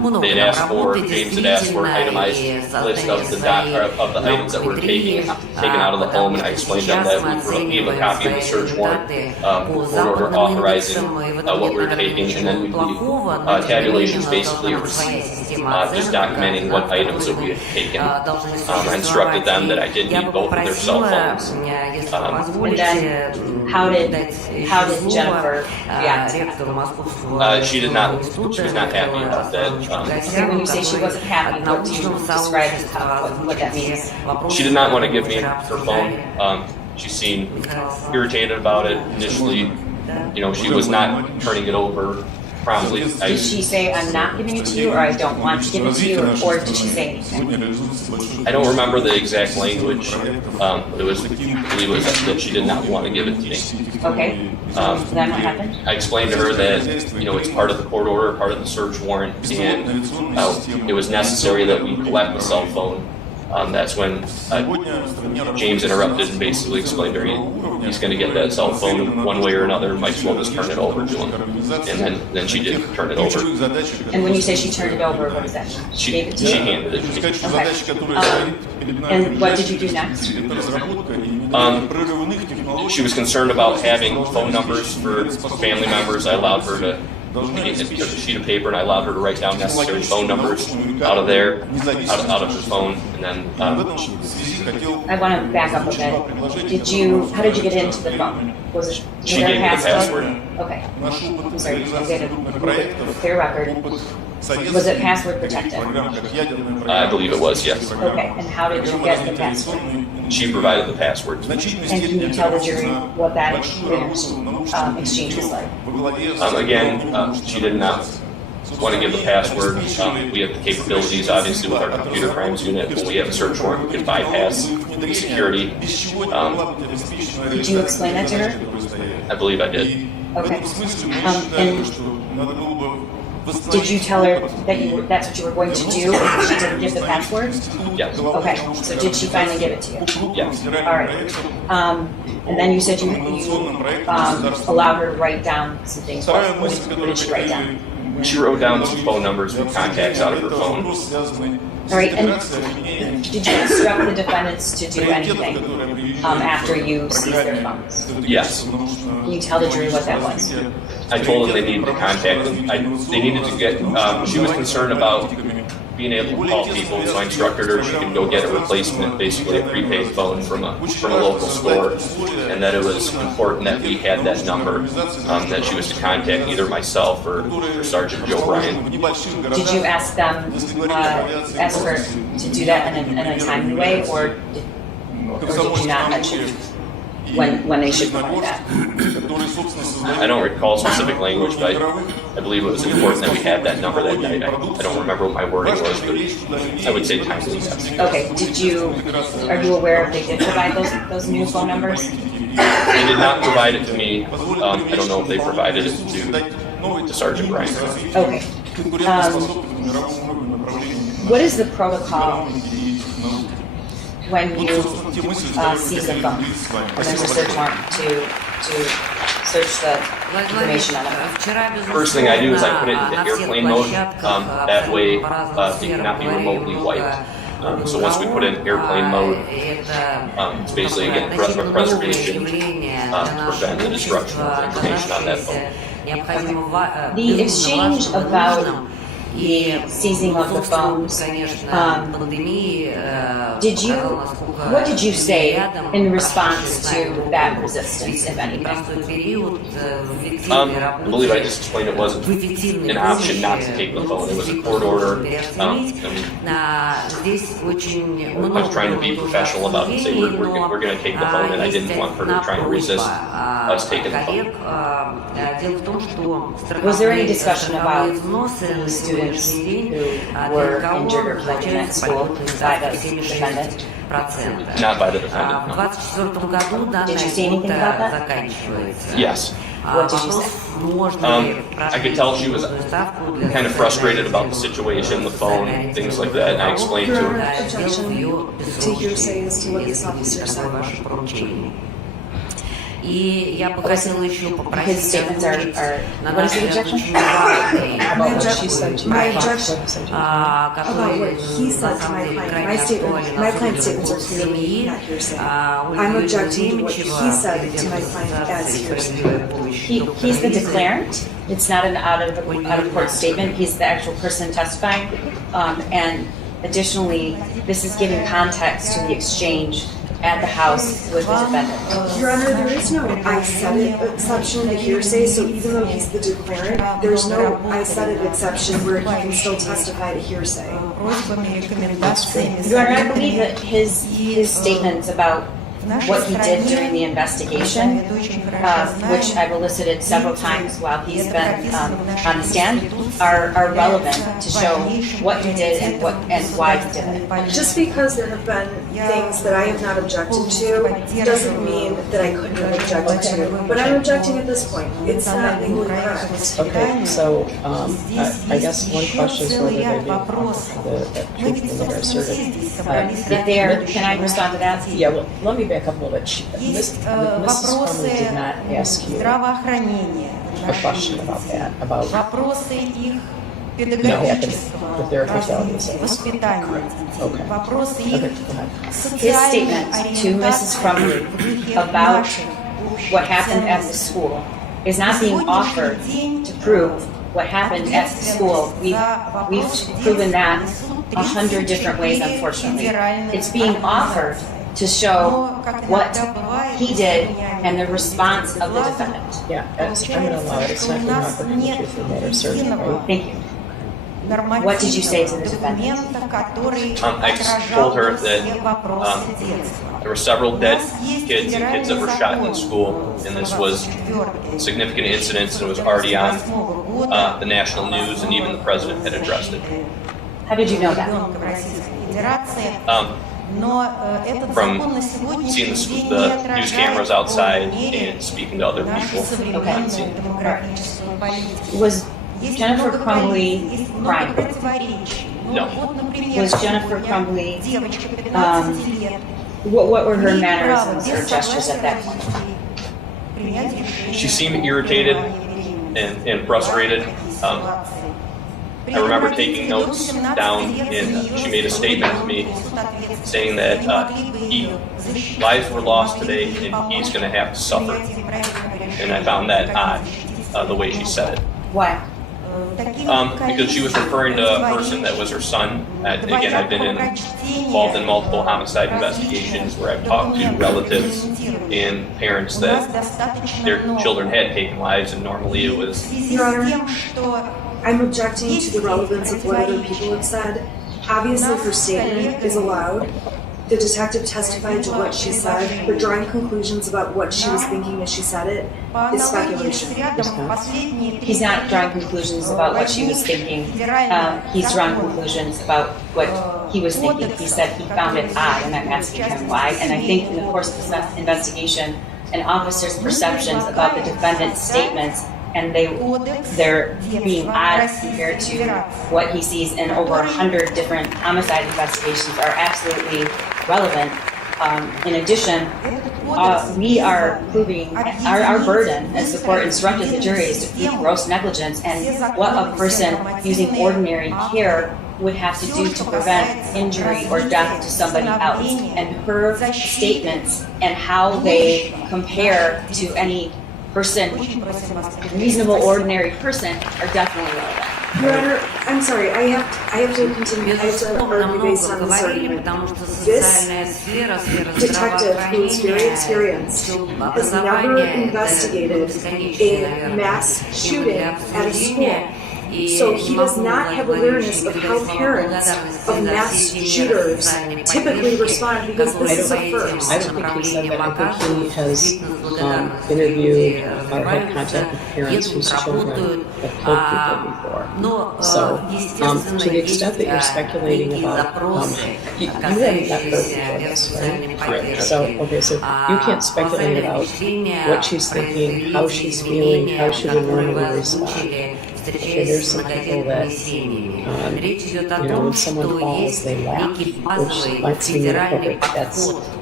They had asked for, James had asked for an itemized list of the items that were taken out of the home, and I explained to them that we gave a copy of the search warrant, court order authorizing what we were taking, and then we gave tabulations, basically a receipt, just documenting what items that we had taken. I instructed them that I did need both of their cell phones. And then how did Jennifer react? She was not happy about that. Okay, when you say she wasn't happy, what do you describe as what that means? She did not want to give me her phone. She seemed irritated about it initially. She was not turning it over promptly. Did she say, I'm not giving it to you, or I don't want to give it to you, or did she say anything? I don't remember the exact language, but I believe it was that she did not want to give it to me. Okay. Then what happened? I explained to her that, it's part of the court order, part of the search warrant, and it was necessary that we collect the cell phone. That's when James interrupted and basically explained to her he's going to get that cell phone one way or another, might as well just turn it over to him. And then she did turn it over. And when you say she turned it over, what does that mean? She gave it to you? She handed it to me. Okay. And what did you do next? She was concerned about having phone numbers for family members. I allowed her to get a sheet of paper, and I allowed her to write down necessary phone numbers out of her phone, and then I want to back up a bit. How did you get into the phone? She gave me the password. Okay. I'm sorry, I get a clear record. Was it password protected? I believe it was, yes. Okay, and how did you get the password? She provided the password. And can you tell the jury what that exchange was like? Again, she did not want to give the password. We have the capabilities, obviously, with our computer crimes unit. When we have a search warrant, we can bypass the security. Did you explain that to her? I believe I did. Okay. And did you tell her that that's what you were going to do if she didn't give the password? Yes. Okay, so did she finally give it to you? Yes. All right. And then you said you allowed her to write down some things. What did she write down? She wrote down some phone numbers and contacts out of her phone. All right, and did you instruct the defendants to do anything after you seized their phones? Yes. Can you tell the jury what that was? I told them they needed to contact them. They needed to get, she was concerned about being able to call people, so I instructed her she could go get a replacement, basically a prepaid phone from a local store, and that it was important that we had that number, that she was to contact either myself or Sergeant Joe Bryan. Did you ask them, ask her to do that in a timely way, or did you not mention when they should provide that? I don't recall specific language, but I believe it was important that we had that number that night. I don't remember what my wording was, but I would say timely. Okay. Are you aware if they did provide those new phone numbers? They did not provide it to me. I don't know if they provided it to Sergeant Bryan. Okay. What is the protocol when you seize a phone? When there's a search warrant to search the information on it? First thing I do is I put it into airplane mode. That way it cannot be remotely wiped. So once we put it in airplane mode, it's basically, again, a preservation to prevent the destruction of information on that phone. The exchange about the seizing of the phones, what did you say in response to that resistance, if anything? I believe I just explained it wasn't an option not to take the phone. It was a court order. I was trying to be professional about it and say we're going to take the phone, and I didn't want her to try and resist us taking the phone. Was there any discussion about the students who were injured or killed at school by the defendant? Not by the defendant. Did you say anything about that? Yes. What did you say? I could tell she was kind of frustrated about the situation, the phone, things like that, and I explained to her. Objection to hearsay as to what this officer said. И я бы хотела еще His попросить statements are на what is наш the взгляд, objection? очень важный, My objection, my objection about который what he на said to самом my деле client. крайне актуален, My client's особенно statements в are clearly семьи, not hearsay. у I'm Юрия objecting to what Владимировича, he said to президента my client as Ассоциации hearsay. справедливой помощи He's the declarant. It's not an out of court statement. He's the actual person testifying. And additionally, this is giving context to the exchange at the house with the defendant. Your Honor, there is no I said it exception to hearsay, so even though he's the declarant, there's no I said it exception where he can still testify to hearsay. Your Honor, I believe that his statements about what he did during the investigation, which I've elicited several times while he's been on the stand, are relevant to show what he did and why he did it. Just because there have been things that I have not objected to doesn't mean that I couldn't have objected to. But I'm objecting at this point. It's not legally correct. Okay, so I guess one question is whether they the truth when they're asserted. Can I respond to that? Yeah, well, let me back up a little bit. Mrs. Crumley did not ask you a question about that, about what happened with their fatalities. Okay. His statement to Mrs. Crumley about what happened at the school is not being offered to prove what happened at the school. We've proven that 100 different ways, unfortunately. It's being offered to show what he did and the response of the defendant. Yeah, I'm going to allow it. It's not being offered in the truth of the matter asserted, right? Thank you. What did you say to the defendant? I just told her that there were several dead kids and kids that were shot in school, and this was significant incidents, and it was already on the national news, and even the president had addressed it. How did you know that? From seeing the news cameras outside and speaking to other people on scene. Was Jennifer Crumley crying? No. Was Jennifer Crumley, what were her mannerisms or gestures at that point? She seemed irritated and frustrated. I remember taking notes down, and she made a statement to me saying that lives were lost today and he's going to have to suffer. And I found that odd, the way she said it. Why? Because she was referring to a person that was her son. Again, I've been involved in multiple homicide investigations where I've talked to relatives and parents that their children had taken lives, and normally it was... Your Honor, I'm objecting to the relevance of what other people have said. Obviously, her statement is allowed. The detective testified to what she said, but drawing conclusions about what she was thinking as she said it is speculation. He's not drawing conclusions about what she was thinking. He's drawing conclusions about what he was thinking. He said he found it odd, and I'm asking him why. And I think in the course of this investigation, an officer's perceptions about the defendant's statements and they're being odd compared to what he sees in over 100 different homicide investigations are absolutely relevant. In addition, we are proving our burden as the court instructed the jury is to prove gross negligence and what a person using ordinary care would have to do to prevent injury or death to somebody else. And her statements and how they compare to any person, reasonable, ordinary person, are definitely relevant. Your Honor, I'm sorry, I have to continue. I have to argue based on this argument. This detective, who is very experienced, has never investigated a mass shooting at a school. So he does not have awareness of how parents of mass shooters typically respond, because this is a first. I don't think he said that. I think he has interviewed or had contact with parents whose children have killed people before. So, to the extent that you're speculating about, you haven't met her before this, right? Correct. So, okay, so you can't speculate about what she's thinking, how she's feeling, how she would normally respond. Okay, there's some people that, when someone falls, they laugh, which might seem inappropriate.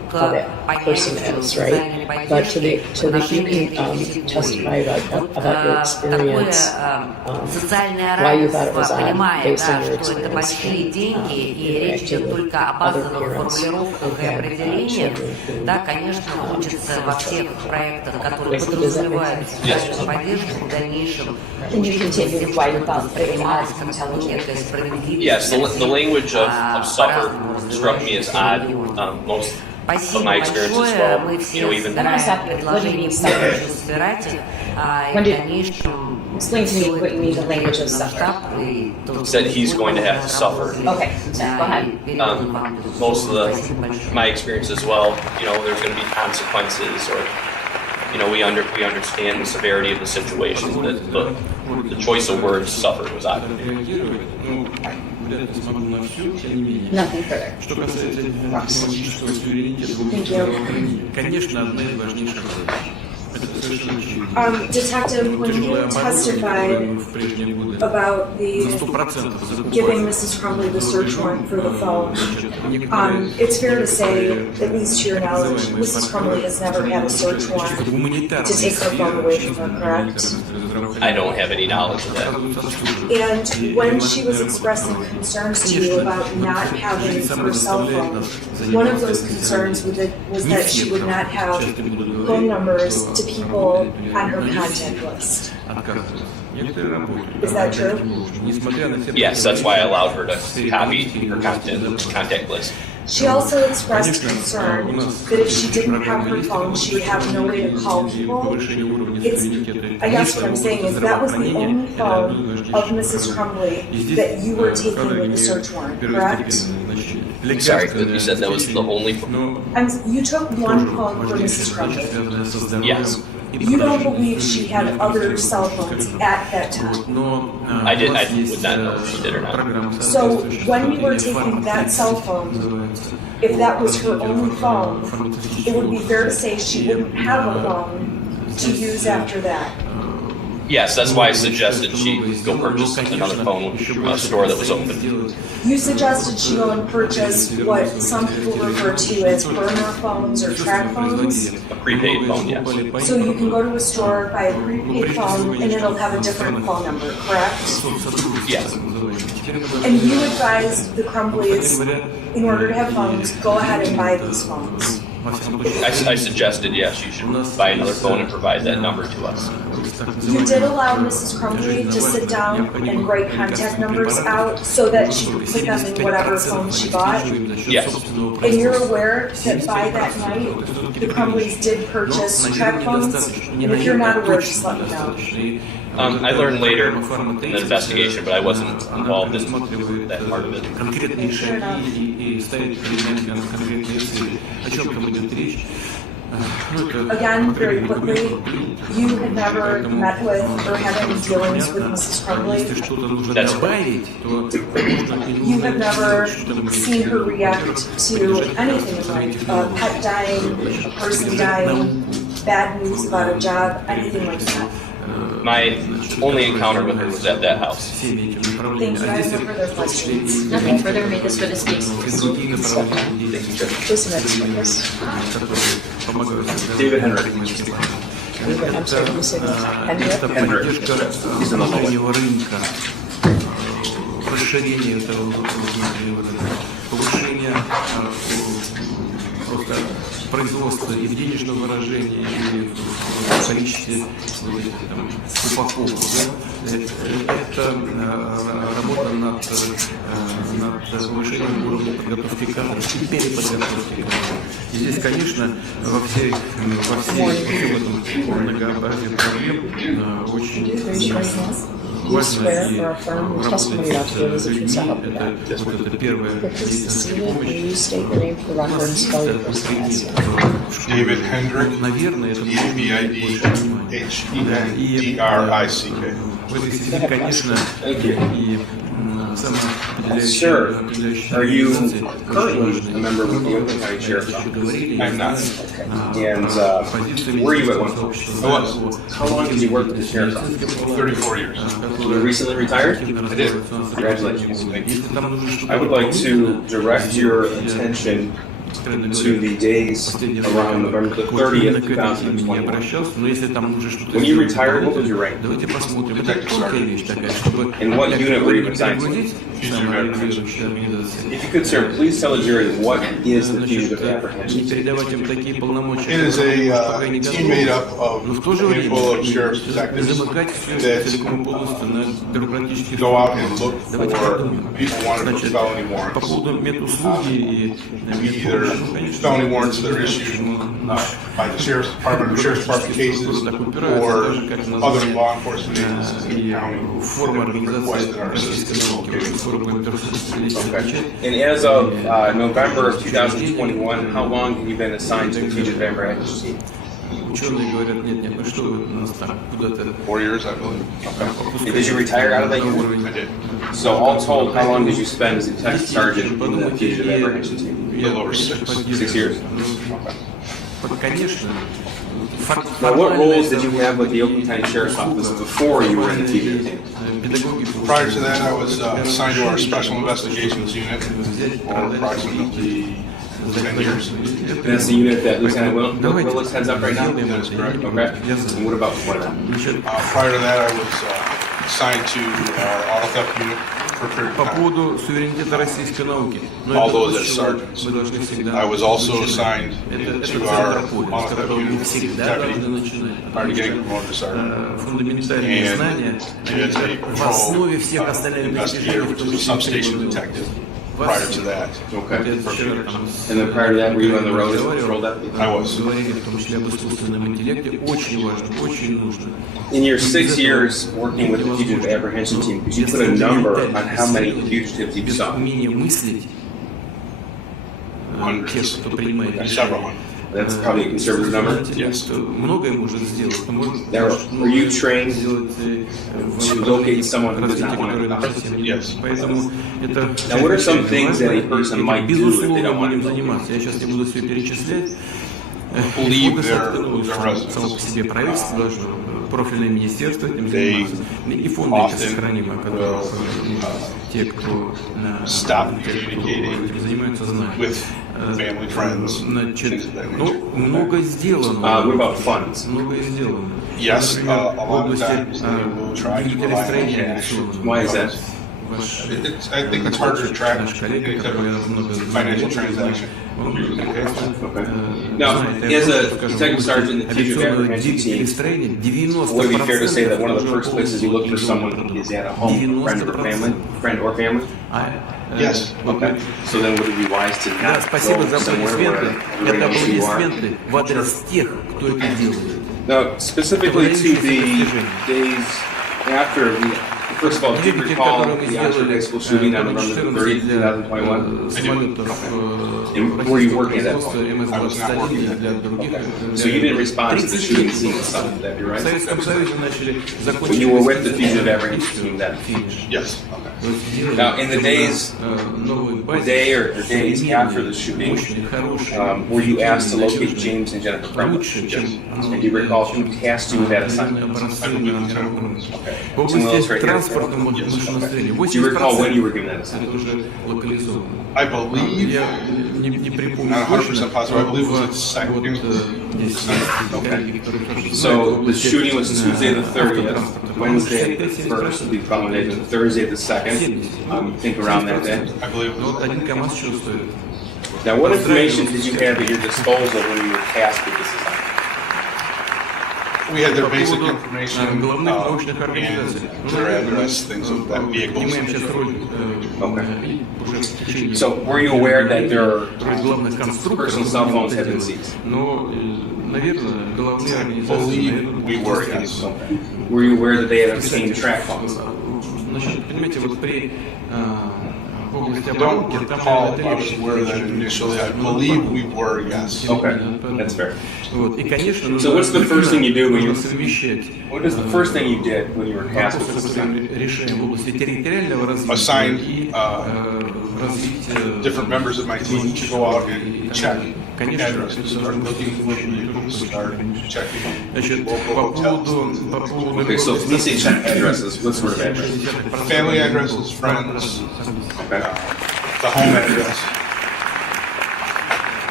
that person is, right? But to the you can testify about your experience, why you thought it was odd based on your experience interacting with other parents who had children. Да, конечно, учится во всех проектах, которые подразумевают социальную поддержку в дальнейшем. Can you continue why you thought it was odd from telling me? Yes, the language of suffer struck me as odd. Most of my experience as well, you know, even explain to me what you mean the language of suffer. said he's going to have to suffer. Okay, go ahead. Most of my experience as well, you know, there's going to be consequences, or you know, we understand the severity of the situation. The choice of words "suffer" was odd. Nothing further. Thank you. Detective, when you testified about the giving Mrs. Crumbley the search warrant for the phone, it's fair to say, at least to your knowledge, Mrs. Crumbley has never had a search warrant to take her phone away from her, correct? I don't have any knowledge of that. And when she was expressing concerns to you about not having her cell phone, one of those concerns was that she would not have phone numbers to people on her contact list. Is that true? Yes, that's why I allowed her to copy her contact list. She also expressed concern that if she didn't have her phone, she would have no way to call people. I guess what I'm saying is that was the only phone of Mrs. Crumbley that you were taking with the search warrant, correct? Sorry, you said that was the only phone? You took one phone for Mrs. Crumbley. Yes. You don't believe she had other cell phones at that time? I would not know if she did or not. So when you were taking that cell phone, if that was her only phone, it would be fair to say she wouldn't have a phone to use after that. Yes, that's why I suggested she go purchase another phone from a store that was open. You suggested she go and purchase what some people refer to as burner phones or track phones. A prepaid phone, yes. So you can go to a store, buy a prepaid phone, and it'll have a different phone number, correct? Yes. And you advised the Crumbleys, in order to have phones, go ahead and buy these phones. I suggested, yes, she should buy another phone and provide that number to us. You did allow Mrs. Crumbly to sit down and write contact numbers out so that she could put them in whatever phone she bought? Yes. And you're aware that by that night, the Crumbleys did purchase track phones? And if you're not aware, just let me know. I learned later in the investigation, but I wasn't involved in that part of it. Again, very quickly, you had never met with or had any dealings with Mrs. Crumbly? That's right. You have never seen her react to anything in life, a pet dying, a person dying, bad news about a job, anything like that? My only encounter with her was at that house. Thank you. I have no further questions. Nothing further. May this witness speak. David Henry. I'm sorry, you said Henry. He's in the hallway. Расширение этого повышение просто производства и в денежном выражении, и в количестве упаковок. Да? Это работа над повышением уровня подготовки кадров и переподготовки кадров. И здесь, конечно, во всем этом многообразии проблем очень важно и работать. Это первое. David Hendrick. Наверное, это D-E-V-I-D-H-E-N-D-R-I-C-K. в этой связи, конечно, и Sir, are you currently a member of the Oakland County Sheriff's Office? I'm not. And were you at one point? I was. How long did you work with the Sheriff's Office? 34 years. You recently retired? I did. Congratulations. Thank you. I would like to direct your attention to the days around November the 30th, 2021. When you retired, what was your rank? And what unit were you assigned to? If you could, sir, please tell the jury what is the fugitive apprehension team. It is a team made up of a handful of sheriff's detectives that go out and look for people wanted for felony warrants. Either felony warrants that are issued by the Sheriff's Department or Sheriff's Department cases or other law enforcement agencies in the county that requested our assistance in locating. Okay. And as of November of 2021, how long have you been assigned to the fugitive apprehension team? 4 years, I believe. Okay. And did you retire out of that unit? I did. So all told, how long did you spend as a detective sergeant in the fugitive apprehension team? A little over 6. 6 years. Okay. Now, what roles did you have with the Oakland County Sheriff's Office before you were in the fugitive team? Prior to that, I was assigned to our Special Investigations Unit for approximately 10 years. And that's the unit that Lieutenant Willis heads up right now? That is correct. Okay. And what about before that? Prior to that, I was assigned to our auto theft unit for a period of time. All those as sergeants. I was also assigned to our auto theft unit as deputy prior to getting promoted to sergeant. And as a patrol investigator, which is a substation detective. Prior to that. Okay. And then prior to that, were you on the road as a patrol deputy? I was. In your 6 years working with the fugitive apprehension team, could you put a number on how many fugitives you saw? Hundreds. Several hundred. That's probably a conservative number? Yes. Now, were you trained to locate someone who does not want to know? Yes. Now, what are some things that a person might do if they don't want to know? Believe their residents. профильное министерство этим занимается, и фонды эти сохранимо, которые те, кто занимаются, знают. Значит, ну, много сделано. Много сделано. Yes, в области перестроения. Why is that? I think it's harder to track financial transaction. Okay. Now, as a detective sergeant in the fugitive apprehension team, would it be fair to say that one of the first places you look for someone is at a home, friend or family? Yes. Okay. So then would it be wise to not go somewhere where everybody knows who you are? Now, specifically to the days after the first of all, do you recall the Oxford High School shooting on November 30th, 2021? And were you working at that point? I was not working at that point. Okay. So you didn't respond to the shooting scene itself, would that be right? But you were with the fugitive apprehension team then? Yes. Okay. Now, in the days, day or days after the shooting, were you asked to locate James and Jennifer Kremlin? Yes. And do you recall who tasked you with that assignment? Okay. To military air. Do you recall when you were given that assignment? I believe, not 100% positive, I believe it was at second. Okay. So the shooting was Tuesday the 30th, Wednesday the 1st, the following day, Thursday the 2nd. Think around that day? I believe it was. Now, what information did you have at your disposal when you were tasked with this assignment? We had their basic information and their address, things of that vehicle. Okay. So, were you aware that their personal cell phones had been seized? I believe we were, yes. Okay. Were you aware that they had obtained track phones? I don't recall if I was aware of that initially. I believe we were, yes. Okay, that's fair. So what's the first thing you do when you... What is the first thing you did when you were tasked with this assignment? Assigned different members of my team to go out and check addresses, start looking for people, start checking local hotels. Okay, so when you say check addresses, what sort of addresses? Family addresses, friends, okay. The home address.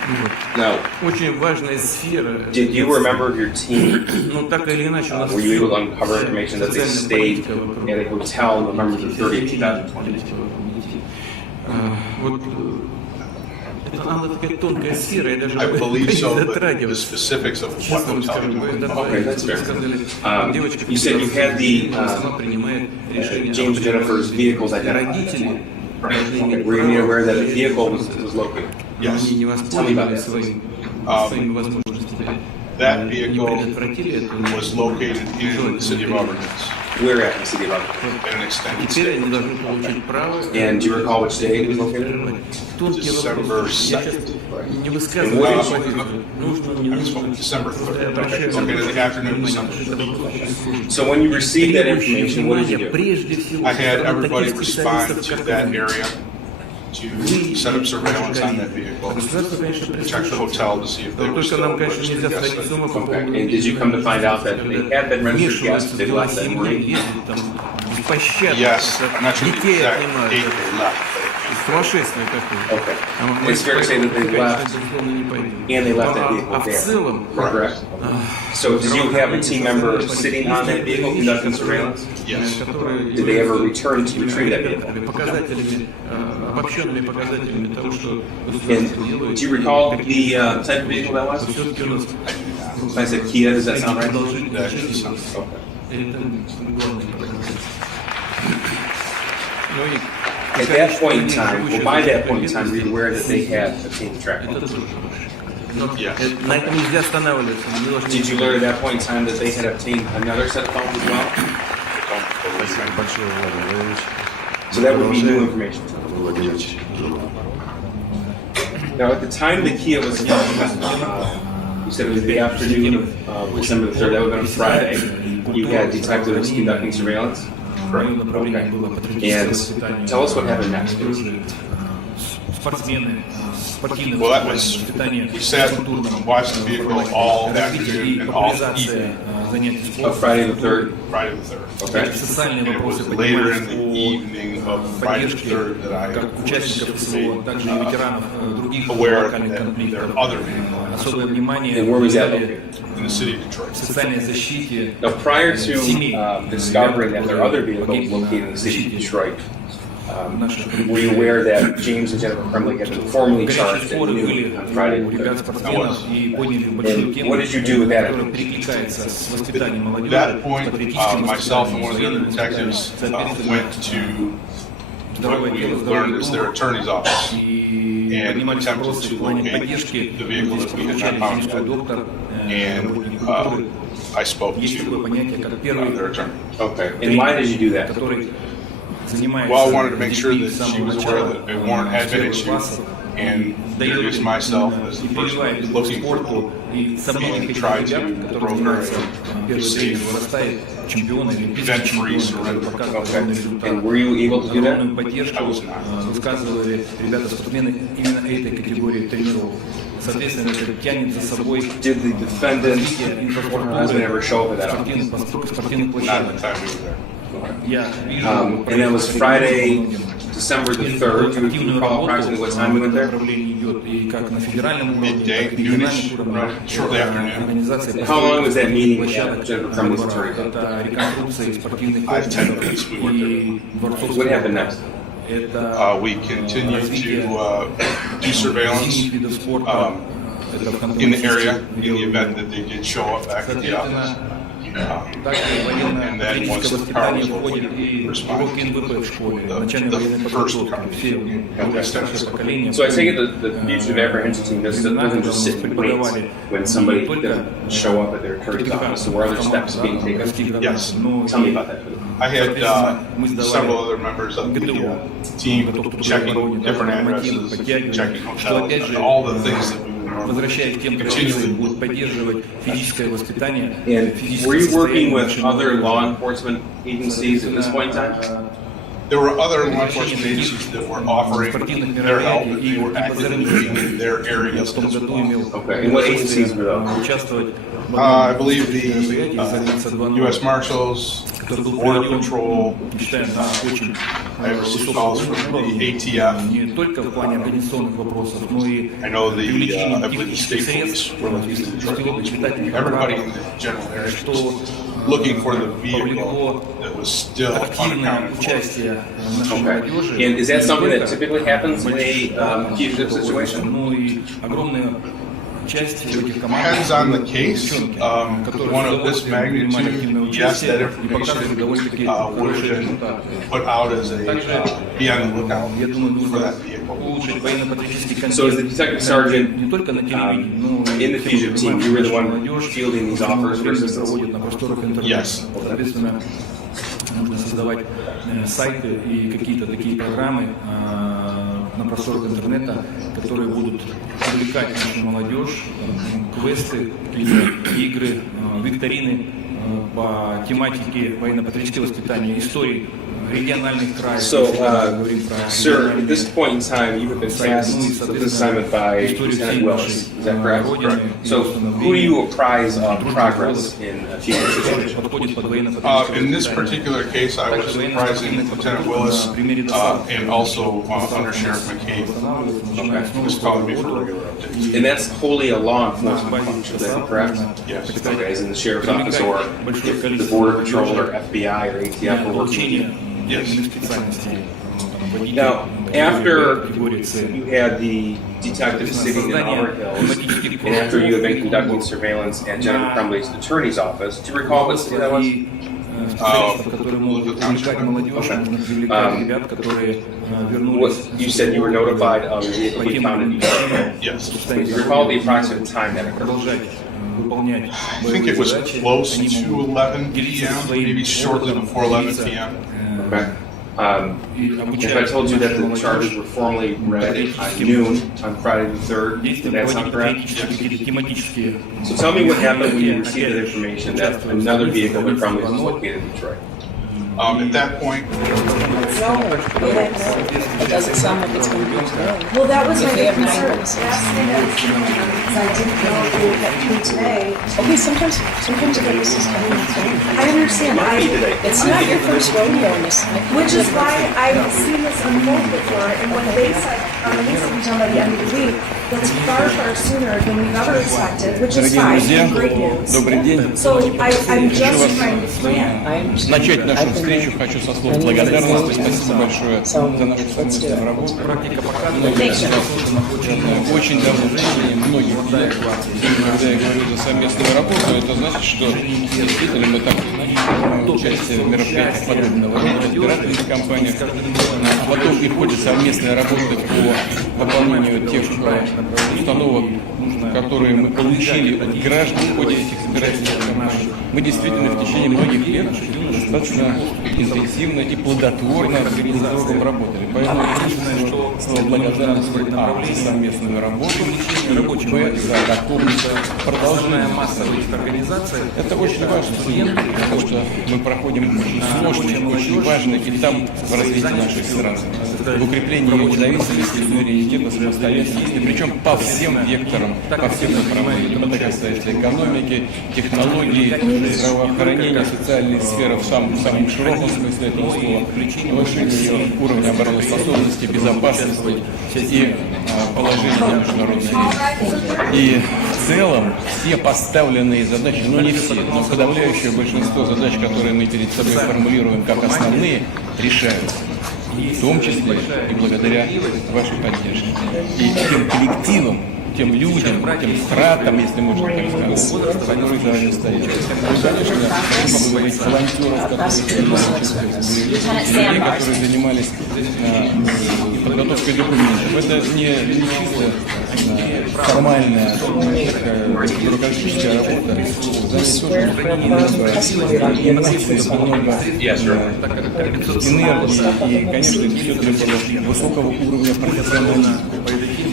Now, Очень важная сфера. did you remember your team? Ну, так или иначе, у нас Were you able to uncover information that they stayed at a hotel on November the 30th, 2020? Вот она такая тонкая сфера, я даже I believe не so, but the затрагиваю. specifics of what hotel you were in. Okay, that's fair. You said you had the James and Jennifer's vehicles identified. Okay. Were you made aware that a vehicle was located? Yes. Tell me about that. That vehicle was located in the city of Auburn Hills. Where at in the city of Auburn Hills? In an extended Теперь stay. они должны получить право. And do you recall which day it was located? December 2nd. Не высказывайте позицию. Нужно, не нужно. December 3rd. Located in the afternoon of December 3rd. So when you received that information, what did you do? Прежде всего, I had everybody respond to that area to set up surveillance on that vehicle, check the hotel to see if they were still registered guests. Okay. And did you come to find out that they had been registered guests, they left that morning? Yes, I'm not sure the exact date they left. Сумасшествие какое. Okay. It's fair to say that they left, and they left that vehicle there. Correct. So did you have a team member sitting on that vehicle conducting surveillance? Yes. Did they ever return to retrieve that vehicle? Обобщенными показателями того, что And do you recall the type of vehicle that was? I said Kia, does that sound right? That does sound right. Okay. At that point in time, well, by that point in time, were you aware that they had obtained the track phone? Yes. На этом нельзя останавливаться. Мы должны... Did you learn at that point in time that they had obtained another set of phones as well? So that would be new information. Now, at the time the Kia was found, you said it was the afternoon of December the 3rd, that would have been Friday. You had detectives conducting surveillance? Мое направление было патриотическое воспитание. Tell us what happened next. Спортсмены, спортивное Well, that was, воспитание, we sat and watched the vehicle all afternoon and all evening. занятий Of спортом. Friday the 3rd? Friday the 3rd. Okay. Социальные It was вопросы later in поднимались the evening of по Friday the поддержке 3rd that I как участников СВО, также и was ветеранов других aware локальных that конфликтов. there are other vehicles Особое внимание And where was that уделяли located? in the city of Detroit. социальной защите Now, prior семей. to discovering that there are other vehicles located in the city of Detroit, were you aware that James and Jennifer Kremlin had been formally charged at noon on Friday the 3rd? And what did you do with that information? At that point, myself and one of the other detectives went to what we learned as their attorney's office and attempted to locate the vehicle that we had not found yet. And I spoke to their attorney. Okay. And why did you do that? Well, I wanted to make sure that she was aware that a warrant had been issued and introduce myself as the person who was looking for the and try to broker a safe, event-free surrender. Okay. And were you able to do that? I was not. высказывали ребята спортсмены именно этой категории тренировок. Соответственно, это тянет за собой Did the defendant or her husband ever show up at that office? спортивных Not площадок. at the time we were there. Я And that was Friday, December the 3rd. Do you recall approximately what time we went there? направление идет и как на федеральном уровне, Midday, так и на noonish, региональном уровне. shortly after noon. Организация How long was that meeting площадок, at Jennifer Kremlin's attorney? это реконструкция спортивных I had 10 комплексов minutes. We were there. и дворцов What спорта. happened next? Это We continued to do surveillance зимних видов спорта. Это в in the контексте area in the event that they did show up back at the office. Также And then once военно-политическое the car воспитание was входит located, и respond уроки НВП в школе, начальной the военной first подготовки. car. Все более старшее поколение. So I take it the fugitive apprehension team doesn't just sit and wait when somebody doesn't show up at their attorney's office. So were other steps being taken? Yes. Tell me about that. I had several other members of the team checking different addresses, checking hotels, and all the things that we would normally Возвращаясь к тем традициям, будут поддерживать физическое воспитание. And were you working with other law enforcement agencies at this point in time? There were other law enforcement agencies that were offering their help, and they were actively looking in their areas as well. Okay, and what agencies were those? Участвовать I believe the U.S. Marshals, Border Control, I received calls from the ATF. не только в плане организационных вопросов, но и I know I believe the state police were looking to the truck. Everybody in the general area was looking for the vehicle that was still активное участие нашей молодежи. And is that something that typically happens in a fugitive situation? Ну и огромная часть этих команд, Depends on the case. One of this magnitude, yes, that information would have been put out as a be on the lookout for that vehicle. So as the detective sergeant in the fugitive team, you were the one fielding these offers for assistance? Yes. Соответственно, нужно создавать сайты и какие-то такие программы на просторах интернета, которые будут привлекать нашу молодежь, квесты, какие-то игры, викторины по тематике военно-патриотического воспитания, истории региональных краев. So, sir, at this point in time, you have been tasked with this assignment by Lieutenant Willis. Is that correct? So, who do you apprise of progress in a fugitive situation? In this particular case, I was apprising Lieutenant Willis and also Under Sheriff McCabe. He was calling me for regular updates. And that's wholly a law enforcement function, is that correct? Yes. Okay, as in the Sheriff's Office or if the Border Patrol or FBI or ATF were working with you? Yes. Now, after you had the detective sitting in Auburn Hills, and after you had been conducting surveillance at Jennifer Crumley's attorney's office, do you recall what city that was? You said you were notified of the vehicle being found in Detroit. Yes. Do you recall the approximate time that occurred? I think it was close to 11 p.m., maybe shortly before 11 p.m. Okay. If I told you that the charges were formally read at noon on Friday the 3rd, did that sound correct? So tell me what happened when you received that information that another vehicle that probably was located in Detroit. At that point, It doesn't sound like it's going to be today. Well, that was my If they big have concern. 9 witnesses. Last thing I was thinking of, because I didn't know if we would get through today. Okay, sometimes the witnesses come in today. I understand. It's not your first rodeo in this. Which is why I've seen this unfold before, and what they said, this will be done by the end of the week, that's far, far sooner than we've ever expected, which is fine, and great news. Добрый день. So I'm just trying to plan. Начать нашу встречу хочу со слов благодарности. Спасибо большое за нашу совместную работу. Очень давно в течение многих лет, когда я говорю за совместную работу, это значит, что действительно мы так принимаем участие в мероприятиях подобного рода, в избирательных кампаниях. Потом приходит совместная работа по выполнению тех установок, которые мы получили от граждан в ходе этих избирательных кампаний. Мы действительно в течение многих лет достаточно интенсивно и плодотворно друг с другом работали. Поэтому слово благодарность за совместную работу, за готовность продолжения масса этих организаций. Это очень важно, потому что мы проходим сложный, очень важный этап в развитии нашей страны, в укреплении ее независимости, суверенитета, самостоятельности, причем по всем векторам, по всем направлениям. Это касается экономики, технологий, здравоохранения, социальной сферы в самом широком смысле этого слова, повышение уровня обороноспособности, безопасности и положения на международной арене. И в целом все поставленные задачи, ну не все, но подавляющее большинство задач, которые мы перед собой формулируем как основные, решаются. В том числе и благодаря вашей поддержке. И тем коллективам, тем людям, тем стратам, если можно так сказать, которые за вами стоят. Конечно, хочу поблагодарить волонтеров, которые занимались подготовкой документов. Это не чисто формальная бюрократическая работа. Энергии и, конечно, все требовало высокого уровня профессионализма.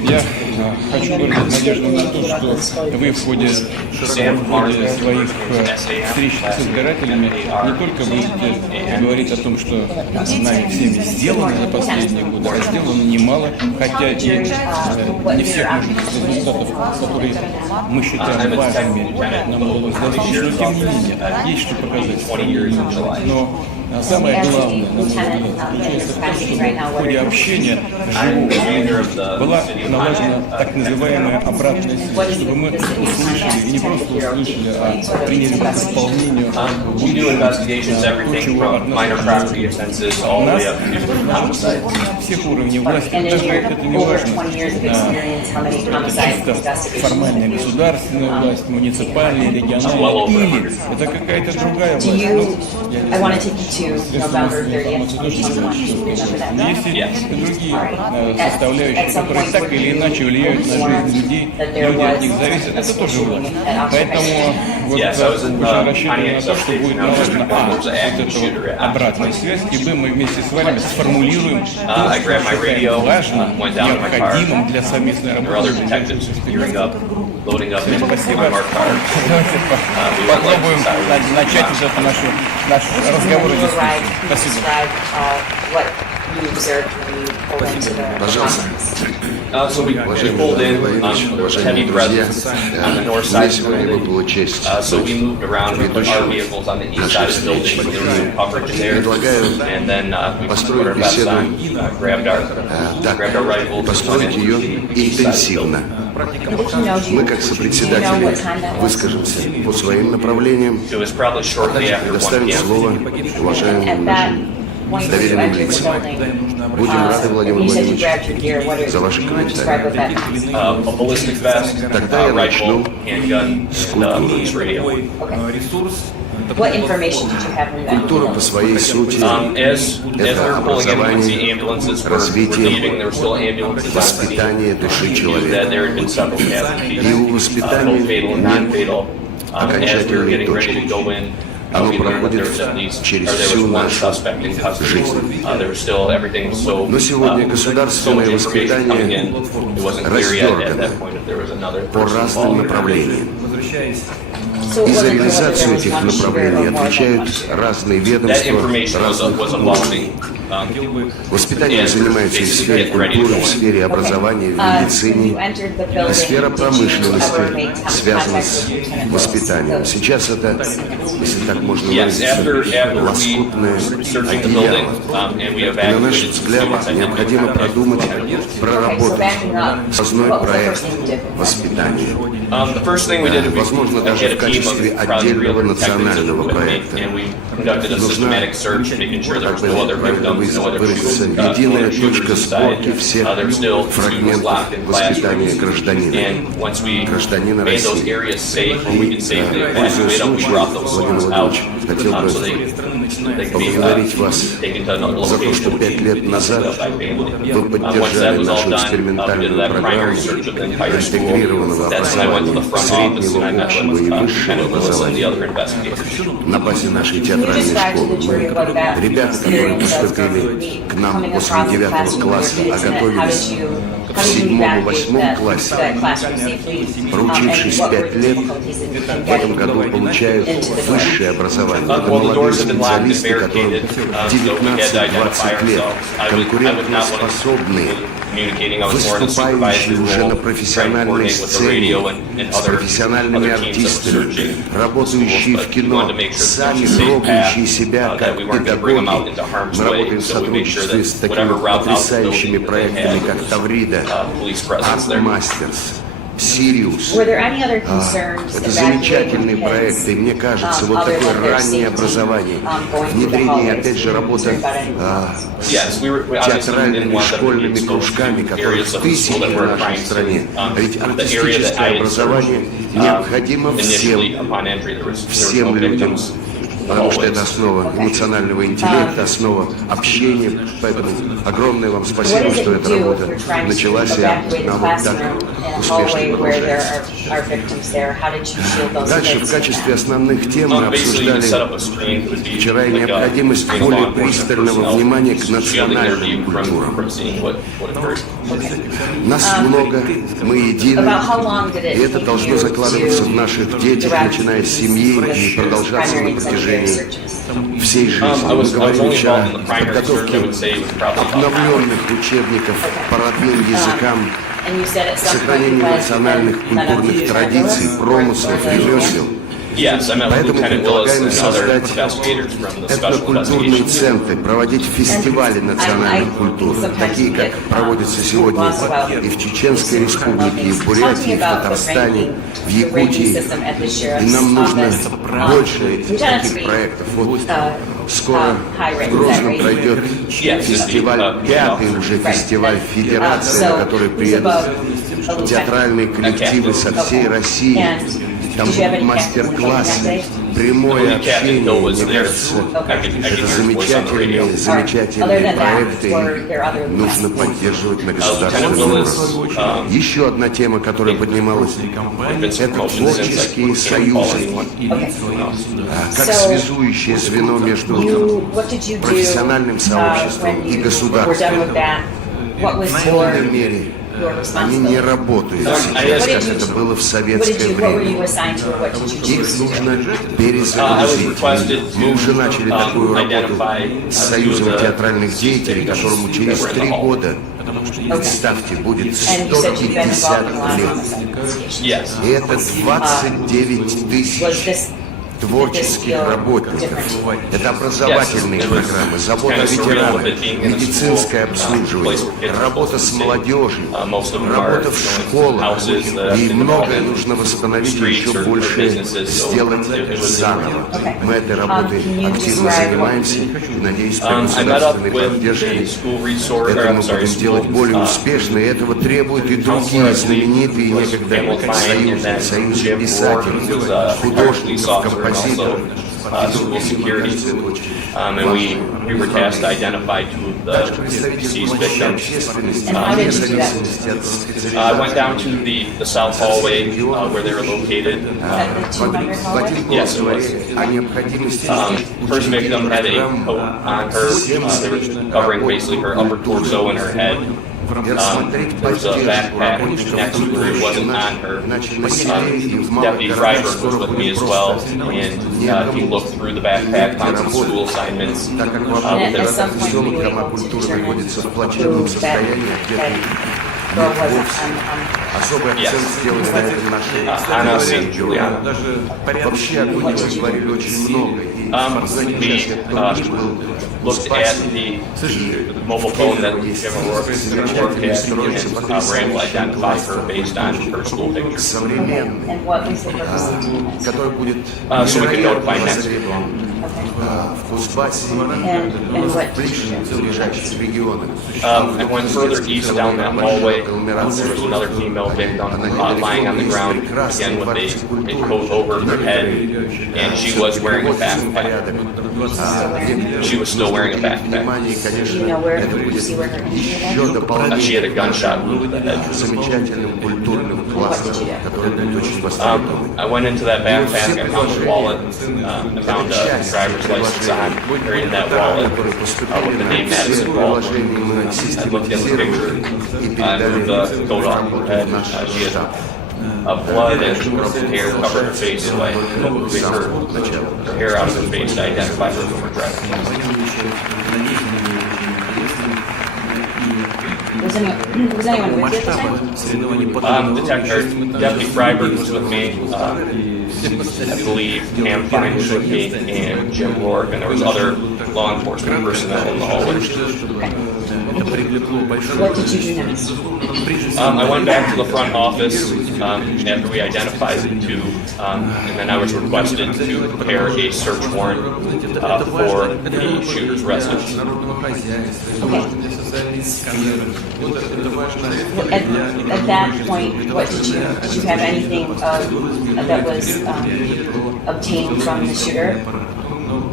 Я хочу выразить надежду на то, что вы в ходе своих встреч с избирателями не только будете говорить о том, что нами всеми сделано за последние годы, а сделано немало, хотя и не всех, может быть, результатов, которые мы считаем важными, нам удалось достичь, но тем не менее, есть что показать. Но самое главное, на мой взгляд, заключается в том, чтобы в ходе общения живого была налажена так называемая обратная связь, чтобы мы услышали, и не просто услышали, а приняли к исполнению то, чего от нас всех уровней власти, даже это не важно, это чисто формальная государственная власть, муниципальная, региональная, или это какая-то другая власть. November 30th. Есть другие составляющие, которые так или иначе влияют на жизнь людей, люди от них зависят, это тоже власть. Поэтому вот очень рассчитываю на то, что будет налажена вот эта обратная связь, и мы вместе с вами сформулируем то, что считаем важным, необходимым для совместной работы. Спасибо. Давайте попробуем начать вот эту наш разговор. Спасибо. Пожалуйста. Уважаемые друзья, мне сегодня выпала честь быть ведущим нашей встречи. Предлагаю построить беседу так, построить ее интенсивно. Мы, как сопредседатели, выскажемся по своим направлениям, а также предоставим слово уважаемым нашим доверенным лицам. Будем рады, Владимир Владимирович, за ваши комментарии. Тогда я начну с культуры. Культура по своей сути – это образование, развитие, воспитание души человека. И у воспитания нет окончательной точки. Оно проходит через всю нашу жизнь. Но сегодня государственное воспитание раздергано по разным направлениям. И за реализацию этих направлений отвечают разные ведомства, разных уровней. Воспитанием занимаются и в сфере культуры, в сфере образования, в медицине. И сфера промышленности связана с воспитанием. Сейчас это, если так можно выразиться, лоскутное одеяло. И на наш взгляд необходимо продумать, проработать основной проект воспитания. Возможно, даже в качестве отдельного национального проекта. Нужна, как бы выразиться, единая точка сборки всех фрагментов воспитания гражданина России. Пользуясь случаем, Владимир Владимирович, хотел бы поблагодарить вас за то, что 5 лет назад вы поддержали нашу экспериментальную программу интегрированного образования, среднего, общего и высшего образования на базе нашей театральной школы. Мы, ребята, которые поступили к нам после 9 класса, а готовились в 7-8 классе, проучившись 5 лет, в этом году получают высшее образование. Это молодые специалисты, которым 19-20 лет, конкурентно способные, выступающие уже на профессиональной сцене, с профессиональными артистами, работающие в кино, сами пробующие себя как педагоги. Мы работаем в сотрудничестве с такими потрясающими проектами, как Таврида, Art Masters, Сириус. Это замечательный проект, и мне кажется, вот такое раннее образование, внедрение, опять же, работа с театральными школьными кружками, которых тысячи в нашей стране. А ведь артистическое образование необходимо всем людям. потому что это основа эмоционального интеллекта, основа общения. Поэтому огромное вам спасибо, что эта работа началась, и она вот так успешно продолжается. Дальше в качестве основных тем мы обсуждали вчера и необходимость более пристального внимания к национальным культурам. Нас много, мы едины, и это должно закладываться в наших детях, начиная с семьи и продолжаться на протяжении всей жизни. Мы говорили вчера о подготовке обновленных учебников по родным языкам, сохранению национальных культурных традиций, промыслов, ремесел. Поэтому предполагаем создать этнокультурные центры, проводить фестивали национальных культур, такие, как проводятся сегодня и в Чеченской Республике, и в Бурятии, и в Татарстане, в Якутии. И нам нужно больше таких проектов. Вот скоро в Грозном пройдет фестиваль, 5-й уже фестиваль Федерации, на который приедут театральные коллективы со всей России. Там будет мастер-класс, прямое общение. Мне кажется, это замечательные проекты, и нужно поддерживать на государственном уровне. Еще одна тема, которая поднималась, это творческие союзы, как связующее звено между профессиональным сообществом и государством. В полной мере они не работают сейчас, как это было в советское время. Их нужно перезагрузить. Мы уже начали такую работу с Союзом театральных деятелей, которому через 3 года, представьте, будет 150 лет. И это 29 тысяч творческих работников. Это образовательные программы, забота о ветеранах, медицинское обслуживание, работа с молодежью, работа в школах. И многое нужно восстановить и еще больше сделать заново. Мы этой работой активно занимаемся и, надеюсь, при государственной поддержке это мы будем делать более успешно. И этого требуют и другие знаменитые некогда союзы писателей, художников, композиторов. School security, and we were tasked to identify 2 of the deceased victims. I went down to the south hallway where they were located. Yes, it was. First victim had a coat on her. They were covering basically her upper torso and her head. There was a backpack next to her, it wasn't on her. Deputy Freiberg was with me as well, and he looked through the backpack, found some school assignments. Особый акцент сделали на этом наши Джулиана. Вообще о Путине вы говорили очень много. Looked at the mobile phone that Jim O'Rourke had and were able to identify her based on her school pictures. And what was the purpose of doing this? So we can notify next week. В Кузбассе ближайших регионах. I went further east down that hallway. There was another female victim lying on the ground, again with a coat over her head, and she was wearing a backpack. She was still wearing a backpack. Do you know where? Did you see where her injury was? She had a gunshot wound to the head. I went into that backpack, I found a wallet, I found a driver's license on, or in that wallet, with the name Madison Baldwin. I looked at the picture, I moved the coat off her head, she had blood and hair covered her face, so I moved her hair out of her face to identify her from her dress. Was anyone with you at the time? Deputy Freiberg was with me. I believe Pam Fine was with me, and Jim Rourke, and there was other law enforcement personnel in the hallway. What did you do next? I went back to the front office after we identified the 2, and then I was requested to prepare a search warrant for the shooter's residence. At that point, what did you have anything that was obtained from the shooter?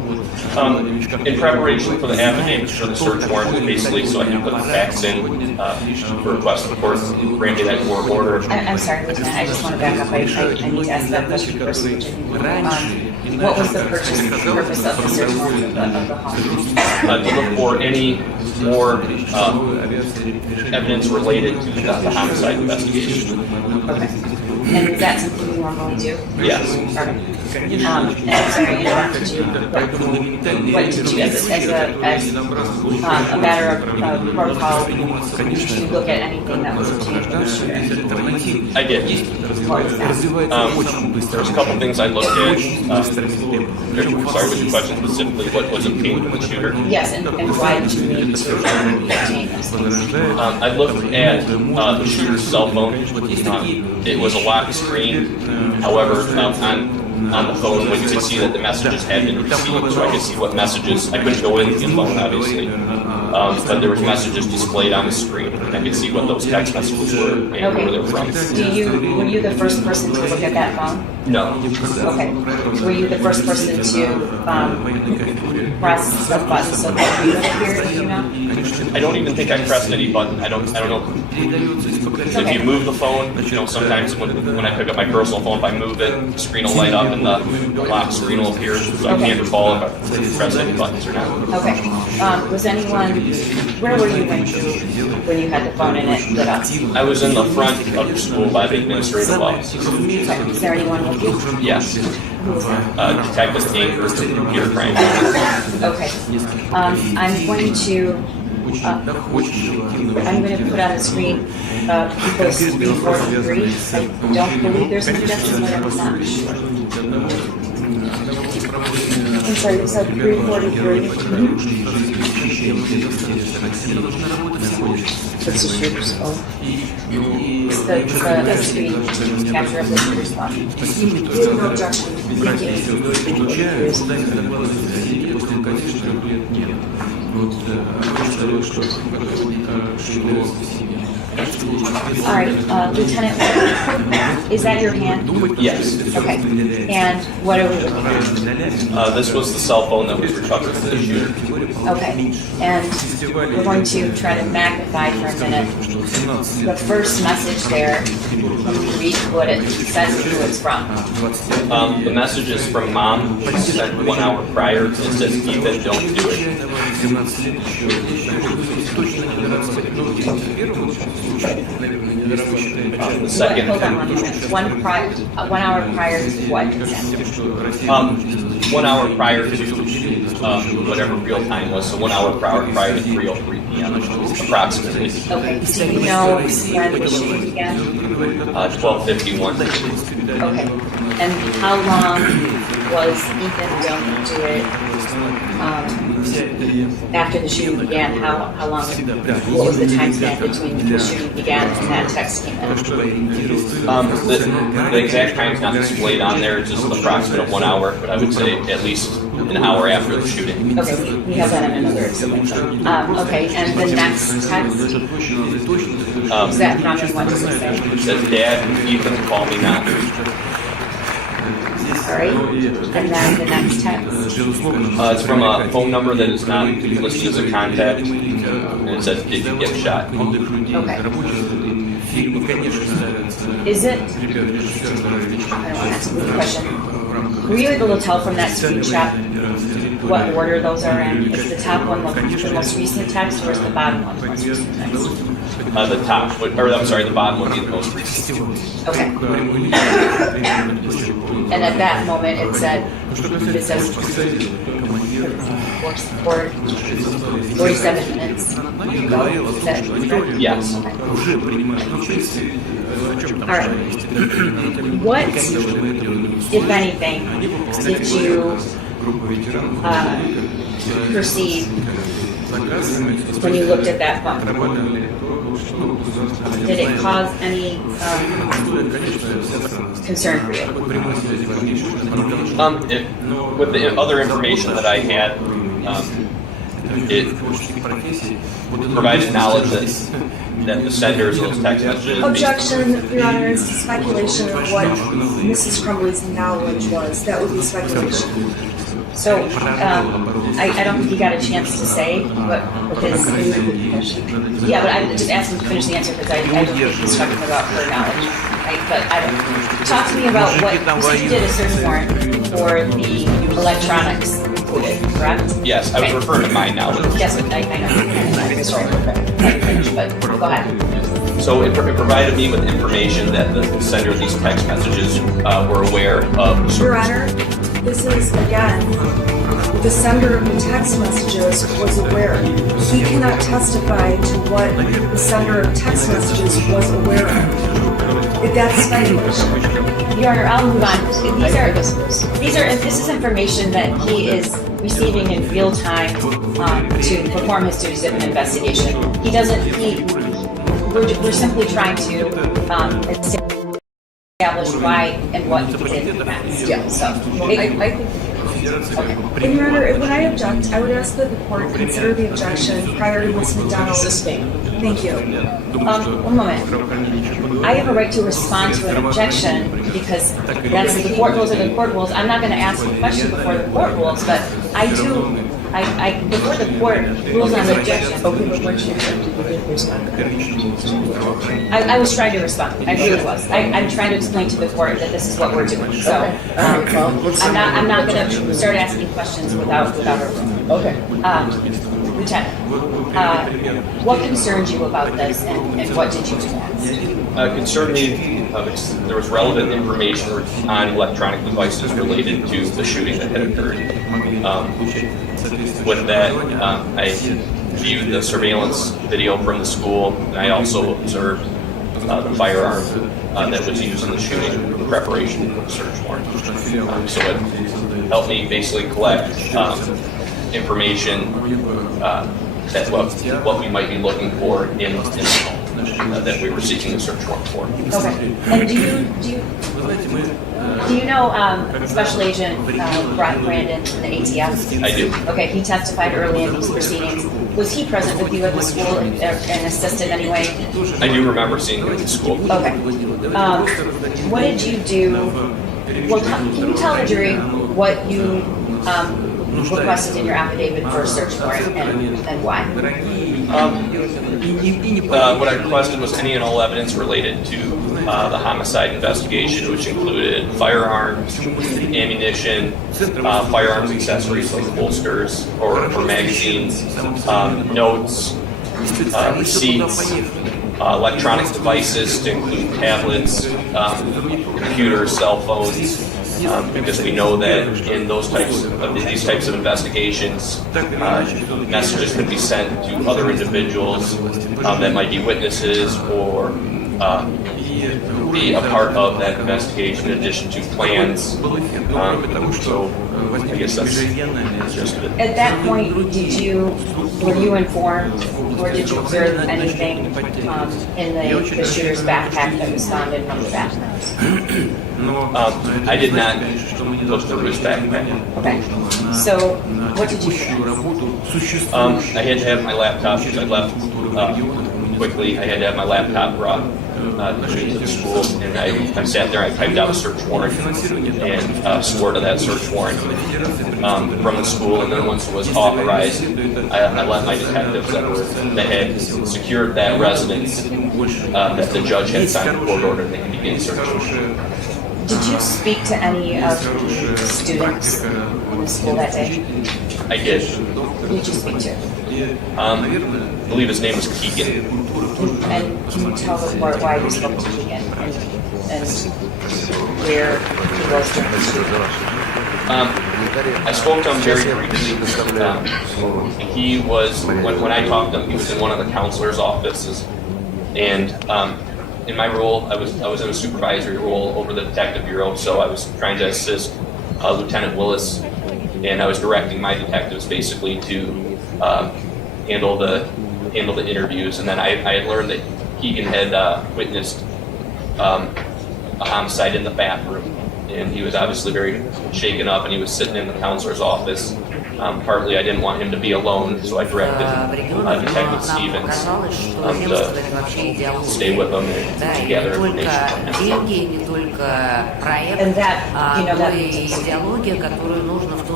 In preparation for the affidavit for the search warrant, basically so I can put the facts in for request of court, granting that court order. I'm sorry, wait a minute. I just want to back up. I need to ask that question first. What was the purpose of the search warrant of the home? To look for any more evidence related to the homicide investigation. Okay. And is that something you normally do? Yes. And I'm sorry, I interrupted you. What did you, as a matter of protocol, did you look at anything that was obtained from the shooter? I did. What was that? There's a couple things I looked at. Sorry, was your question specifically what was obtained from the shooter? Yes, and why did you need to obtain those things? I looked at the shooter's cell phone. It was a locked screen. However, on the phone, we could see that the messages had been received, so I could see what messages. I couldn't go into the phone, obviously, but there was messages displayed on the screen, and I could see what those text messages were and where they were from. Were you the first person to look at that phone? No. Okay. Were you the first person to press the button so that you would appear? Do you know? I don't even think I pressed any button. I don't know. If you move the phone, sometimes when I pick up my personal phone, if I move it, the screen will light up and the lock screen will appear. So I can't recall if I pressed any buttons or not. Okay. Was anyone? Where were you when you had the phone and it lit up? I was in the front of the school by the administrative office. Okay. Is there anyone with you? Yes. Detective Anchor, Peter Frank. Okay. I'm going to put on the screen people's 343. I don't believe there's an objection, but I'm not sure. I'm sorry, you said 343? What's the shooter's phone? It's the screen capture of the shooter's phone. No objection. All right, Lieutenant, is that your hand? Yes. Okay. And what are we looking at? This was the cell phone that was recovered from the shooter. Okay. And we're going to try to magnify for a minute. The first message there, can you read what it says and who it's from? The message is from Mom. It was sent 1 hour prior. It says, Ethan, don't do it. The second. Hold on 1 minute. 1 hour prior to what? 1 hour prior to whatever real time was. So 1 hour prior to 3:03 p.m. approximately. Okay. Do you know when the shooting began? 12:51. Okay. And how long was Ethan don't do it? After the shooting began, how long? What was the time span between the shooting began and that text came in? The exact time is not displayed on there. It's just approximate of 1 hour, but I would say at least an hour after the shooting. Okay, we have that in another exhibit. Okay, and the next text? Is that from and what does it say? It says, Dad, Ethan, call me now. All right, and then the next text? It's from a phone number that is not listed as a contact, and it says, did you get shot? Okay. Is it? I don't want to ask you the question. Were you able to tell from that screenshot what order those are in? Is the top one the most recent text, or is the bottom one the most recent text? The top, or I'm sorry, the bottom would be the most recent. Okay. And at that moment, it says 47 minutes ago. Is that correct? Yes. All right. What, if anything, did you perceive when you looked at that phone? Did it cause any concern for you? With the other information that I had, it provided knowledge that the senders of those text messages. Objection, Your Honor, it's speculation of what Mrs. Crumbly's knowledge was. That would be speculation. So I don't think he got a chance to say what his. Yeah, but I just asked him to finish the answer because I don't think he's talking about her knowledge. But I don't. Talk to me about what you said you did a search warrant for the electronics included, correct? Yes, I was referring to my knowledge. Yes, I know. Sorry, but go ahead. So it provided me with information that the sender of these text messages were aware of. Your Honor, this is, again, the sender of the text messages was aware. He cannot testify to what the sender of text messages was aware of. If that's speculation. Your Honor, I'll move on. This is information that he is receiving in real time to perform his duties of an investigation. We're simply trying to establish why and what he did next. Yeah. So I think. Okay. And Your Honor, when I object, I would ask that the court consider the objection prior to Ms. McDonald's. Thank you. One moment. I have a right to respond to an objection because that's the court rules are the court rules. I'm not going to ask a question before the court rules, but I do. Before the court rules on the objection. I was trying to respond. I really was. I'm trying to explain to the court that this is what we're doing. So I'm not going to start asking questions without a room. Okay. Lieutenant, what concerned you about this, and what did you ask? Concerned me, there was relevant information on electronic devices related to the shooting that had occurred. With that, I viewed the surveillance video from the school, and I also observed the firearm that was used in the shooting in preparation for the search warrant. So it helped me basically collect information that's what we might be looking for in the home that we were seeking a search warrant for. Okay. And do you know Special Agent Brandon from the ATF? I do. Okay, he testified early in these proceedings. Was he present with you at the school and assisted anyway? I do remember seeing him at the school. Okay. What did you do? Well, can you tell the jury what you requested in your affidavit for a search warrant and why? What I requested was any and all evidence related to the homicide investigation, which included firearms, ammunition, firearms accessories like holsters or magazines, notes, receipts, electronic devices to include tablets, computers, cell phones. Because we know that in these types of investigations, messages can be sent to other individuals that might be witnesses or be a part of that investigation in addition to plans. So I guess that's just it. At that point, were you informed or did you observe anything in the shooter's backpack that was found in one of the bathrooms? I did not look through his backpack. Okay. So what did you do? I had to have my laptop because I left quickly. I had to have my laptop brought to the school, and I sat there. I typed out a search warrant and swore to that search warrant from the school. And then once it was authorized, I let my detectives that had secured that residence that the judge had signed a court order, they could begin searching. Did you speak to any of the students in the school that day? I did. Who did you speak to? I believe his name was Keegan. And can you tell the court why you spoke to Keegan and where he was during the shooting? I spoke to him very briefly. He was, when I talked to him, he was in one of the counselor's offices. And in my role, I was in a supervisory role over the detective bureau, so I was trying to assist Lieutenant Willis, and I was directing my detectives basically to handle the interviews. And then I had learned that Keegan had witnessed a homicide in the bathroom, and he was obviously very shaken up, and he was sitting in the counselor's office. Partly I didn't want him to be alone, so I directed Detective Stevens to stay with him and gather information. And that, you know, that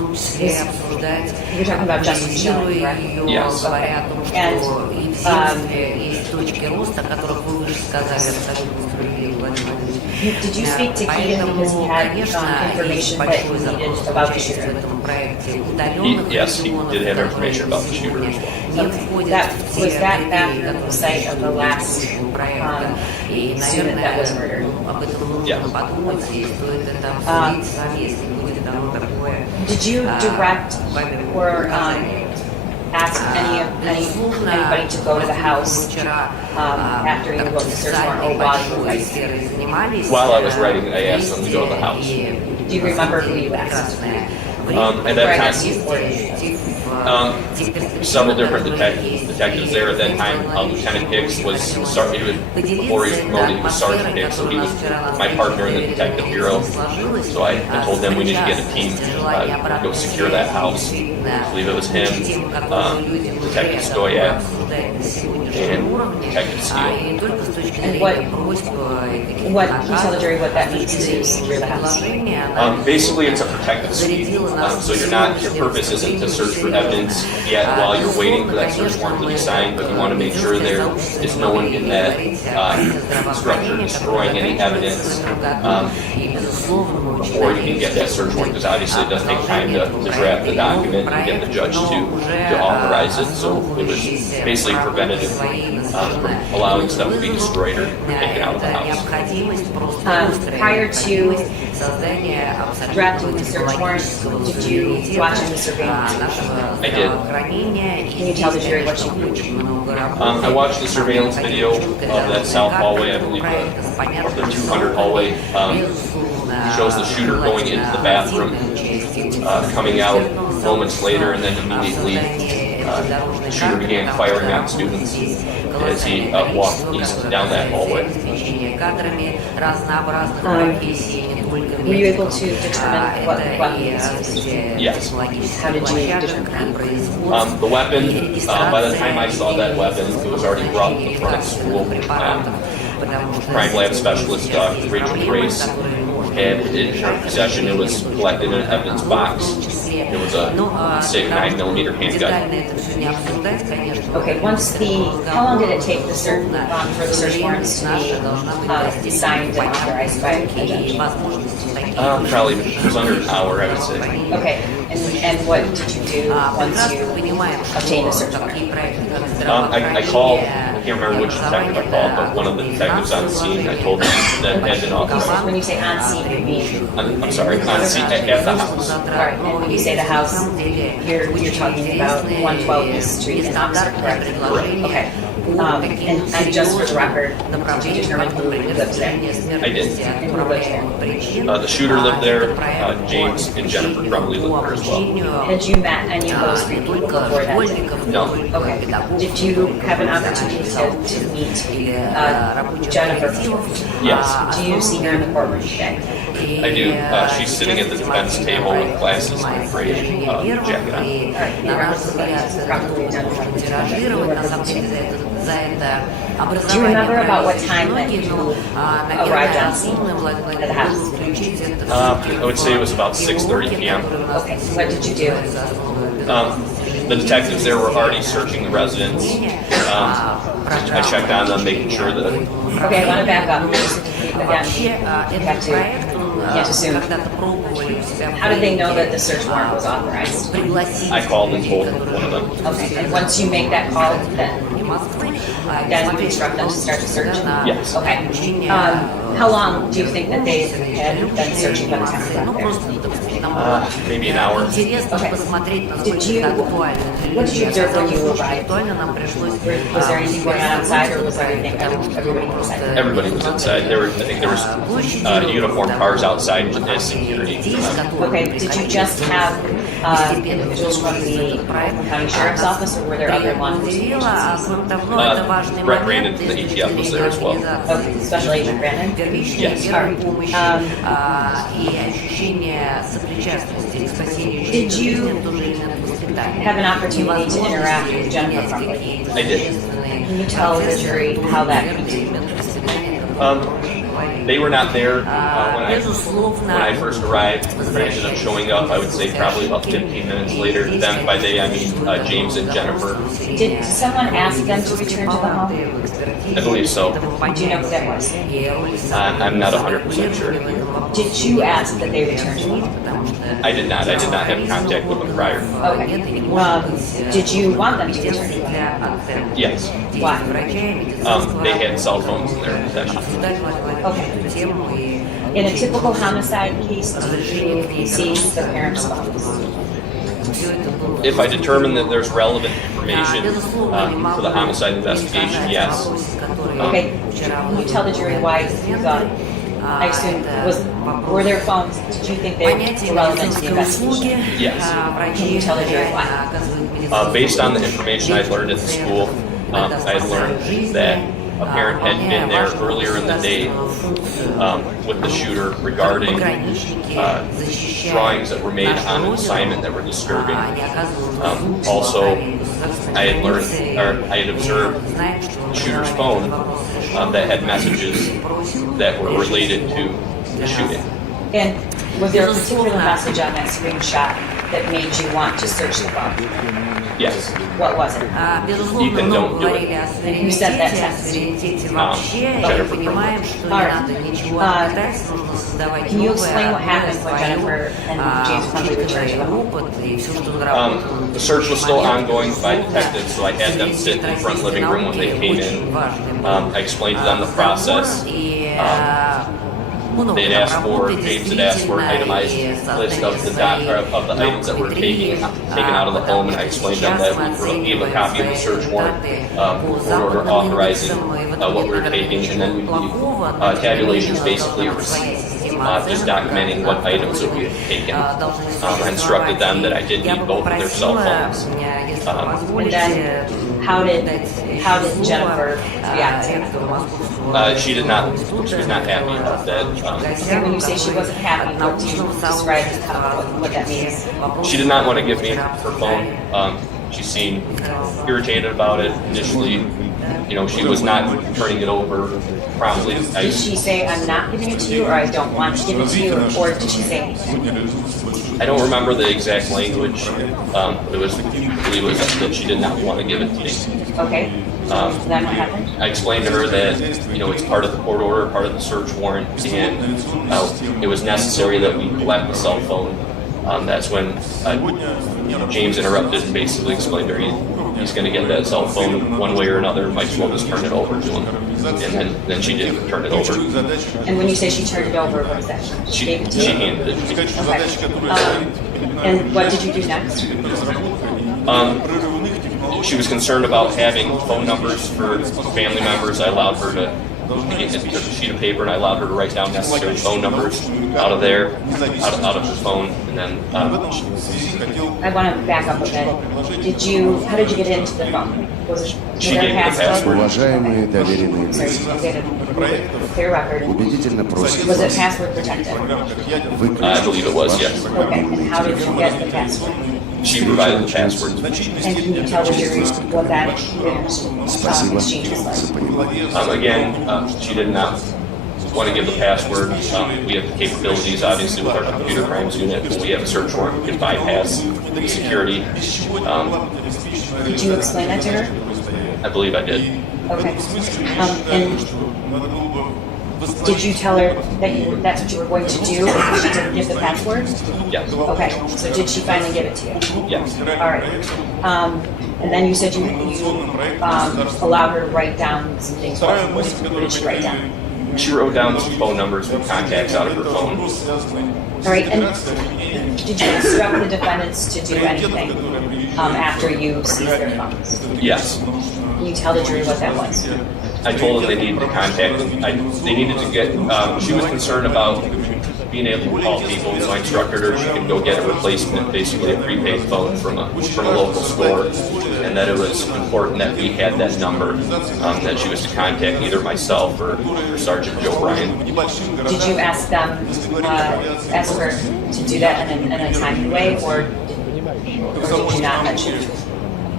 you're talking about Justice Schilling, correct? Yes. And did you speak to Keaton because he had information that he needed about the shooter? Yes, he did have information about the shooter as well. Okay. Was that bathroom the site of the last student that was murdered? Yes. Did you direct or ask anybody to go to the house after you wrote the search warrant or while you were writing? While I was writing, I asked them to go to the house. Do you remember who you asked? At that time, several different detectives there. At that time, Lieutenant Hicks was before he was promoted, he was Sergeant Hicks, so he was my partner in the detective bureau. So I told them we need to get a team to go secure that house. I believe it was him, Detective Stoyak, and Detective Steele. And what can you tell the jury what that means to secure the house? Basically, it's a protective suite. So your purpose isn't to search for evidence yet while you're waiting for that search warrant to be signed, but you want to make sure there is no one in that structure destroying any evidence before you can get that search warrant, because obviously it does take time to draft the document and get the judge to authorize it. So it was basically preventative from allowing stuff to be destroyed or taken out of the house. Prior to drafting the search warrant, did you watch any surveillance? I did. Can you tell the jury what you did? I watched the surveillance video of that south hallway, I believe the 200 hallway. Shows the shooter going into the bathroom, coming out moments later, and then immediately the shooter began firing on students as he walked east down that hallway. Were you able to determine what weapon was used? Yes. How did you determine? The weapon, by the time I saw that weapon, it was already brought to the front of school. Crime lab specialist Rachel Grace had it in her possession. It was collected in an evidence box. It was a 9mm handgun. Okay, how long did it take for the search warrants to be signed and authorized by the judge? Probably it was under an hour, I would say. Okay, and what did you do once you obtained the search warrant? I called, I can't remember which detective I called, but one of the detectives on scene, I told them that had been authorized. When you say on scene, you mean? I'm sorry, on scene at the house. All right, and when you say the house, you're talking about 112 East Street in Oxford, correct? Correct. Okay. And just for the record, did you determine who lives there? I did. And who lives there? The shooter lived there, James and Jennifer probably lived there as well. Had you met any of those three people before that day? No. Okay. Did you have an opportunity to meet Jennifer before? Yes. Do you see her in the courtroom today? I do. She's sitting at the defense table with glasses and a gray jacket on. Do you remember about what time that you arrived on scene at the house? I would say it was about 6:30 p.m. Okay, so what did you do? The detectives there were already searching the residence. I checked on them, making sure that... Okay, I want to back up. Again, you have to... can't assume. How did they know that the search warrant was authorized? I called and told one of them. Okay, and once you make that call, then you instruct them to start the search? Yes. Okay. How long do you think that they had been searching by the time you got there? Maybe an hour. Okay. What did you observe when you arrived? Was there anything going on outside, or was everybody inside? Everybody was inside. I think there was uniformed cars outside as security. Okay. Did you just have individuals from the county sheriff's office, or were there other law enforcement agencies? Brett Brandon from the ATF was there as well. Okay. Special Agent Brandon? Yes. Did you have an opportunity to interact with Jennifer Crumley? I did. Can you tell the jury how that continued? They were not there when I first arrived. They ended up showing up, I would say, probably about 15 minutes later. Them, by they, I mean James and Jennifer. Did someone ask them to return to the home? I believe so. Do you know who that was? I'm not 100% sure. Did you ask that they return to the home? I did not. I did not have contact with them prior. Okay. Did you want them to return to the home? Yes. Why? They had cell phones in their possession. Okay. In a typical homicide case, do you seize the parents' phones? If I determine that there's relevant information for the homicide investigation, yes. Okay. Can you tell the jury why you thought? I assume were their phones? Did you think they were relevant to the investigation? Yes. Can you tell the jury why? Based on the information I learned at the school, I learned that a parent had been there earlier in the day with the shooter regarding drawings that were made on an assignment that were disturbing. Also, I had learned, or I had observed the shooter's phone that had messages that were related to the shooting. And was there a particular message on that screenshot that made you want to search the phone? Yes. What was it? Ethan, don't do it. And who said that text? Jennifer Crumble. All right. Can you explain what happened when Jennifer and James Crumble returned to the home? The search was still ongoing by detectives, so I had them sit in the front living room when they came in. I explained to them the process. James had asked for an itemized list of the items that were taken out of the home, and I explained to them that we gave a copy of the search warrant, court order authorizing what we were taking, and then we tabulations, basically a receipt, just documenting what items that we had taken. I instructed them that I did need both of their cell phones. And then how did Jennifer react to that? She was not happy about that. And when you say she wasn't happy, what do you describe what that means? She did not want to give me her phone. She seemed irritated about it initially. She was not turning it over promptly. Did she say, I'm not giving it to you, or I don't want to give it to you, or did she say anything? I don't remember the exact language. I believe it was that she did not want to give it to me. Okay. Then what happened? I explained to her that, it's part of the court order, part of the search warrant, and it was necessary that we collect the cell phone. That's when James interrupted and basically explained to her he's going to get that cell phone one way or another, might as well just turn it over to him. And then she did turn it over. And when you say she turned it over, what does that mean? She gave it to you? She handed it to me. Okay. And what did you do next? She was concerned about having phone numbers for family members. I allowed her to get a sheet of paper, and I allowed her to write down necessary phone numbers out of her phone, and then. I want to back up a bit. How did you get into the phone? She gave me the password. Уважаемые доверенные лица, убедительно просим Was it вас password protected? I believe it was, yes. Okay. And how did you get the password? She provided the password. And can you tell the jury what that Спасибо exchange was like? за понимание. Again, she did not want to give the password. We have the capabilities, obviously, with our computer crimes unit. When we have a search warrant, we can bypass the security. Did you explain that to her? I believe I did. Okay. And did you tell her that that's what you were going to do if she didn't give the password? Yes. Okay. So did she finally give it to you? Yes. All right. And then you said you allowed her to write down some things. What did she write down? She wrote down some phone numbers and contacts out of her phone. All right. And did you instruct the defendants to do anything after you seized their phones? Yes. Can you tell the jury what that was? I told them they needed to contact them. They needed to get. She was concerned about being able to call people, so I instructed her she could go get a replacement, basically a prepaid phone from a local store, and that it was important that we had that number that she was to contact either myself or Sergeant Joe Bryan. Did you ask her to do that in a timely way, or did you not mention it?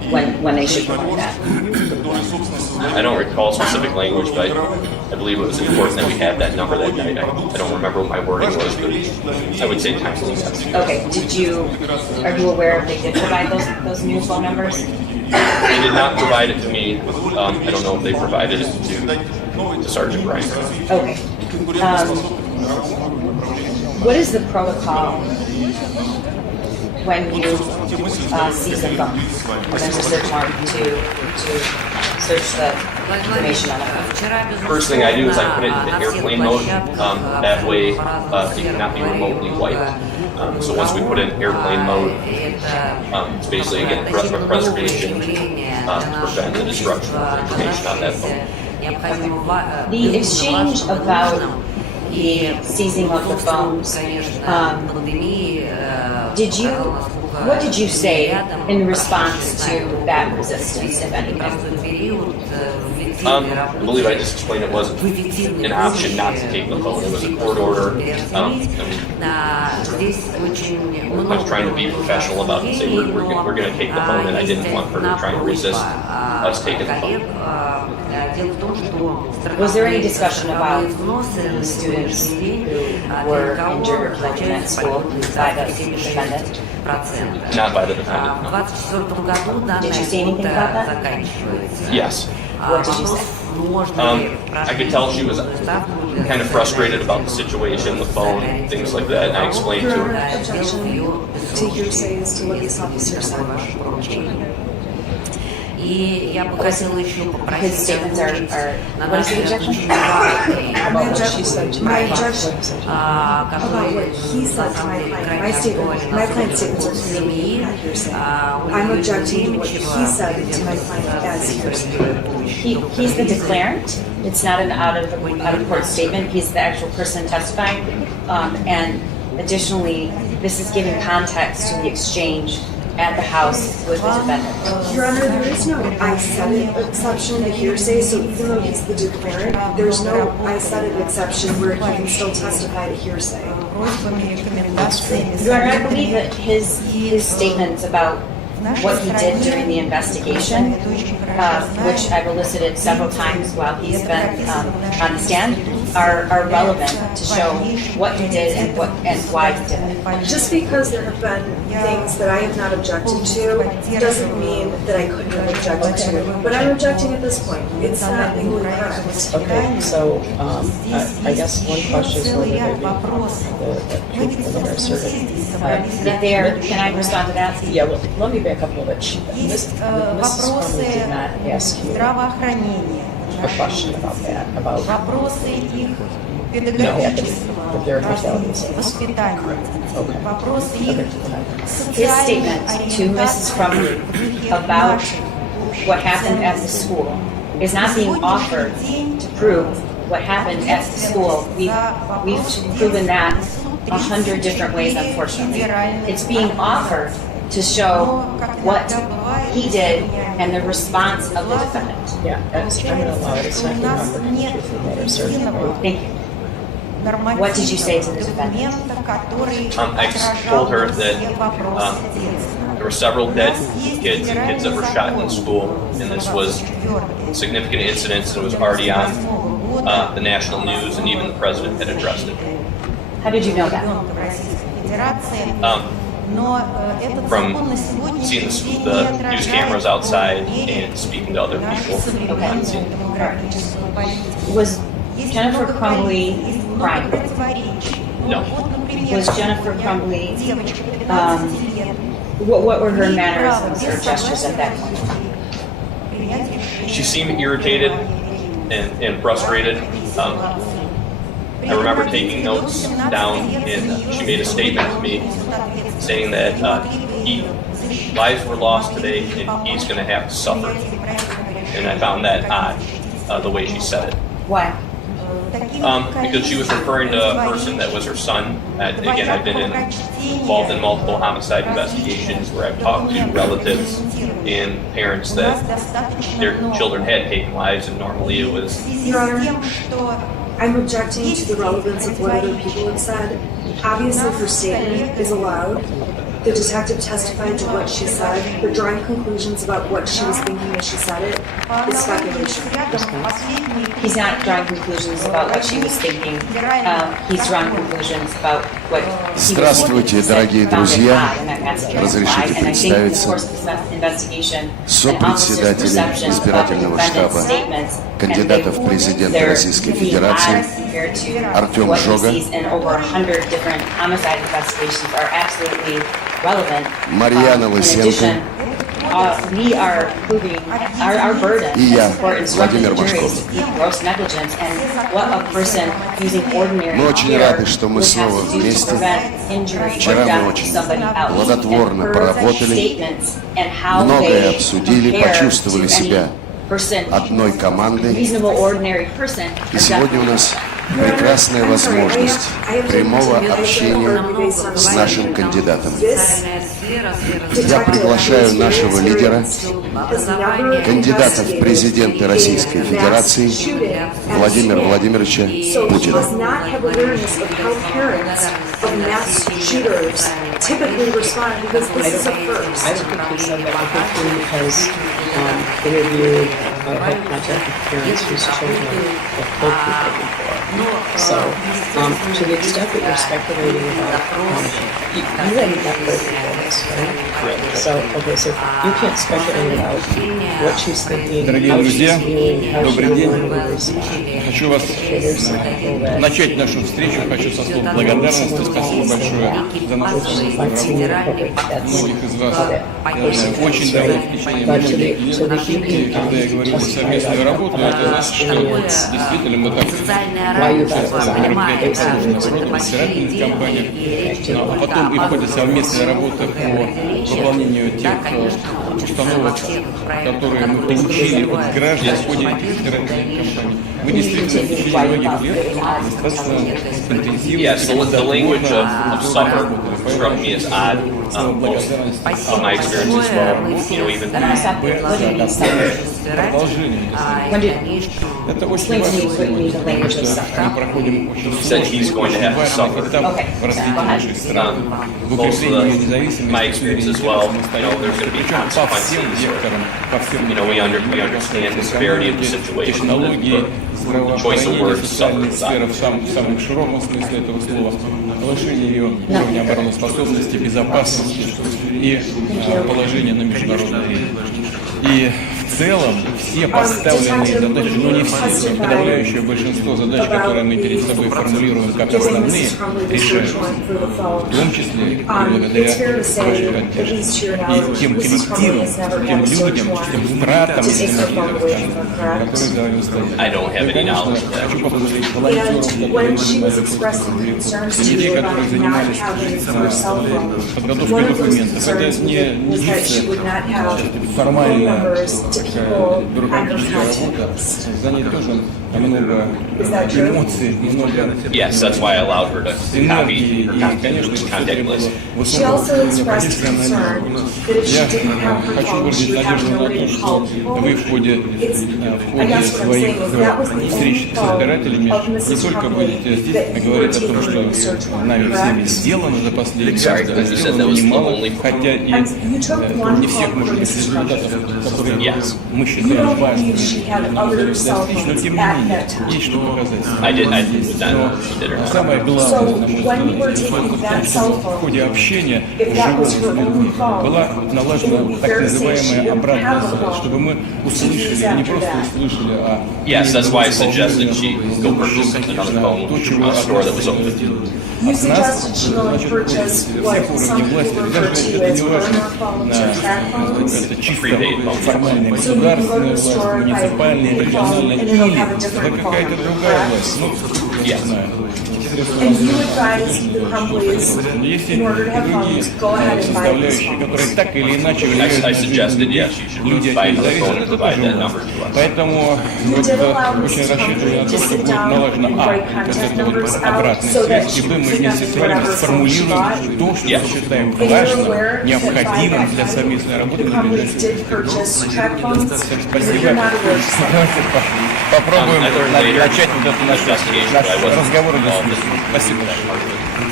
when they should provide that. I don't recall specific language, but I believe it was important that we had that number that night. I don't remember what my wording was, but I would say timely, yes. Okay, are you aware if they did provide those new phone numbers? They did not provide it to me. I don't know if they provided it to Sergeant Brian. Okay. What is the protocol when you seize a phone? When there's a search warrant to search the information on it? First thing I do is I put it into airplane mode. That way it cannot be remotely wiped. So once we put it in airplane mode, it's basically, again, preservation to prevent the destruction of information on that phone. The exchange about the seizing of the phones, what did you say in response to that resistance, if anything? I believe I just explained it wasn't an option not to take the phone. It was a court order. I was trying to be professional about it and say we're going to take the phone, and I didn't want her trying to resist us taking the phone. Was there any discussion about the students who were injured or killed in that school by the defendant? Not by the defendant, no. Did you say anything about that? Yes. What did you say? I could tell she was kind of frustrated about the situation, the phone, things like that, and I explained to her. Objection to hearsay as to what this officer said. His statements are what is the objection? My objection about what he said to my client. My client's statements are clearly not hearsay. I'm objecting to what he said to my client as hearsay. He's the declarant. It's not an out of court statement. He's the actual person testifying. And additionally, this is giving context to the exchange at the house with the defendant. Your Honor, there is no I said it exception to hearsay, so even though he's the declarant, there's no I said it exception where he can still testify to hearsay. Your Honor, I believe that his statements about what he did during the investigation, which I've elicited several times while he's been on the stand, are relevant to show what he did and why he did it. Just because there have been things that I have not objected to doesn't mean that I couldn't have objected to it. But I'm objecting at this point. It's not legally correct. Okay, so I guess one question is whether maybe the nurse can I respond to that? Yeah, well, let me back up a little bit. Mrs. Crumley did not ask you a question about that, about the their fatalities. His statement to Mrs. Crumley about what happened at the school is not being offered to prove what happened at the school. We've proven that 100 different ways, unfortunately. It's being offered to show what he did and the response of the defendant. Yeah, I'm going to allow it. It's not being offered in the truth of the matter, sir. Thank you. What did you say to the defendant? I told her that there were several dead kids and kids that were shot in the school, and this was significant incidents, and it was already on the national news, and even the president had addressed it. How did you know that? From seeing the news cameras outside and speaking to other people on scene. Was Jennifer Crumley crying? No. Was Jennifer Crumley, what were her mannerisms or gestures at that point? She seemed irritated and frustrated. I remember taking notes down, and she made a statement to me saying that lives were lost today and he's going to have to suffer. And I found that odd, the way she said it. Why? Because she was referring to a person that was her son. Again, I've been involved in multiple homicide investigations where I've talked to relatives and parents that their children had taken lives, and normally it was... Your Honor, I'm objecting to the relevance of what other people have said. Obviously, her statement is allowed, The detective testified to what she said, but drawing conclusions about what she was thinking as she said it is speculation. He's not drawing conclusions about what she was thinking. He's drawing conclusions about what he was Здравствуйте, дорогие друзья. Разрешите представиться. Сопредседатель избирательного штаба кандидатов в президенты Российской Федерации Артем Жога, Марьяна Лысенко и я, Владимир Машков. Мы очень рады, что мы снова вместе. Вчера мы очень плодотворно поработали, многое обсудили, почувствовали себя одной командой. И сегодня у нас прекрасная возможность прямого общения с нашим кандидатом. Я приглашаю нашего лидера, кандидата в президенты Российской Федерации Владимира Владимировича Путина. Had contact with parents whose children have killed people before. So, to the extent that you're speculating about, you hadn't met her before this, right? Correct. So, okay, so you can't speculate about what she's thinking. Дорогие друзья, добрый день. Хочу вас начать нашу встречу. Хочу со слов благодарности. Спасибо большое за нашу совместную работу. Многих из вас очень давно, в течение многих лет. И когда я говорю про совместную работу, это значит, что действительно мы так участвуем в мероприятиях народа, в избирательных кампаниях, а потом и в ходе совместной работы по выполнению тех установок, которые мы получили от граждан в ходе этих избирательных кампаний. Мы действительно в течение многих лет достаточно интенсивно struck me as odd, both of my experience as well, even это очень важно, потому что мы проходим очень сложный, важный этап в развитии нашей страны, в укреплении независимости, причем по всем векторам, по всем технологии, здравоохранения, социальных сферах в самом широком смысле этого слова, повышение ее уровня обороноспособности, безопасности и положения на международной арене. И в целом все поставленные задачи, ну не все, подавляющее большинство задач, которые мы перед собой формулируем как основные, решаются. В том числе и благодаря вашей поддержке. И тем коллективам, тем людям, тем стратам, которые за вами стоят. Конечно, хочу поблагодарить волонтеров, которые занимались людей, которые занимались подготовкой документов. Это не формальная бюрократическая работа. За ней тоже много эмоций, много энергии и, конечно, высокого уровня профессионализма. Я хочу выразить надежду на то, что вы в ходе своих встреч с избирателями не только будете говорить о том, что нами всеми сделано за последние годы, а сделано немало, хотя и не всех, может быть, результатов, которые мы считаем важными достичь, но тем не менее, есть что показать. Но самое главное, на мой взгляд, что в ходе общения с людьми была налажена так называемая обратная связь, чтобы мы услышали, не просто услышали, а то, чего от нас, значит, всех уровней власти, даже это не важно, это чисто формальная государственная власть, муниципальная, региональная, или это какая-то другая власть, ну, я знаю. Есть и другие составляющие, которые так или иначе влияют на жизнь людей. Люди от них зависят, это тоже важно. Поэтому очень рассчитываю на то, что будет налажена обратная связь, и мы вместе с вами сформулируем то, что мы считаем важным, необходимым для совместной работы на ближайшее время. Спасибо. Давайте попробуем начать вот этот наш разговор и дискуссию. Спасибо.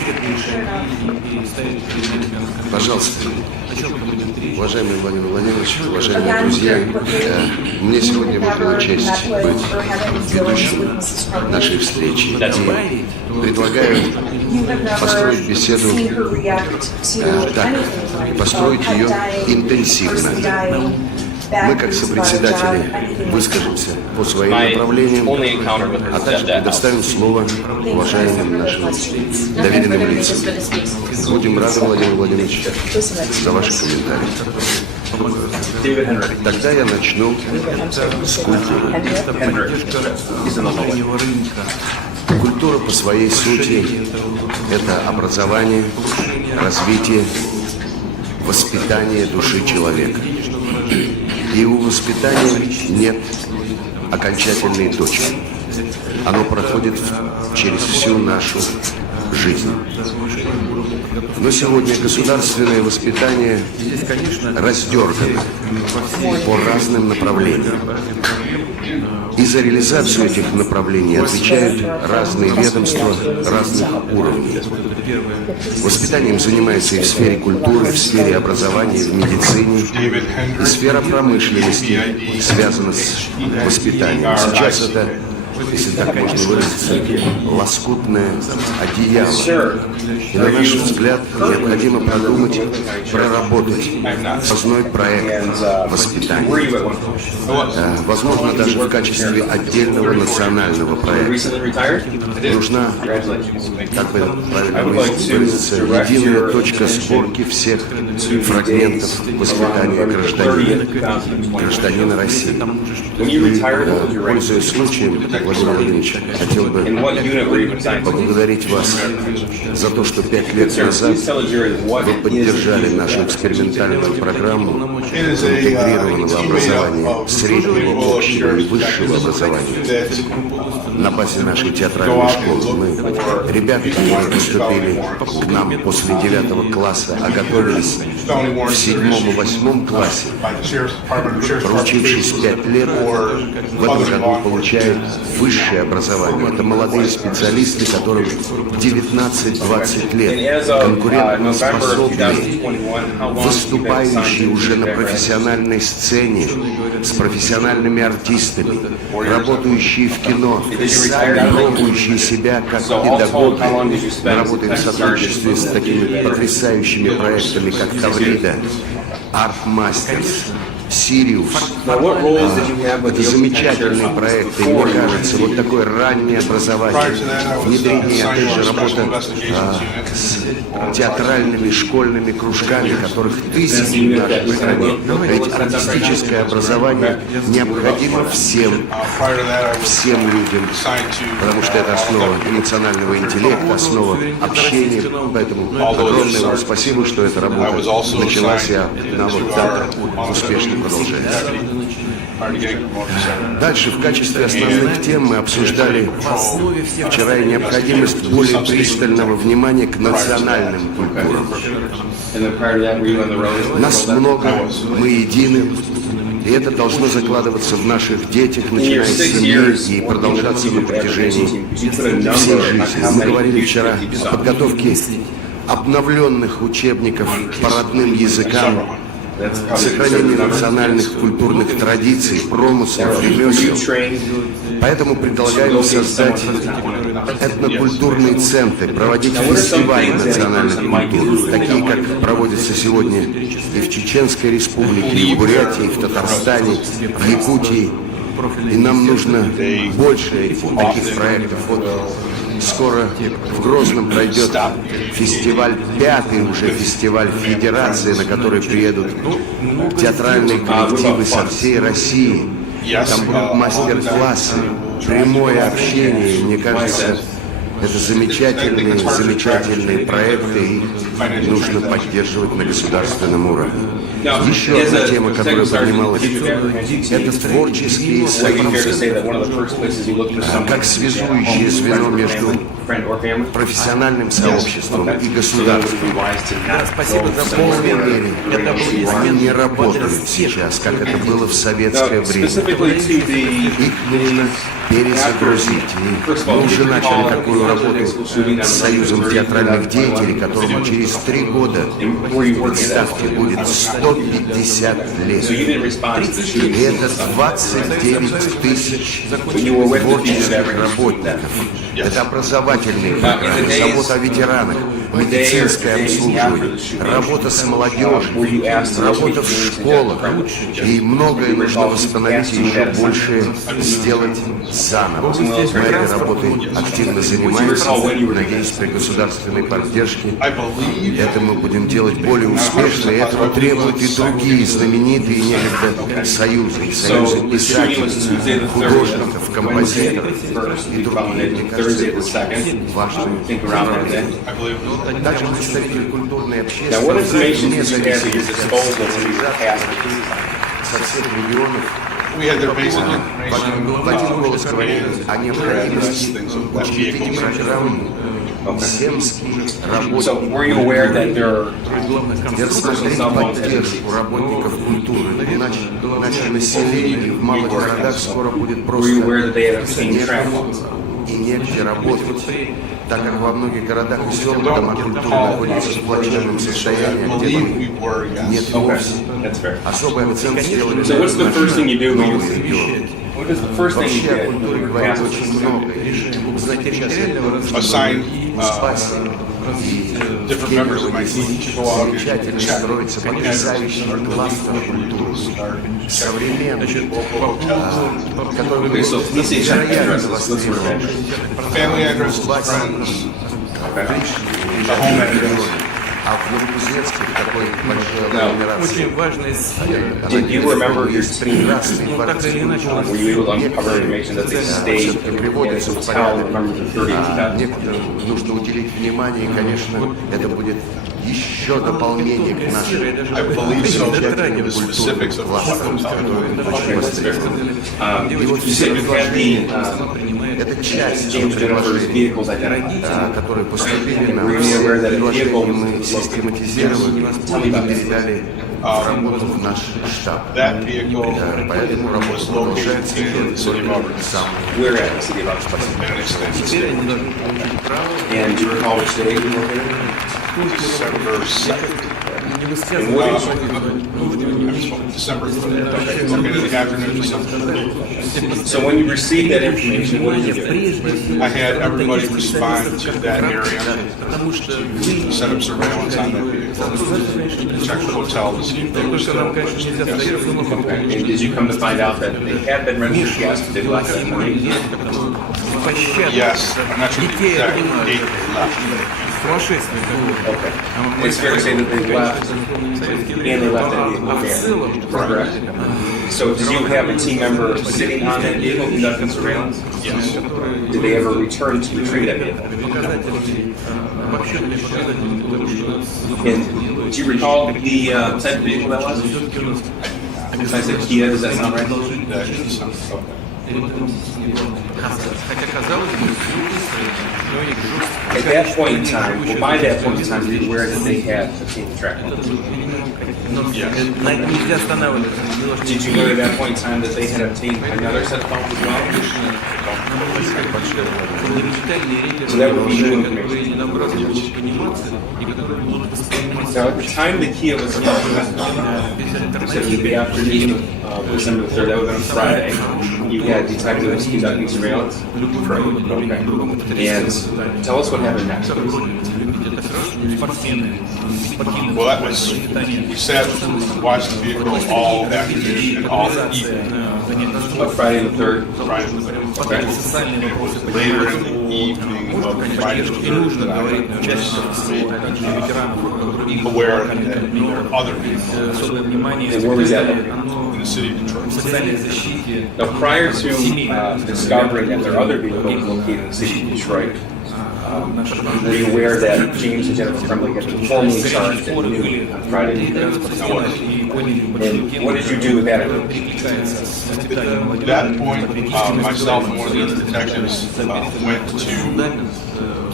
светлейшее и ставить перед нами конкретно. Пожалуйста. О чем мы будем говорить? Уважаемый Владимир Владимирович, уважаемые друзья, мне сегодня выпала честь быть ведущим нашей встречи. И предлагаю построить беседу так, построить ее интенсивно. Мы, как сопредседатели, выскажемся по своим направлениям, а также предоставим слово уважаемым нашим доверенным лицам. Будем рады, Владимир Владимирович, за ваши комментарии. Тогда я начну с культуры. Культура по своей сути – это образование, развитие, воспитание души человека. И у воспитания нет окончательной точки. Оно проходит через всю нашу жизнь. Но сегодня государственное воспитание раздергано по разным направлениям. И за реализацию этих направлений отвечают разные ведомства разных уровней. Воспитанием занимается и в сфере культуры, в сфере образования, в медицине, и сфера промышленности связана с воспитанием. Сейчас это, если так можно выразиться, лоскутное одеяло. И на наш взгляд необходимо продумать, проработать основной проект воспитания. Возможно, даже в качестве отдельного национального проекта. Нужна, как бы правильно выразиться, единая точка сборки всех фрагментов воспитания гражданина России. И, пользуясь случаем, Владимир Владимирович, хотел бы поблагодарить вас за то, что 5 лет назад вы поддержали нашу экспериментальную программу интегрированного образования, среднего, общего и высшего образования на базе нашей театральной школы. Мы, ребята, которые поступили к нам после 9 класса, а готовились в 7 и 8 классе, проучившись 5 лет, в этом году получают высшее образование. Это молодые специалисты, которым 19-20 лет, конкурентоспособные, выступающие уже на профессиональной сцене с профессиональными артистами, работающие в кино, пробующие себя как педагоги. Мы работаем в сотрудничестве с такими потрясающими проектами, как Таврида, Art-Masters, Сириус. Это замечательные проекты. И мне кажется, вот такое раннее образование, внедрение, опять же, работа с театральными школьными кружками, которых тысячи в нашей стране. Ведь артистическое образование необходимо всем людям, потому что это основа эмоционального интеллекта, основа общения. Поэтому огромное вам спасибо, что эта работа началась, и она вот так успешно продолжается. Дальше в качестве основных тем мы обсуждали вчера и необходимость более пристального внимания к национальным культурам. Нас много, мы едины, и это должно закладываться в наших детях, начиная с семьи и продолжаться на протяжении всей жизни. Мы говорили вчера о подготовке обновленных учебников по родным языкам, сохранение национальных культурных традиций, промыслов, ремесел. Поэтому предлагаем создать этнокультурные центры, проводить фестивали национальных культур, такие, как проводятся сегодня и в Чеченской Республике, и в Бурятии, и в Татарстане, в Якутии. И нам нужно больше таких проектов. Вот скоро в Грозном пройдет фестиваль, 5-й уже фестиваль Федерации, на который приедут театральные коллективы со всей России. Там будут мастер-классы, прямое общение. Мне кажется, это замечательные проекты, и их нужно поддерживать на государственном уровне. Еще одна тема, которая поднималась, это творческие союзы, как связующее звено между профессиональным сообществом и государством. Спасибо за В полной мере они не работают сейчас, как это было в советское время. Их нужно перезагрузить. И мы уже начали такую работу с Союзом театральных деятелей, которому через 3 года, представьте, будет 150 лет. И это 29 тысяч творческих работников. Это образовательные программы, забота о ветеранах, медицинское обслуживание, работа с молодежью, работа в школах. И многое нужно восстановить и еще больше сделать заново. Мы этой работой активно занимаемся. Надеюсь, при государственной поддержке это мы будем делать более успешно. И этого требуют и другие знаменитые некогда союзы. Союзы писателей, художников, композиторов и другие. Мне кажется, это важно. Также представитель культурной общественности вне зависимости со всех регионов в один голос говорили о необходимости учредить программу земских работников. Рассмотреть поддержку работников культуры, иначе население в малых городах скоро будет просто и негде работать, так как во многих городах и селах дома культуры находятся в плачевном состоянии, где нет вовсе. Особый акцент сделали на новые регионы. Вообще о культуре говорят очень много. Знаете, сейчас в Спасе и в Кемерово замечательно строится потрясающий кластер культуры, современный, который невероятно востребован. В Спасе, а в Новокузнецке такой большой агломерации. Очень важная сфера. Есть прекрасные квартиры. Все-таки приводится в порядок. Некоторым нужно уделить внимание, и, конечно, это будет еще дополнение к нашим замечательным культурным классам, которые очень востребованы. И вот все предложения, это часть предложений, которые поступили нам. Все предложения мы систематизировали и передали в работу в наш штаб. Поэтому работа продолжается самое. Теперь они должны получить право. So when you received that information, what did you do? I had everybody respond to that area, set up surveillance on that vehicle, check the hotel to see if they were still registered. And did you come to find out that they had been registered guests, but they left that morning? Yes, I'm not sure the exact date they left. Okay. It's fair to say that they left, and they left that vehicle. Correct. So did you have a team member sitting on that vehicle conducting surveillance? Yes. Did they ever return to retrieve that vehicle? And do you recall the type of vehicle that was? I said Kia, does that sound right? That doesn't sound right. At that point in time, well, by that point in time, were you aware that they had obtained the track? Did you know at that point in time that they had obtained another set of phones as well? So that would be new information. Now, at the time the Kia was so the afternoon of December 3rd, that would have been on Friday, you had detectives conducting surveillance? Okay. And tell us what happened next. Well, that was, we sat and watched the vehicle all afternoon and all evening. What, Friday the 3rd? Friday the 3rd. Okay. Later in the evening of Friday the 3rd, I was aware that there were other vehicles. And where was that? In the city of Detroit. Now, prior to discovering that there are other vehicles located in the city of Detroit, were you aware that James and Jennifer Tremblay had been formally charged at noon on Friday? And what did you do with that? At that point, myself and one of the other detectives went to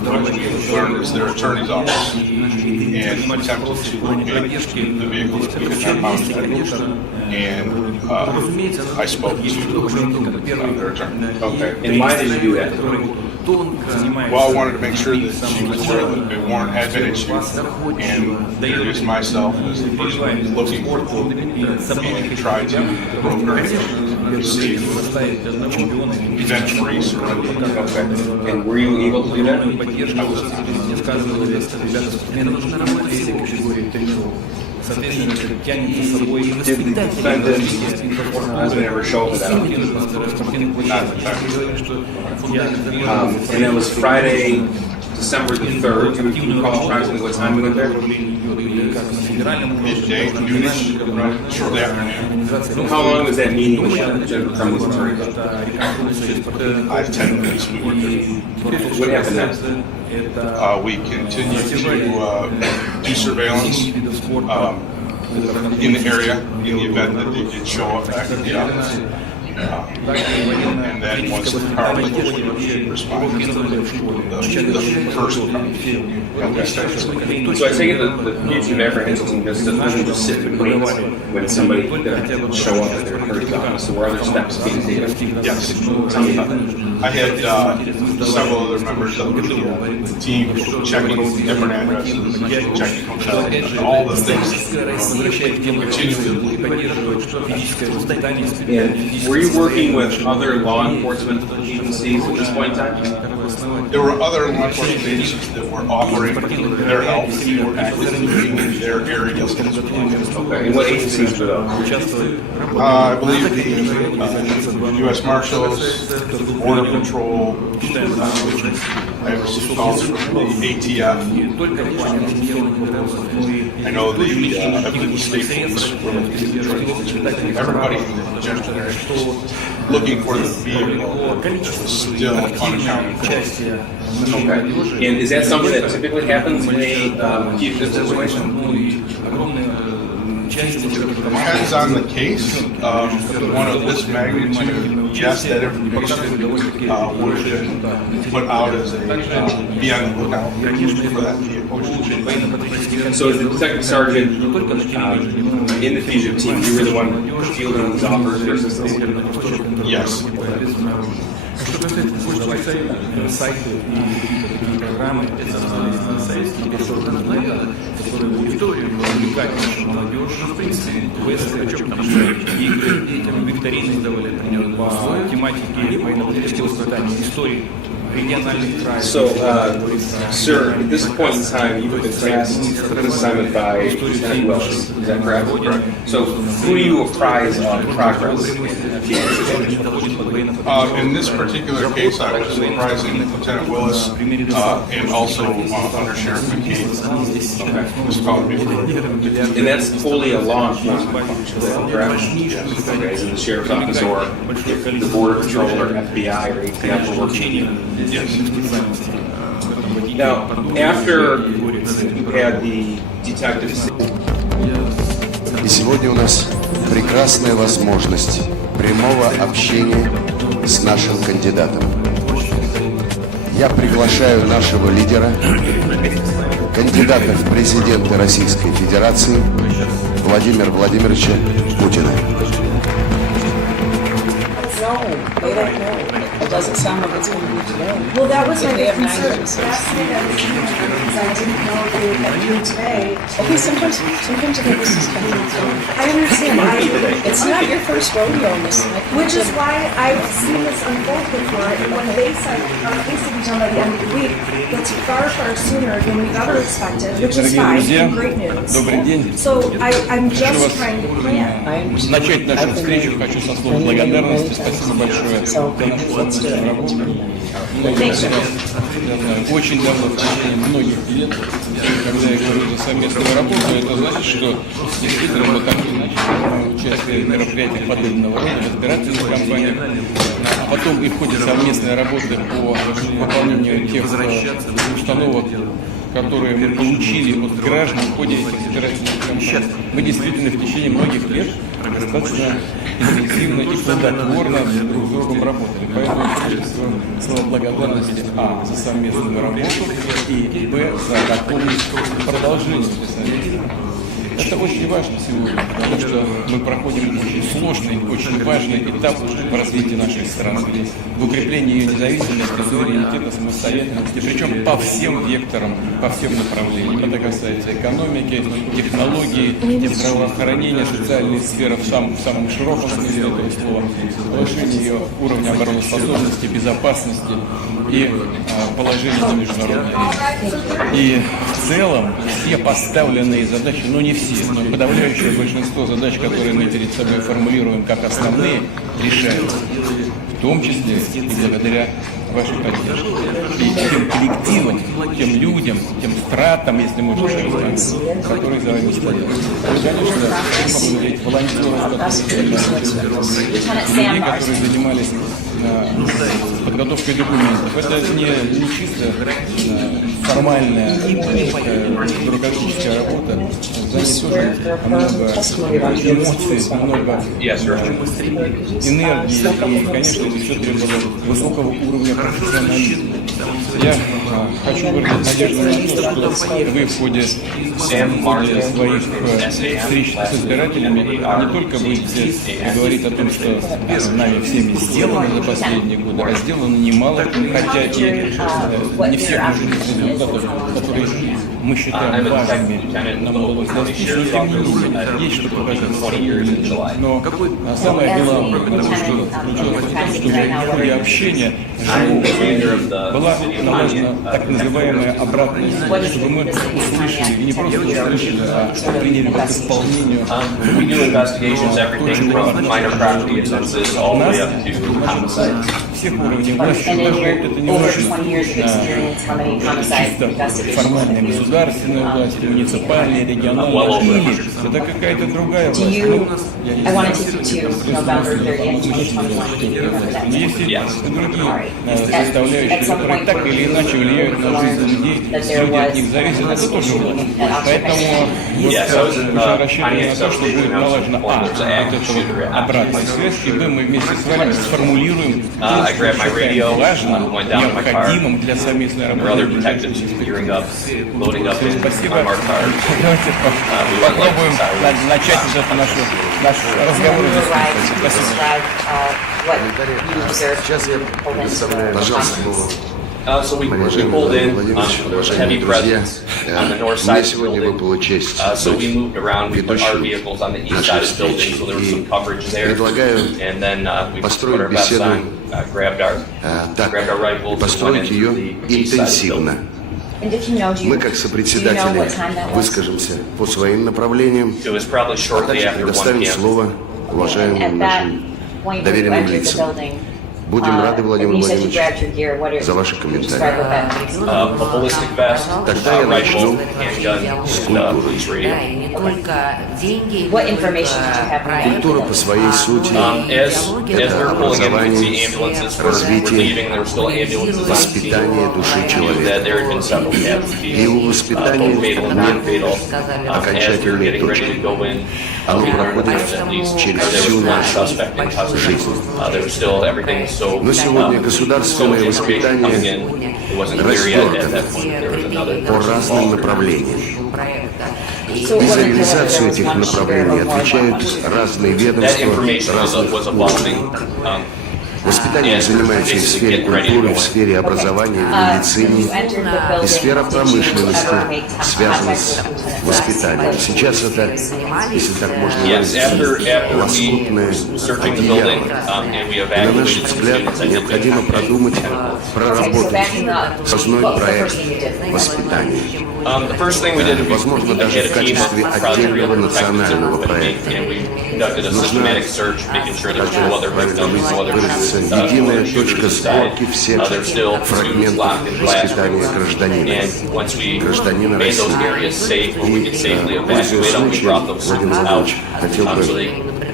learned it was their attorney's office and attempted to locate the vehicle that we had not found. And I spoke to their attorney. Okay. And why did you do that? Well, I wanted to make sure that she was aware that the warrant had been issued and introduce myself as the person who's looking for the and try to broker receive event-free surrender. Okay. And were you able to do that? I was not. Did the defendant ever show up at that? Not at the time. And that was Friday, December the 3rd. Do you recall approximately what time we went there? Midday, noonish, shortly afternoon. How long was that meeting with Jennifer Crumley's attorney? 10 minutes we were there. What happened next? We continued to do surveillance in the area in the event that they did show up back at the office. And then once the car was located, we responded to the first car. So I take it that the fugitive apprehension team doesn't just sit and wait when somebody doesn't show up at their attorney's office. So were other steps being taken? Yes. Tell me about that. I had several other members of the team checking different addresses, checking hotels, and all the things continually. And were you working with other law enforcement agencies at this point in time? There were other law enforcement agencies that were offering their help or actively in their areas. Okay. And what agencies were those? I believe the U.S. Marshals, the Border Patrol, I received calls from the ATF. I know I believe the state police were looking. Everybody in the general area looking for the vehicle that was still unaccounted for. Okay. And is that something that typically happens in a fugitive situation? Depends on the case. One of this magnitude, yes, that information would have been put out as a be on the lookout for that vehicle. So as the detective sergeant in the fugitive team, you were the one fielding these offers versus the Yes. Сайты и программы полицейские персональные, которые в аудиторию привлекать нашу молодежь, в принципе, квесты, игры, детям, викторины давали, например, по тематике военно-политического испытания, истории региональных краев. So, sir, at this point in time, you've been tasked with an assignment by Lieutenant Welsh. Is that correct? So, who do you apprise of progress? In this particular case, I was apprising Lieutenant Willis and also Under Sheriff McKee. Was called before. And that's fully a law enforcement function, correct? Yes. Okay, as in the sheriff's office or the border patrol or FBI or anything else we're working. Yes. Now, after you had the detectives. И сегодня у нас прекрасная возможность прямого общения с нашим кандидатом. Я приглашаю нашего лидера, кандидата в президенты Российской Федерации Владимира Владимировича Путина. It doesn't sound like it's going to be today. Well, that was my They big have 9 concern. days. Last night I was thinking because I didn't know if they would get through today. Okay, sometimes I think this is kind of I understand. It's not your first rodeo, Miss. Which is why I've seen this unfold before, and when they said our case will be done by the end of the week, that's far, far sooner than we've ever expected, which is fine, and great news. Добрый день. So I'm just trying to plan. Начать нашу встречу хочу со слов благодарности. Спасибо большое за нашу совместную работу. Очень давно, в течение многих лет, когда я говорю за совместную работу, это значит, что действительно мы так или иначе принимаем участие в мероприятиях подобного рода, в избирательных кампаниях, а потом и в ходе совместной работы по выполнению тех установок, которые мы получили от граждан в ходе этих избирательных кампаний. Мы действительно в течение многих лет достаточно интенсивно и плодотворно друг с другом работали. Поэтому слово благодарности за совместную работу и за готовность к продолжению. Это очень важно сегодня, потому что мы проходим очень сложный, очень важный этап в развитии нашей страны, в укреплении ее независимости, суверенитета, самостоятельности, причем по всем векторам, по всем направлениям. Это касается экономики, технологий, здравоохранения, социальной сферы в самом широком смысле этого слова, повышение ее уровня обороноспособности, безопасности и положения на международной арене. И в целом все поставленные задачи, но не все, но подавляющее большинство задач, которые мы перед собой формулируем как основные, решаются. В том числе и благодаря вашей поддержке. И тем коллективам, тем людям, тем стратам, если можно так сказать, которые за вами стоят. И, конечно, поблагодарить волонтеров, людей, которые занимались подготовкой документов. Это не чисто формальная бюрократическая работа. За ней тоже много эмоций, много энергии. И, конечно, это все требовало высокого уровня профессионализма. Я хочу выразить надежду на то, что вы в ходе своих встреч с избирателями не только будете говорить о том, что нами всеми сделано за последние годы, а сделано немало, хотя и не все результаты, которые мы считаем важными, нам удалось достичь, но тем не менее есть что показать. Но самое главное, потому что в ходе общения была налажена так называемая обратная связь, чтобы мы услышали, и не просто услышали, а приняли к исполнению всех уровней власти. Это не чисто формальная государственная власть, муниципальная, региональная, или это какая-то другая власть. Есть и другие составляющие, которые так или иначе влияют на жизнь людей, люди от них зависят, это тоже власть. Поэтому мы рассчитываем на то, что будет налажена вот эта вот обратная связь, и мы вместе с вами сформулируем то, что считаем важным, необходимым для совместной работы. Спасибо. Давайте попробуем начать наш разговор. Сейчас я представляю, пожалуйста, So we pulled in heavy presence on the north side of the building. So we moved around. We put our vehicles on the east side of the building, so there was some coverage there. And then we put our vests on, grabbed our rifles, построить ее интенсивно. Мы, как сопредседатели, выскажемся по своим направлениям, а также предоставим слово уважаемым нашим доверенным лицам. Будем рады, Владимир Владимирович, за ваши комментарии. Тогда я начну с культуры. Культура по своей сути – это образование, развитие, воспитание души человека. И у воспитания нет окончательной точки. Оно проходит через всю нашу жизнь. Но сегодня государственное воспитание раздергано по разным направлениям. И за реализацию этих направлений отвечают разные ведомства разных уровней. Воспитанием занимается и в сфере культуры, и в сфере образования, в медицине, и сфера промышленности связана с воспитанием. Сейчас это, если так можно выразиться, лоскутное одеяло. И на наш взгляд необходимо продумать, проработать основной проект воспитания. Возможно, даже в качестве отдельного национального проекта. Нужна, выразиться, единая точка сборки всех фрагментов воспитания гражданина России. И, пользуясь случаем, Владимир Владимирович, хотел бы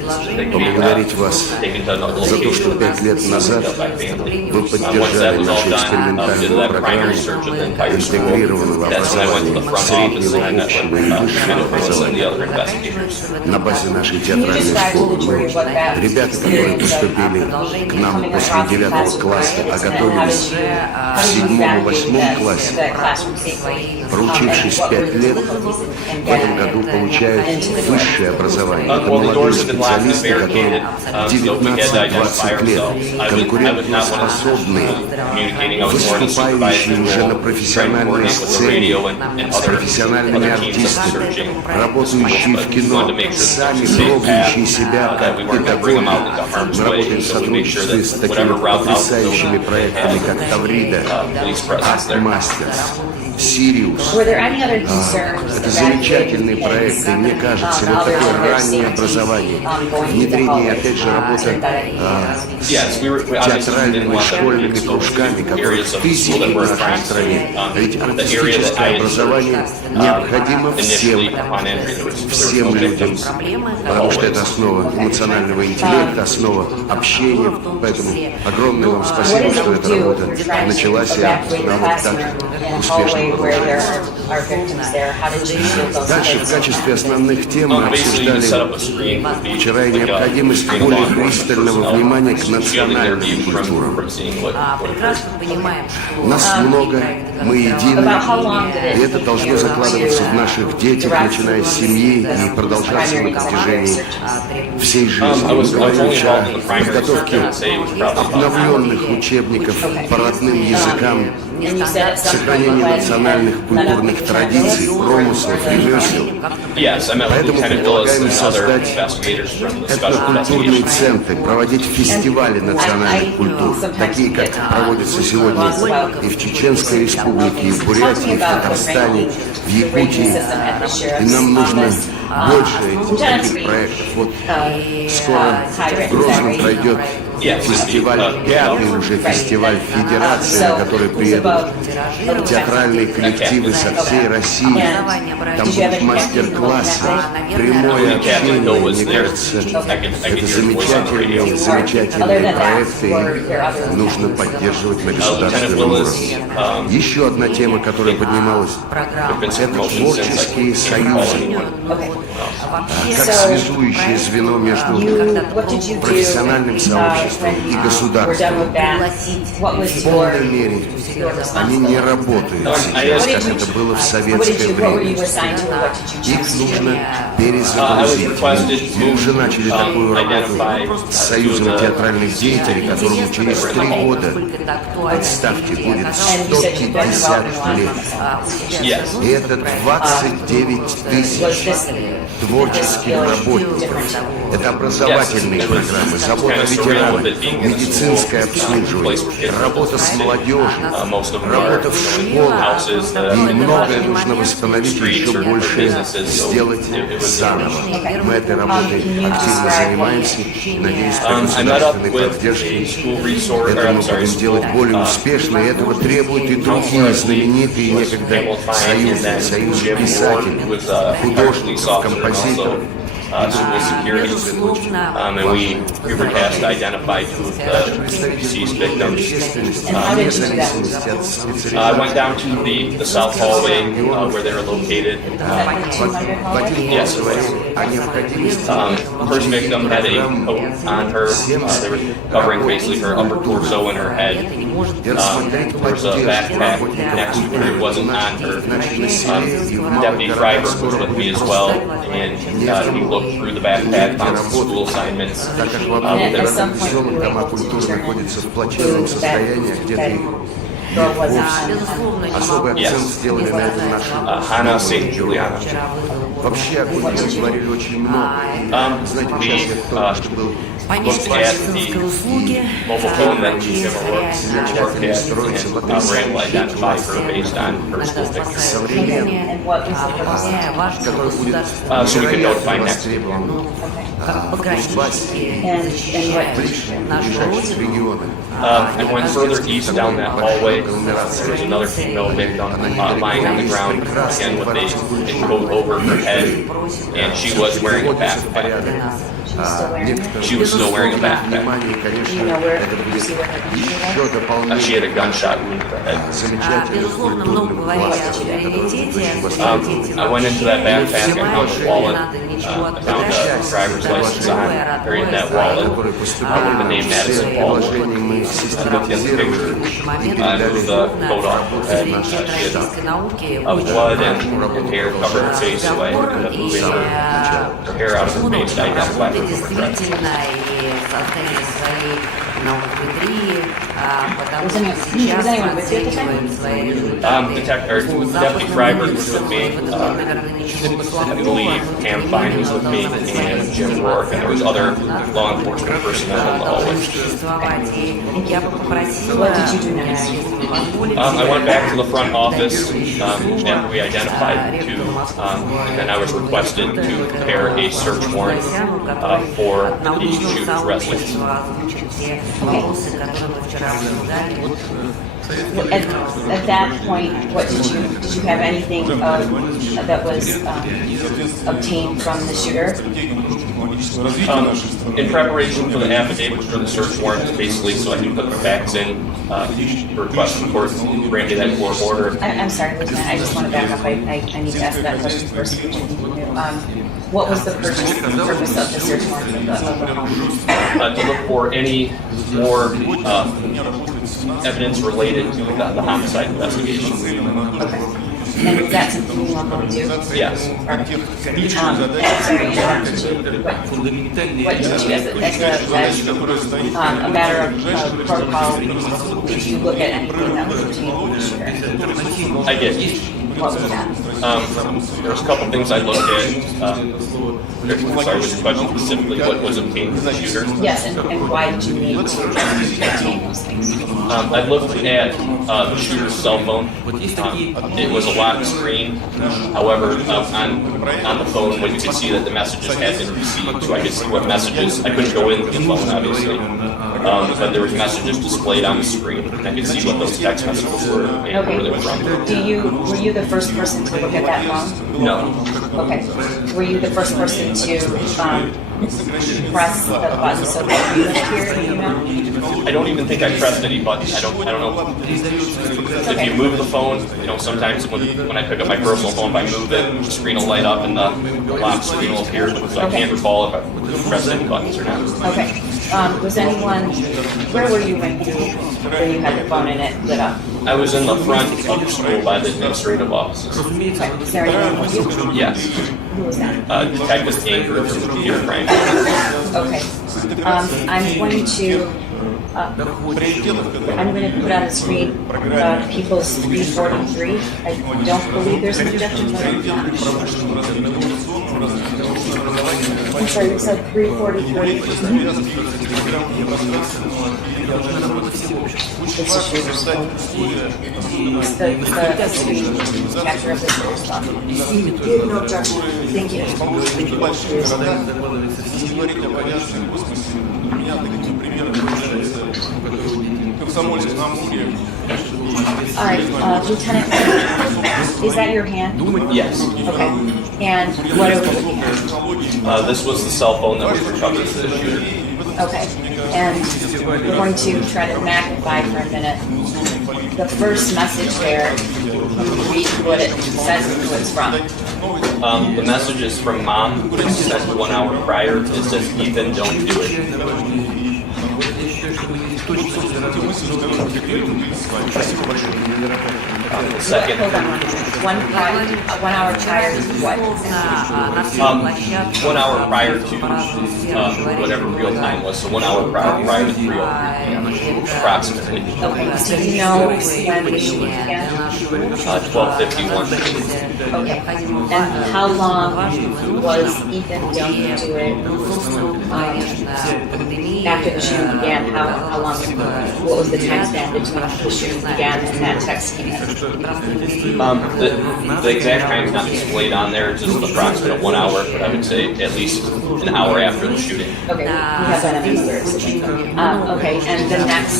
поблагодарить вас за то, что 5 лет назад вы поддержали нашу экспериментальную программу интегрированного образования, среднего, общего и высшего образования на базе нашей театральной школы. Мы, ребята, которые поступили к нам после 9 класса, а готовились в 7-8 классе, проучившись 5 лет, в этом году получают высшее образование. Это молодые специалисты, которым 19-20 лет, конкурентоспособные, выступающие уже на профессиональной сцене, с профессиональными артистами, работающие в кино, сами пробующие себя как педагоги. Мы работаем в сотрудничестве с такими потрясающими проектами, как Таврида, Артмастерс, Сириус. Это замечательные проекты, мне кажется, вот такое раннее образование, внедрение, опять же, работа с театральными школьными кружками, которые тысячи в нашей стране. Ведь артистическое образование необходимо всем людям, потому что это основа эмоционального интеллекта, основа общения. Поэтому огромное вам спасибо, что эта работа началась, и она вот так успешно. Дальше в качестве основных тем мы обсуждали вчера и необходимость более пристального внимания к национальным культурам. Нас много, мы едины, и это должно закладываться в наших детях, начиная с семьи и продолжаться на протяжении всей жизни. Мы говорили вчера о подготовке обновленных учебников по родным языкам, сохранение национальных культурных традиций, промыслов, ремесел. Поэтому предполагаем создать этнокультурные центры, проводить фестивали национальных культур, такие, как проводятся сегодня и в Чеченской Республике, и в Бурятии, и в Татарстане, в Якутии. И нам нужно больше таких проектов. Вот скоро в Грозном пройдет фестиваль, 5-й уже фестиваль Федерации, на который приедут театральные коллективы со всей России. Там будут мастер-классы, прямое общение. Мне кажется, это замечательные проекты, и нужно поддерживать на государственном уровне. Еще одна тема, которая поднималась, это творческие союзы. Как связующее звено между профессиональным сообществом и государством. В полной мере они не работают сейчас, как это было в советское время. Их нужно перезагрузить. Мы уже начали такую работу с Союзом театральных деятелей, которому через 3 года отставки будет 150 лет. И это 29 тысяч творческих работников. Это образовательные программы, забота о ветеранах, медицинское обслуживание, работа с молодежью, работа в школах. И многое нужно восстановить, еще больше сделать заново. Мы этой работой активно занимаемся. Надеюсь, при государственной поддержке это мы будем делать более успешно. И этого требуют и другие знаменитые некогда союзы писателей, художников, композиторов. And we were tasked to identify two of the deceased victims. I went down to the south hallway where they were located. Yes. First victim had a coat on her. They were covering basically her upper torso and her head. There was a backpack next to her. It wasn't on her. Deputy Driver was with me as well, and he looked through the backpack, found some school assignments. Дома культуры находятся в плачевном состоянии, где-то их особый акцент сделали на этом наши. Вообще о культуре говорили очень много. Знаете, сейчас я только что был Почтовские услуги, I went further east down that hallway. There was another female victim lying on the ground, again with a coat over her head, and she was wearing a backpack. still wearing it? She was still wearing a backpack. Внимание, Do конечно, you know where, это did you будет see where her gun еще was? дополнительным She had a gunshot wound to the head. замечательным Безусловно, много культурным говорили о пластом, который суверенитете, очень суверенитете I went into that backpack, I found a wallet, ничего I found a driver's license on, buried that wallet. который I поступил put the name все Madison Ball. предложения мы систематизировали и With передали the coat off her head, в наш she had штаб. blood and hair covered her face, so I ended up moving her hair out of her face to identify her from her friends. Was anyone with you at the time? Deputy Freiberg was with me. I believe Cam Fine was with me, and Jim Rourke, and there was other law enforcement personnel in the hallway. What did you do next? I went back to the front office after we identified two, and then I was requested to prepare a search warrant for the shooter's residence. At that point, what did you have anything that was obtained from the shooter? In preparation for the affidavit for the search warrant, basically so I can put the facts in for request of court, granted that court order. I'm sorry, Lieutenant, I just want to back up. I need to ask that question first. What was the purpose of the search warrant of the home? To look for any more evidence related to the homicide investigation. Okay. And is that something you want to do? Yes. Sorry, what did you, as a matter of protocol, did you look at anything that was obtained from the shooter? I did. What was that? There was a couple things I looked at. Sorry, was the question specifically what was obtained from the shooter? Yes, and why did you need to obtain those things? I looked at the shooter's cell phone. It was a locked screen. However, on the phone, when you could see that the messages had been received, so I could see what messages. I couldn't go into the phone, obviously, but there was messages displayed on the screen, and I could see what those text messages were and where they were from. Were you the first person to look at that phone? No. Okay. Were you the first person to press the button so that you appear in the email? I don't even think I pressed any buttons. I don't know. If you move the phone, sometimes when I pick up my personal phone, if I move it, the screen will light up and the lock screen will appear. So I can't recall if I pressed any buttons or not. Okay. Was anyone, where were you when you had the phone and it lit up? I was in the front of the school by the administrative offices. Okay. Is there anyone with you? Yes. Who was that? Detective Anchor from Computer Crime. Okay. I'm going to put on the screen People's 343. I don't believe there's an objection, but I'm not sure. I'm sorry, you said 343. It's a shooter's phone. It's the screen capture of the shooter's phone. No objection. Thank you. All right, Lieutenant, is that your hand? Yes. Okay. And what are we looking at? This was the cell phone that was recovered for the shooter. Okay. And we're going to try to magnify for a minute. The first message there, can you read what it says and who it's from? The message is from Mom. It sent 1 hour prior. It says, Ethan, don't do it. Second. Hold on 1 hour prior to what? 1 hour prior to whatever real time was. So 1 hour prior to 3:00 approximately. Okay. So you know when the shooting began? 12:51. Okay. And how long was Ethan don't do it after the shooting began? How long? What was the time span between the shooting began and that text came in? The exact time is not displayed on there. It's just an approximate 1 hour, but I would say at least an hour after the shooting. Okay, we have that in the numbers. Okay, and the next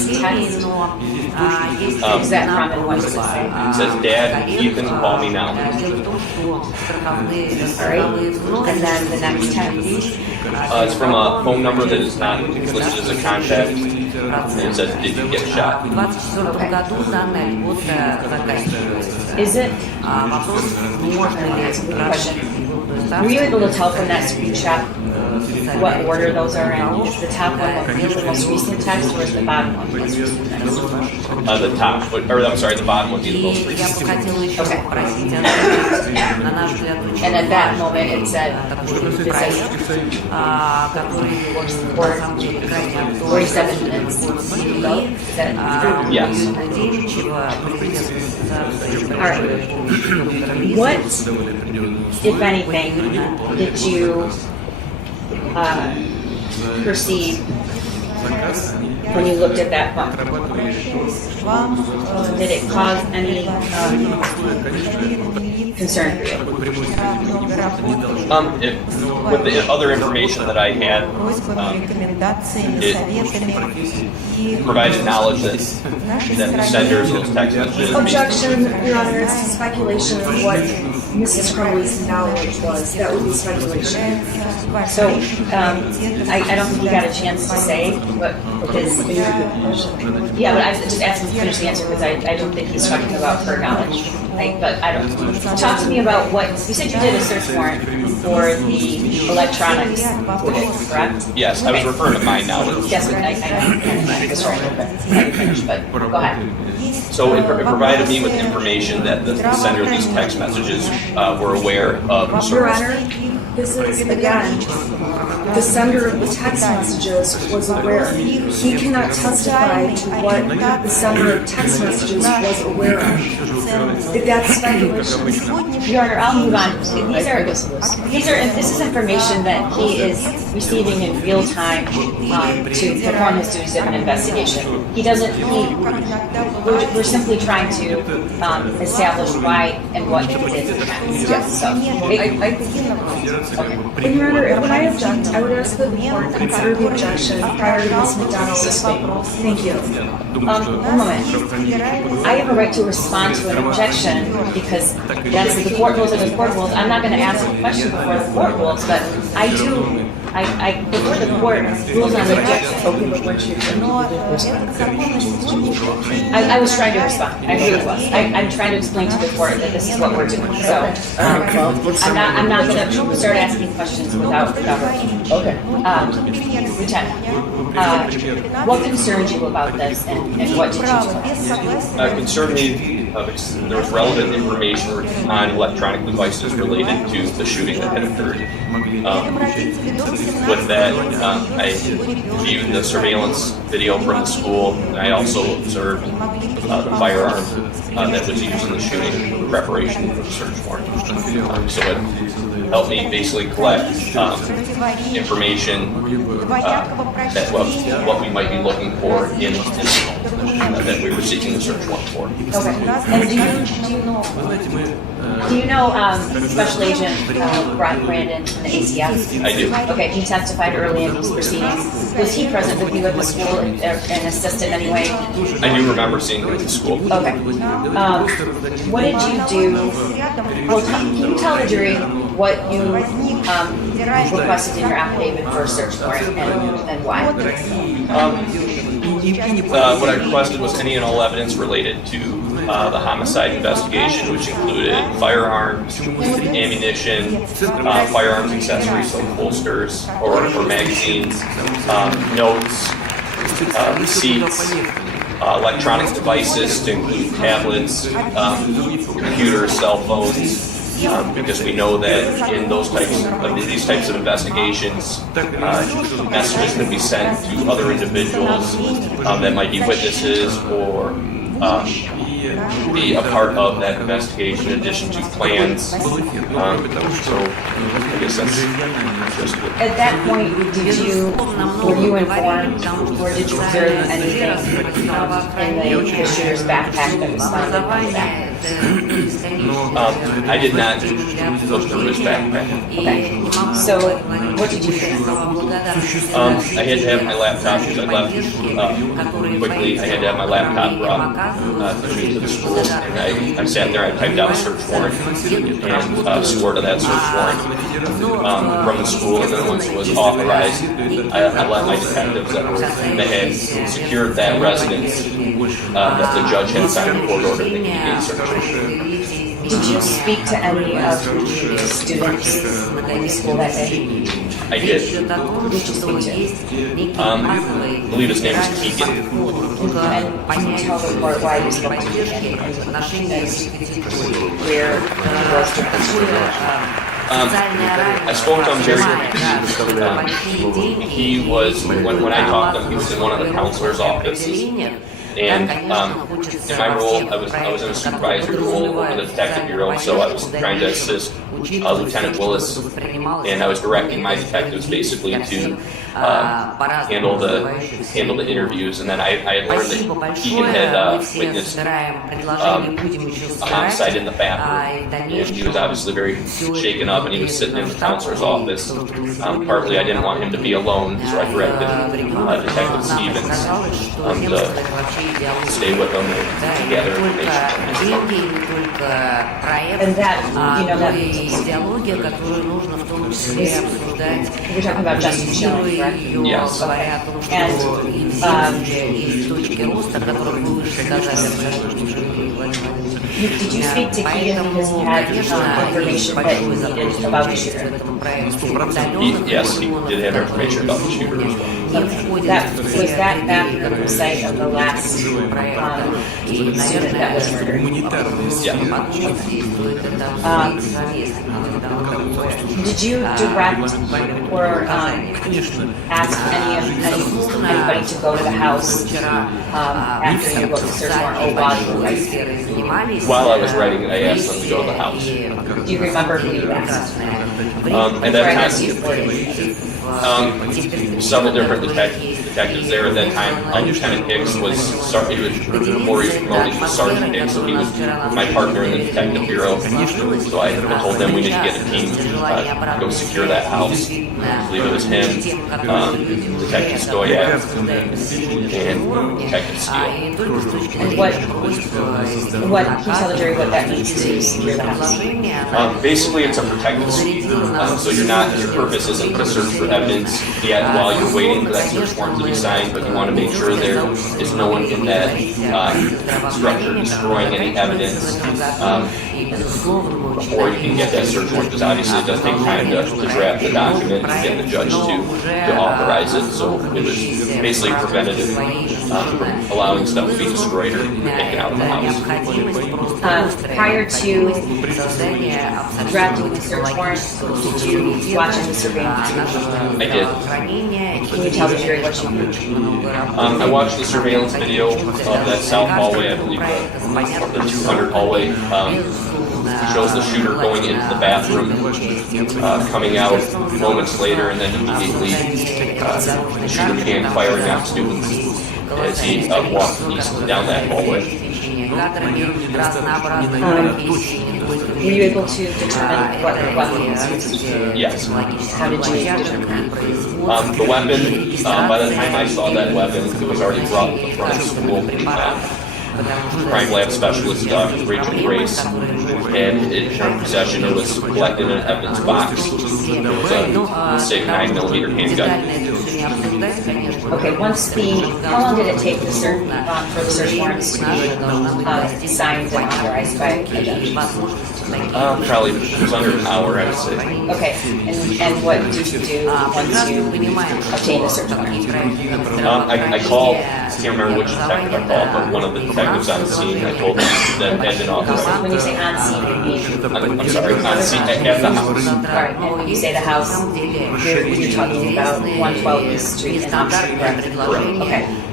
text? Who's that from and what does it say? It says, Dad, Ethan, call me now. Alright, and then the next text? It's from a phone number that is not listed as a contact, and it says, did you get shot? Is it? Were you able to tell from that screenshot what order those are in? Is the top one the most recent text, or is the bottom one the most recent text? The top, or I'm sorry, the bottom would be the most recent. Okay. And at that moment it said, 47 minutes to go? Is that yes. Alright. What, if anything, did you perceive when you looked at that phone? Did it cause any concern for you? With the other information that I had, it provided knowledge that the senders of those text messages. Objection, Your Honor, it's speculation of what Mrs. Crowley's knowledge was. That would be speculation. So, I don't think you got a chance to say what his... Yeah, but I just asked him to finish the answer because I don't think he's talking about her knowledge. But I don't... Talk to me about what... You said you did a search warrant for the electronics footage, correct? Yes, I was referring to my knowledge. Yes, but I was trying to finish, but go ahead. So it provided me with information that the sender of these text messages were aware of. Your Honor, this is, again, the sender of the text messages was aware. He cannot testify to what the sender of text messages was aware of. If that's speculation. Your Honor, I'll move on. This is information that he is receiving in real time to perform his duties of an investigation. He doesn't, we're simply trying to establish why and what he did. Yes, so. And Your Honor, when I object, I would ask that the court consider the objection prior to Ms. McDonald's statement. Thank you. One moment. I have a right to respond to an objection because that's the court rules are the court rules. I'm not going to ask a question before the court rules, but I do. Before the court rules on the objection. I was trying to respond. I really was. I'm trying to explain to the court that this is what we're doing. So I'm not going to start asking questions without okay. Lieutenant, what concerned you about this, and what did you do? Concerned me. There was relevant information on electronic devices related to the shooting that had occurred. With that, I viewed the surveillance video from the school, and I also observed the firearm that was used in the shooting in preparation for the search warrant. So it helped me basically collect information that what we might be looking for in that we were seeking the search warrant for. Okay. And do you know Special Agent Brandon from the ACF? I do. Okay, he testified early in these proceedings. Was he present with you at the school and assisted in any way? I do remember seeing him at the school. Okay. What did you do? Well, can you tell the jury what you requested in your affidavit for a search warrant and why? What I requested was any and all evidence related to the homicide investigation, which included firearms, ammunition, firearms accessories like holsters or magazines, notes, receipts, electronic devices to include tablets, computers, cell phones. Because we know that in these types of investigations, messages can be sent to other individuals that might be witnesses or be a part of that investigation in addition to plans. So I guess that's just it. At that point, were you informed or did you observe anything in the shooter's backpack that was found in that? I did not look through his backpack. Okay. So, what did you think? I had to have my laptop because I left quickly. I had to have my laptop brought to the school, and I sat there. I typed out a search warrant and swore to that search warrant from the school. And then once it was authorized, I let my detectives that had secured that residence that the judge had signed a court order to begin searching. Did you speak to any of the students in the school that day? I did. Who did you speak to? I believe his name was Keegan. And can you tell the court why you spoke to Keegan? Where he was with the student? I spoke to him very he was, when I talked to him, he was in one of the counselor's offices. And in my role, I was in a supervisory role in the detective bureau, so I was trying to assist Lieutenant Willis, and I was directing my detectives basically to handle the interviews. And then I had learned that Keegan had witnessed a homicide in the bathroom, and he was obviously very shaken up, and he was sitting in the counselor's office. Partly I didn't want him to be alone, so I directed Detective Stevens to stay with him and gather information. And that, you know, that you're talking about Justin Schilling, correct? Yes. Did you speak to Keegan because he had information that he needed about the shooter? Yes, he did have information about the shooter. Was that back at the site of the last student that was murdered? Did you direct or ask anybody to go to the house after you wrote the search warrant or while you were writing? While I was writing it, I asked them to go to the house. Do you remember who you asked? At that time, several different detectives there at that time. Lieutenant Hicks was before he was promoted to Sergeant Hicks, so he was my partner in the detective bureau. So I told them we need to get a team to go secure that house. I believe it was him, Detective Stoyak, and Detective Steele. And what can you tell the jury what that means to secure the house? Basically, it's a protective suite, so your purpose isn't to search for evidence yet while you're waiting for that search warrant to be signed, but you want to make sure there is no one in that structure destroying any evidence before you can get that search warrant, because obviously it does take time to draft the document and get the judge to authorize it. So it was basically preventative from allowing stuff to be destroyed or taken out of the house. Prior to drafting the search warrant, did you watch any surveillance? I did. Can you tell the jury what you did? I watched the surveillance video of that south hallway, I believe the 200 hallway. Shows the shooter going into the bathroom, coming out moments later, and then immediately the shooter began firing on students as he walked down that hallway. Were you able to determine what the weapon was? Yes. How did you determine? The weapon, by the time I saw that weapon, it was already brought to the front of school. Crime lab specialist Rachel Grace, and in her possession it was collected in an evidence box. It was a SIG 9mm handgun. Okay, how long did it take for the search warrants to be signed and authorized by a judge? Probably it was under an hour, I would say. Okay, and what did you do once you obtained the search warrant? I called, I can't remember which detective I called, but one of the detectives on scene, I told them that had been authorized. When you say on scene, you mean? I'm sorry, on scene, at the house. Alright, and when you say the house, you're talking about 112 East Street in Oxford, correct? Correct. Okay.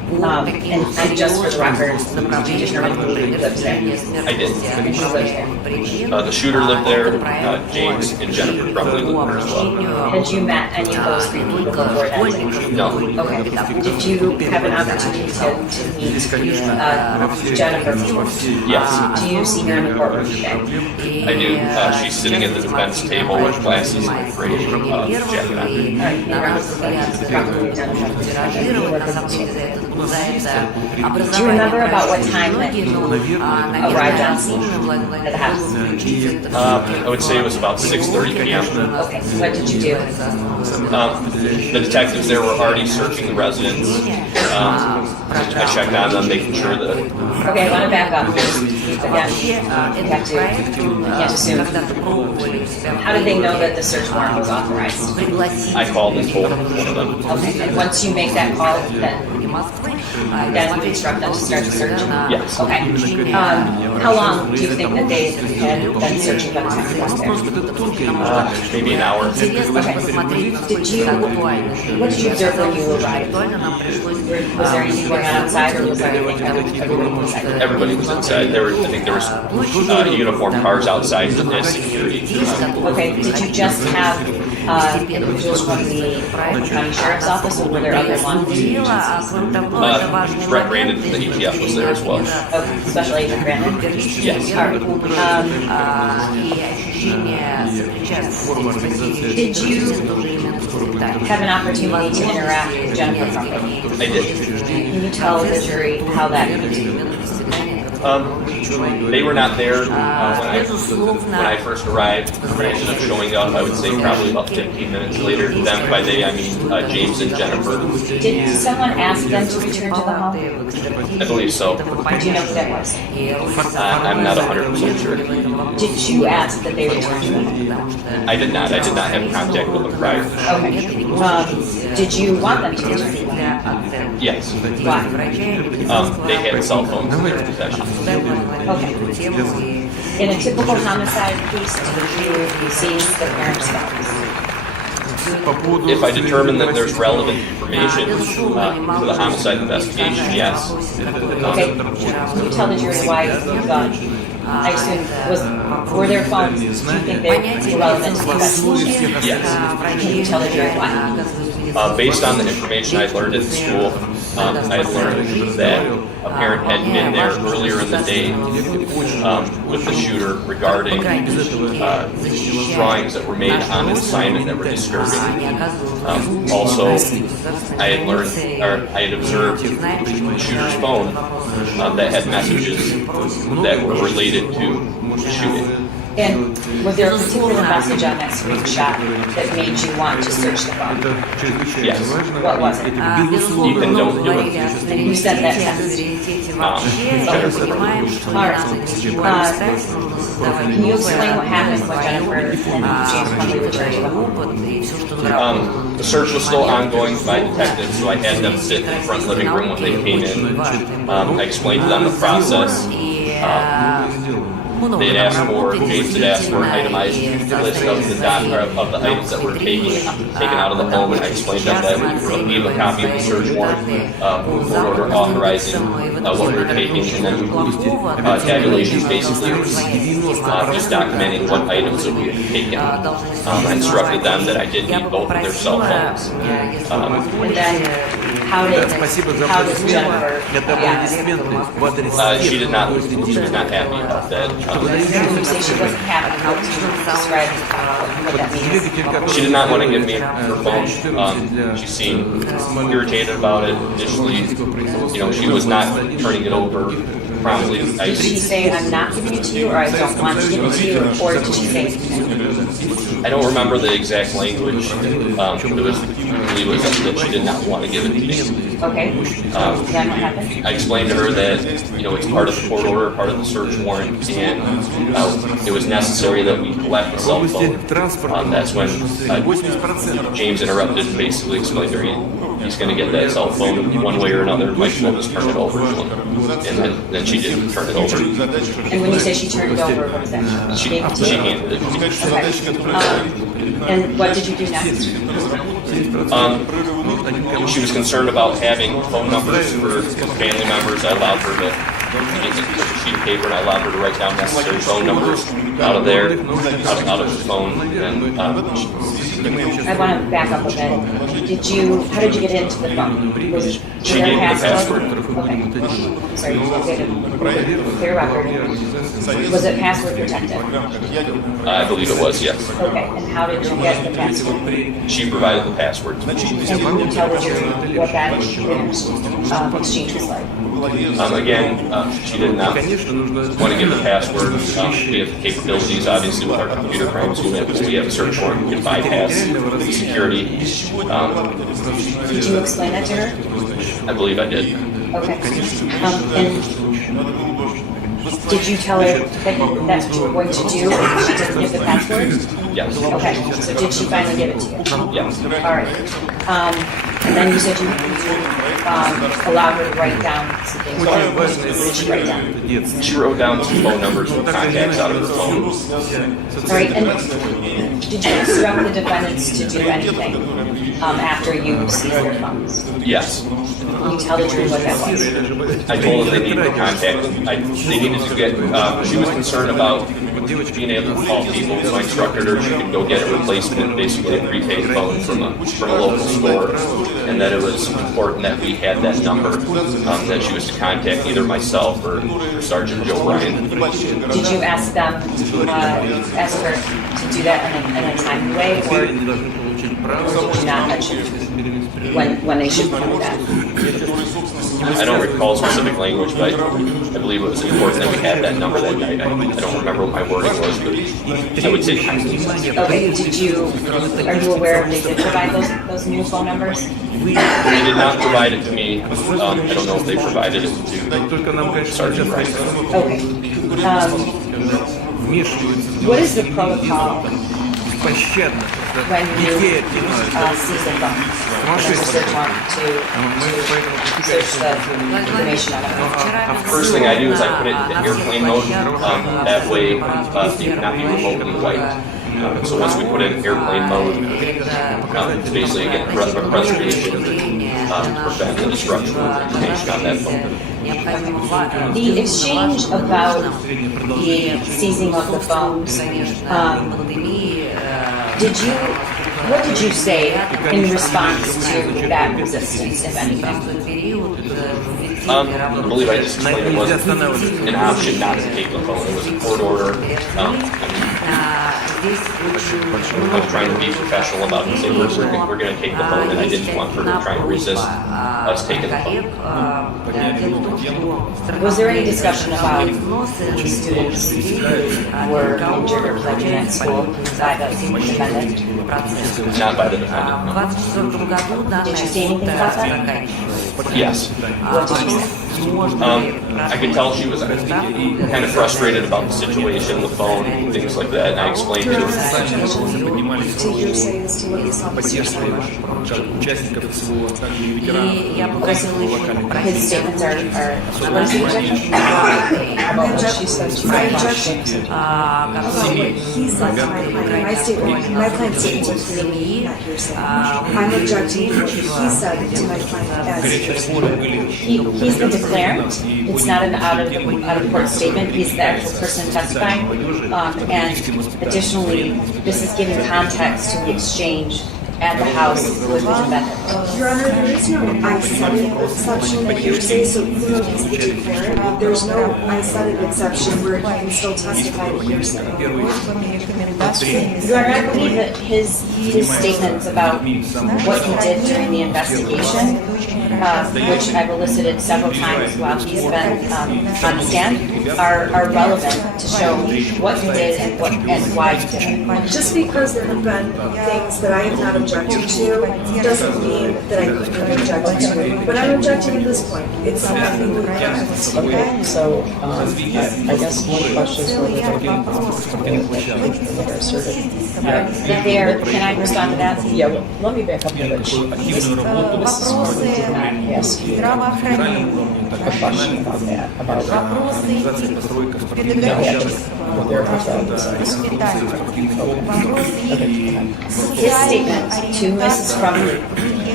And just for the record, did you determine who lives there? I did. Who lives there? The shooter lived there, James and Jennifer probably lived there as well. Had you met any of those three people before that? No. Okay. Did you have an opportunity to meet Jennifer? Yes. Do you see her in the courtroom today? I do. She's sitting at the defense table with glasses and a gray jacket on. Do you remember about what time that you arrived on scene at the house? I would say it was about 6:30 p.m. Okay, so what did you do? The detectives there were already searching the residence. I checked on them, making sure that... Okay, I want to back up. Again, you can't assume. How did they know that the search warrant was authorized? I called and told one of them. Okay, and once you make that call, then you instruct them to start the search? Yes. Okay. How long do you think that they had been searching by the time you got there? Maybe an hour. Okay. What did you observe when you arrived? Was there anything going on outside, or was there everyone inside? Everybody was inside. I think there was uniformed cars outside and security. Okay. Did you just have individuals from the county sheriff's office, or were there other ones? Brett Brandon from the ATF was there as well. Okay. Special Agent Brandon? Yes. All right. Did you have an opportunity to interact with Jennifer Crump? I did. Can you tell the jury how that went? They were not there when I first arrived. When I ended up showing up, I would say probably about 15 minutes later. Them, by they, I mean James and Jennifer. Did someone ask them to return to the home? I believe so. Do you know who that was? I'm not 100% sure. Did you ask that they return to the home? I did not. I did not have contact with them prior. Okay. Did you want them to return to the home? Yes. Why? They had cell phones in their possession. Okay. In a typical homicide case, do you seize the parents' phones? If I determine that there's relevant information to the homicide investigation, yes. Okay. Can you tell the jury why you thought? I assume, were there phones? Do you think they were relevant to the investigation? Yes. Can you tell the jury why? Based on the information I learned at the school, I had learned that a parent had been there earlier in the day with the shooter regarding drawings that were made on an assignment that were disturbing. Also, I had learned, or I had observed the shooter's phone that had messages that were related to the shooting. And was there a particular message on that screenshot that made you want to search the phone? Yes. What was it? Ethan, don't do it. And who said that message? All right. Can you explain what happened when Jennifer and James Crumley returned to the home? The search was still ongoing by detectives, so I had them sit in the front living room when they came in. I explained to them the process. They had asked for, James had asked for an itemized list of the items that were taken out of the home, and I explained to them that we gave a copy of the search warrant, court order authorizing what we were taking, and then tabulations basically just documenting what items that we had taken. I instructed them that I did need both of their cell phones. And then how did Jennifer she did not. She was not happy about that. When you say she wasn't happy, how would you describe what that means? She did not want to give me her phone. She seemed irritated about it initially. She was not turning it over promptly. Did she say, I'm not giving it to you, or I don't want to give it to you, or did she say? I don't remember the exact language. It was that she did not want to give it to me. Okay. Then what happened? I explained to her that it's part of the court order, part of the search warrant, and it was necessary that we collect the cell phone. That's when James interrupted and basically explained to her he's going to get that cell phone one way or another. Mike will just turn it over to him, and then she didn't turn it over. And when you say she turned it over, what was that? She handed it to me. Okay. And what did you do next? she was concerned about having phone numbers for family members. I allowed her to get a sheet of paper, and I allowed her to write down necessary phone numbers out of there, out of her phone. And I want to back up a bit. How did you get into the phone? She gave me the password. Okay. Sorry, clear record. Was it password protected? I believe it was, yes. Okay, and how did you get the password? She provided the password. And can you tell the jury what that exchange was like? Again, she did not want to give the password. We have capabilities, obviously, with our computer crimes unit. We have a search warrant. We can bypass security. Did you explain that to her? I believe I did. Okay. And did you tell her that that's what you were going to do if she didn't give the password? Yes. Okay. So did she finally give it to you? Yes. All right. And then you said you allowed her to write down some things. What did she write down? She wrote down some phone numbers and contacts out of her phone. All right. And did you instruct the defendants to do anything after you seized their phones? Yes. Can you tell the jury what that was? I told them they needed to contact them. They needed to get, she was concerned about being able to call people, so I instructed her she could go get a replacement, basically a prepaid phone from a local store, and that it was important that we had that number that she was to contact either myself or Sergeant Joe Bryan. Did you ask them, ask her to do that in a timely way, or did you not mention when they should do that? I don't recall specific language, but I believe it was important that we had that number that night. I don't remember what my wording was, but I would say timely. Okay, are you aware if they did provide those new phone numbers? They did not provide it to me. I don't know if they provided it to Sergeant Bryan. Okay. What is the protocol when you seize a phone? Search warrant to search the information on it. First thing I do is I put it in airplane mode. That way, it cannot be remotely wiped. So once we put it in airplane mode, it's basically again preservation to prevent the disruption of information on that phone. The exchange about the seizing of the phones, what did you say in response to that resistance, if anything? I believe I just explained it wasn't an option not to take the phone. It was a court order. I was trying to be professional about it and say we're going to take the phone, and I didn't want her to try and resist us taking the phone. Was there any discussion about the students who were injured or pledging at school by the defendant? Not by the defendant. Did you say anything about that? Yes. What did you say? I could tell she was kind of frustrated about the situation, the phone, and things like that, and I explained to her. His statements are what is the objection? About what she said. He said my client's statements are clearly not hearsay. I'm objecting to what he said to my client as hearsay. He's the declarant. It's not an out of court statement. He's the actual person testifying. And additionally, this is giving context to the exchange at the house with the defendant. Your Honor, there is no I said it exception that hearsay, so even though he's the declarant, there's no I said it exception where he can still testify to hearsay. Your Honor, I believe that his statements about what he did during the investigation, which I've elicited several times while he's been on the stand, are relevant to show what he did and why he did it. Just because there have been things that I have not objected to doesn't mean that I couldn't have objected to it. But I'm objecting at this point. It's something we Okay, so I guess one question is what we're talking about something that are asserted. Can I respond to that? Yeah, well, let me back up a little bit. This is someone who did not ask you a question about that, about his statement to Mrs. Crum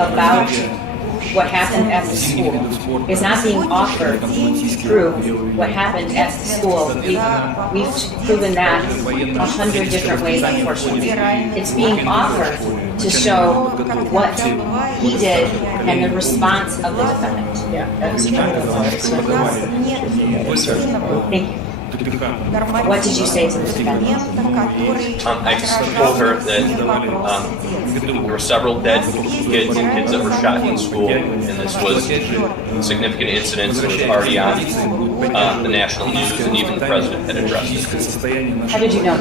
about what happened at the school is not being offered to prove what happened at the school. We've proven that 100 different ways, unfortunately. It's being offered to show what he did and the response of the defendant. Thank you. What did you say to the defendant? I just told her that there were several dead kids and kids that were shot in school, and this was a significant incident that was already on the national news, and even the president had addressed it. How did you know that?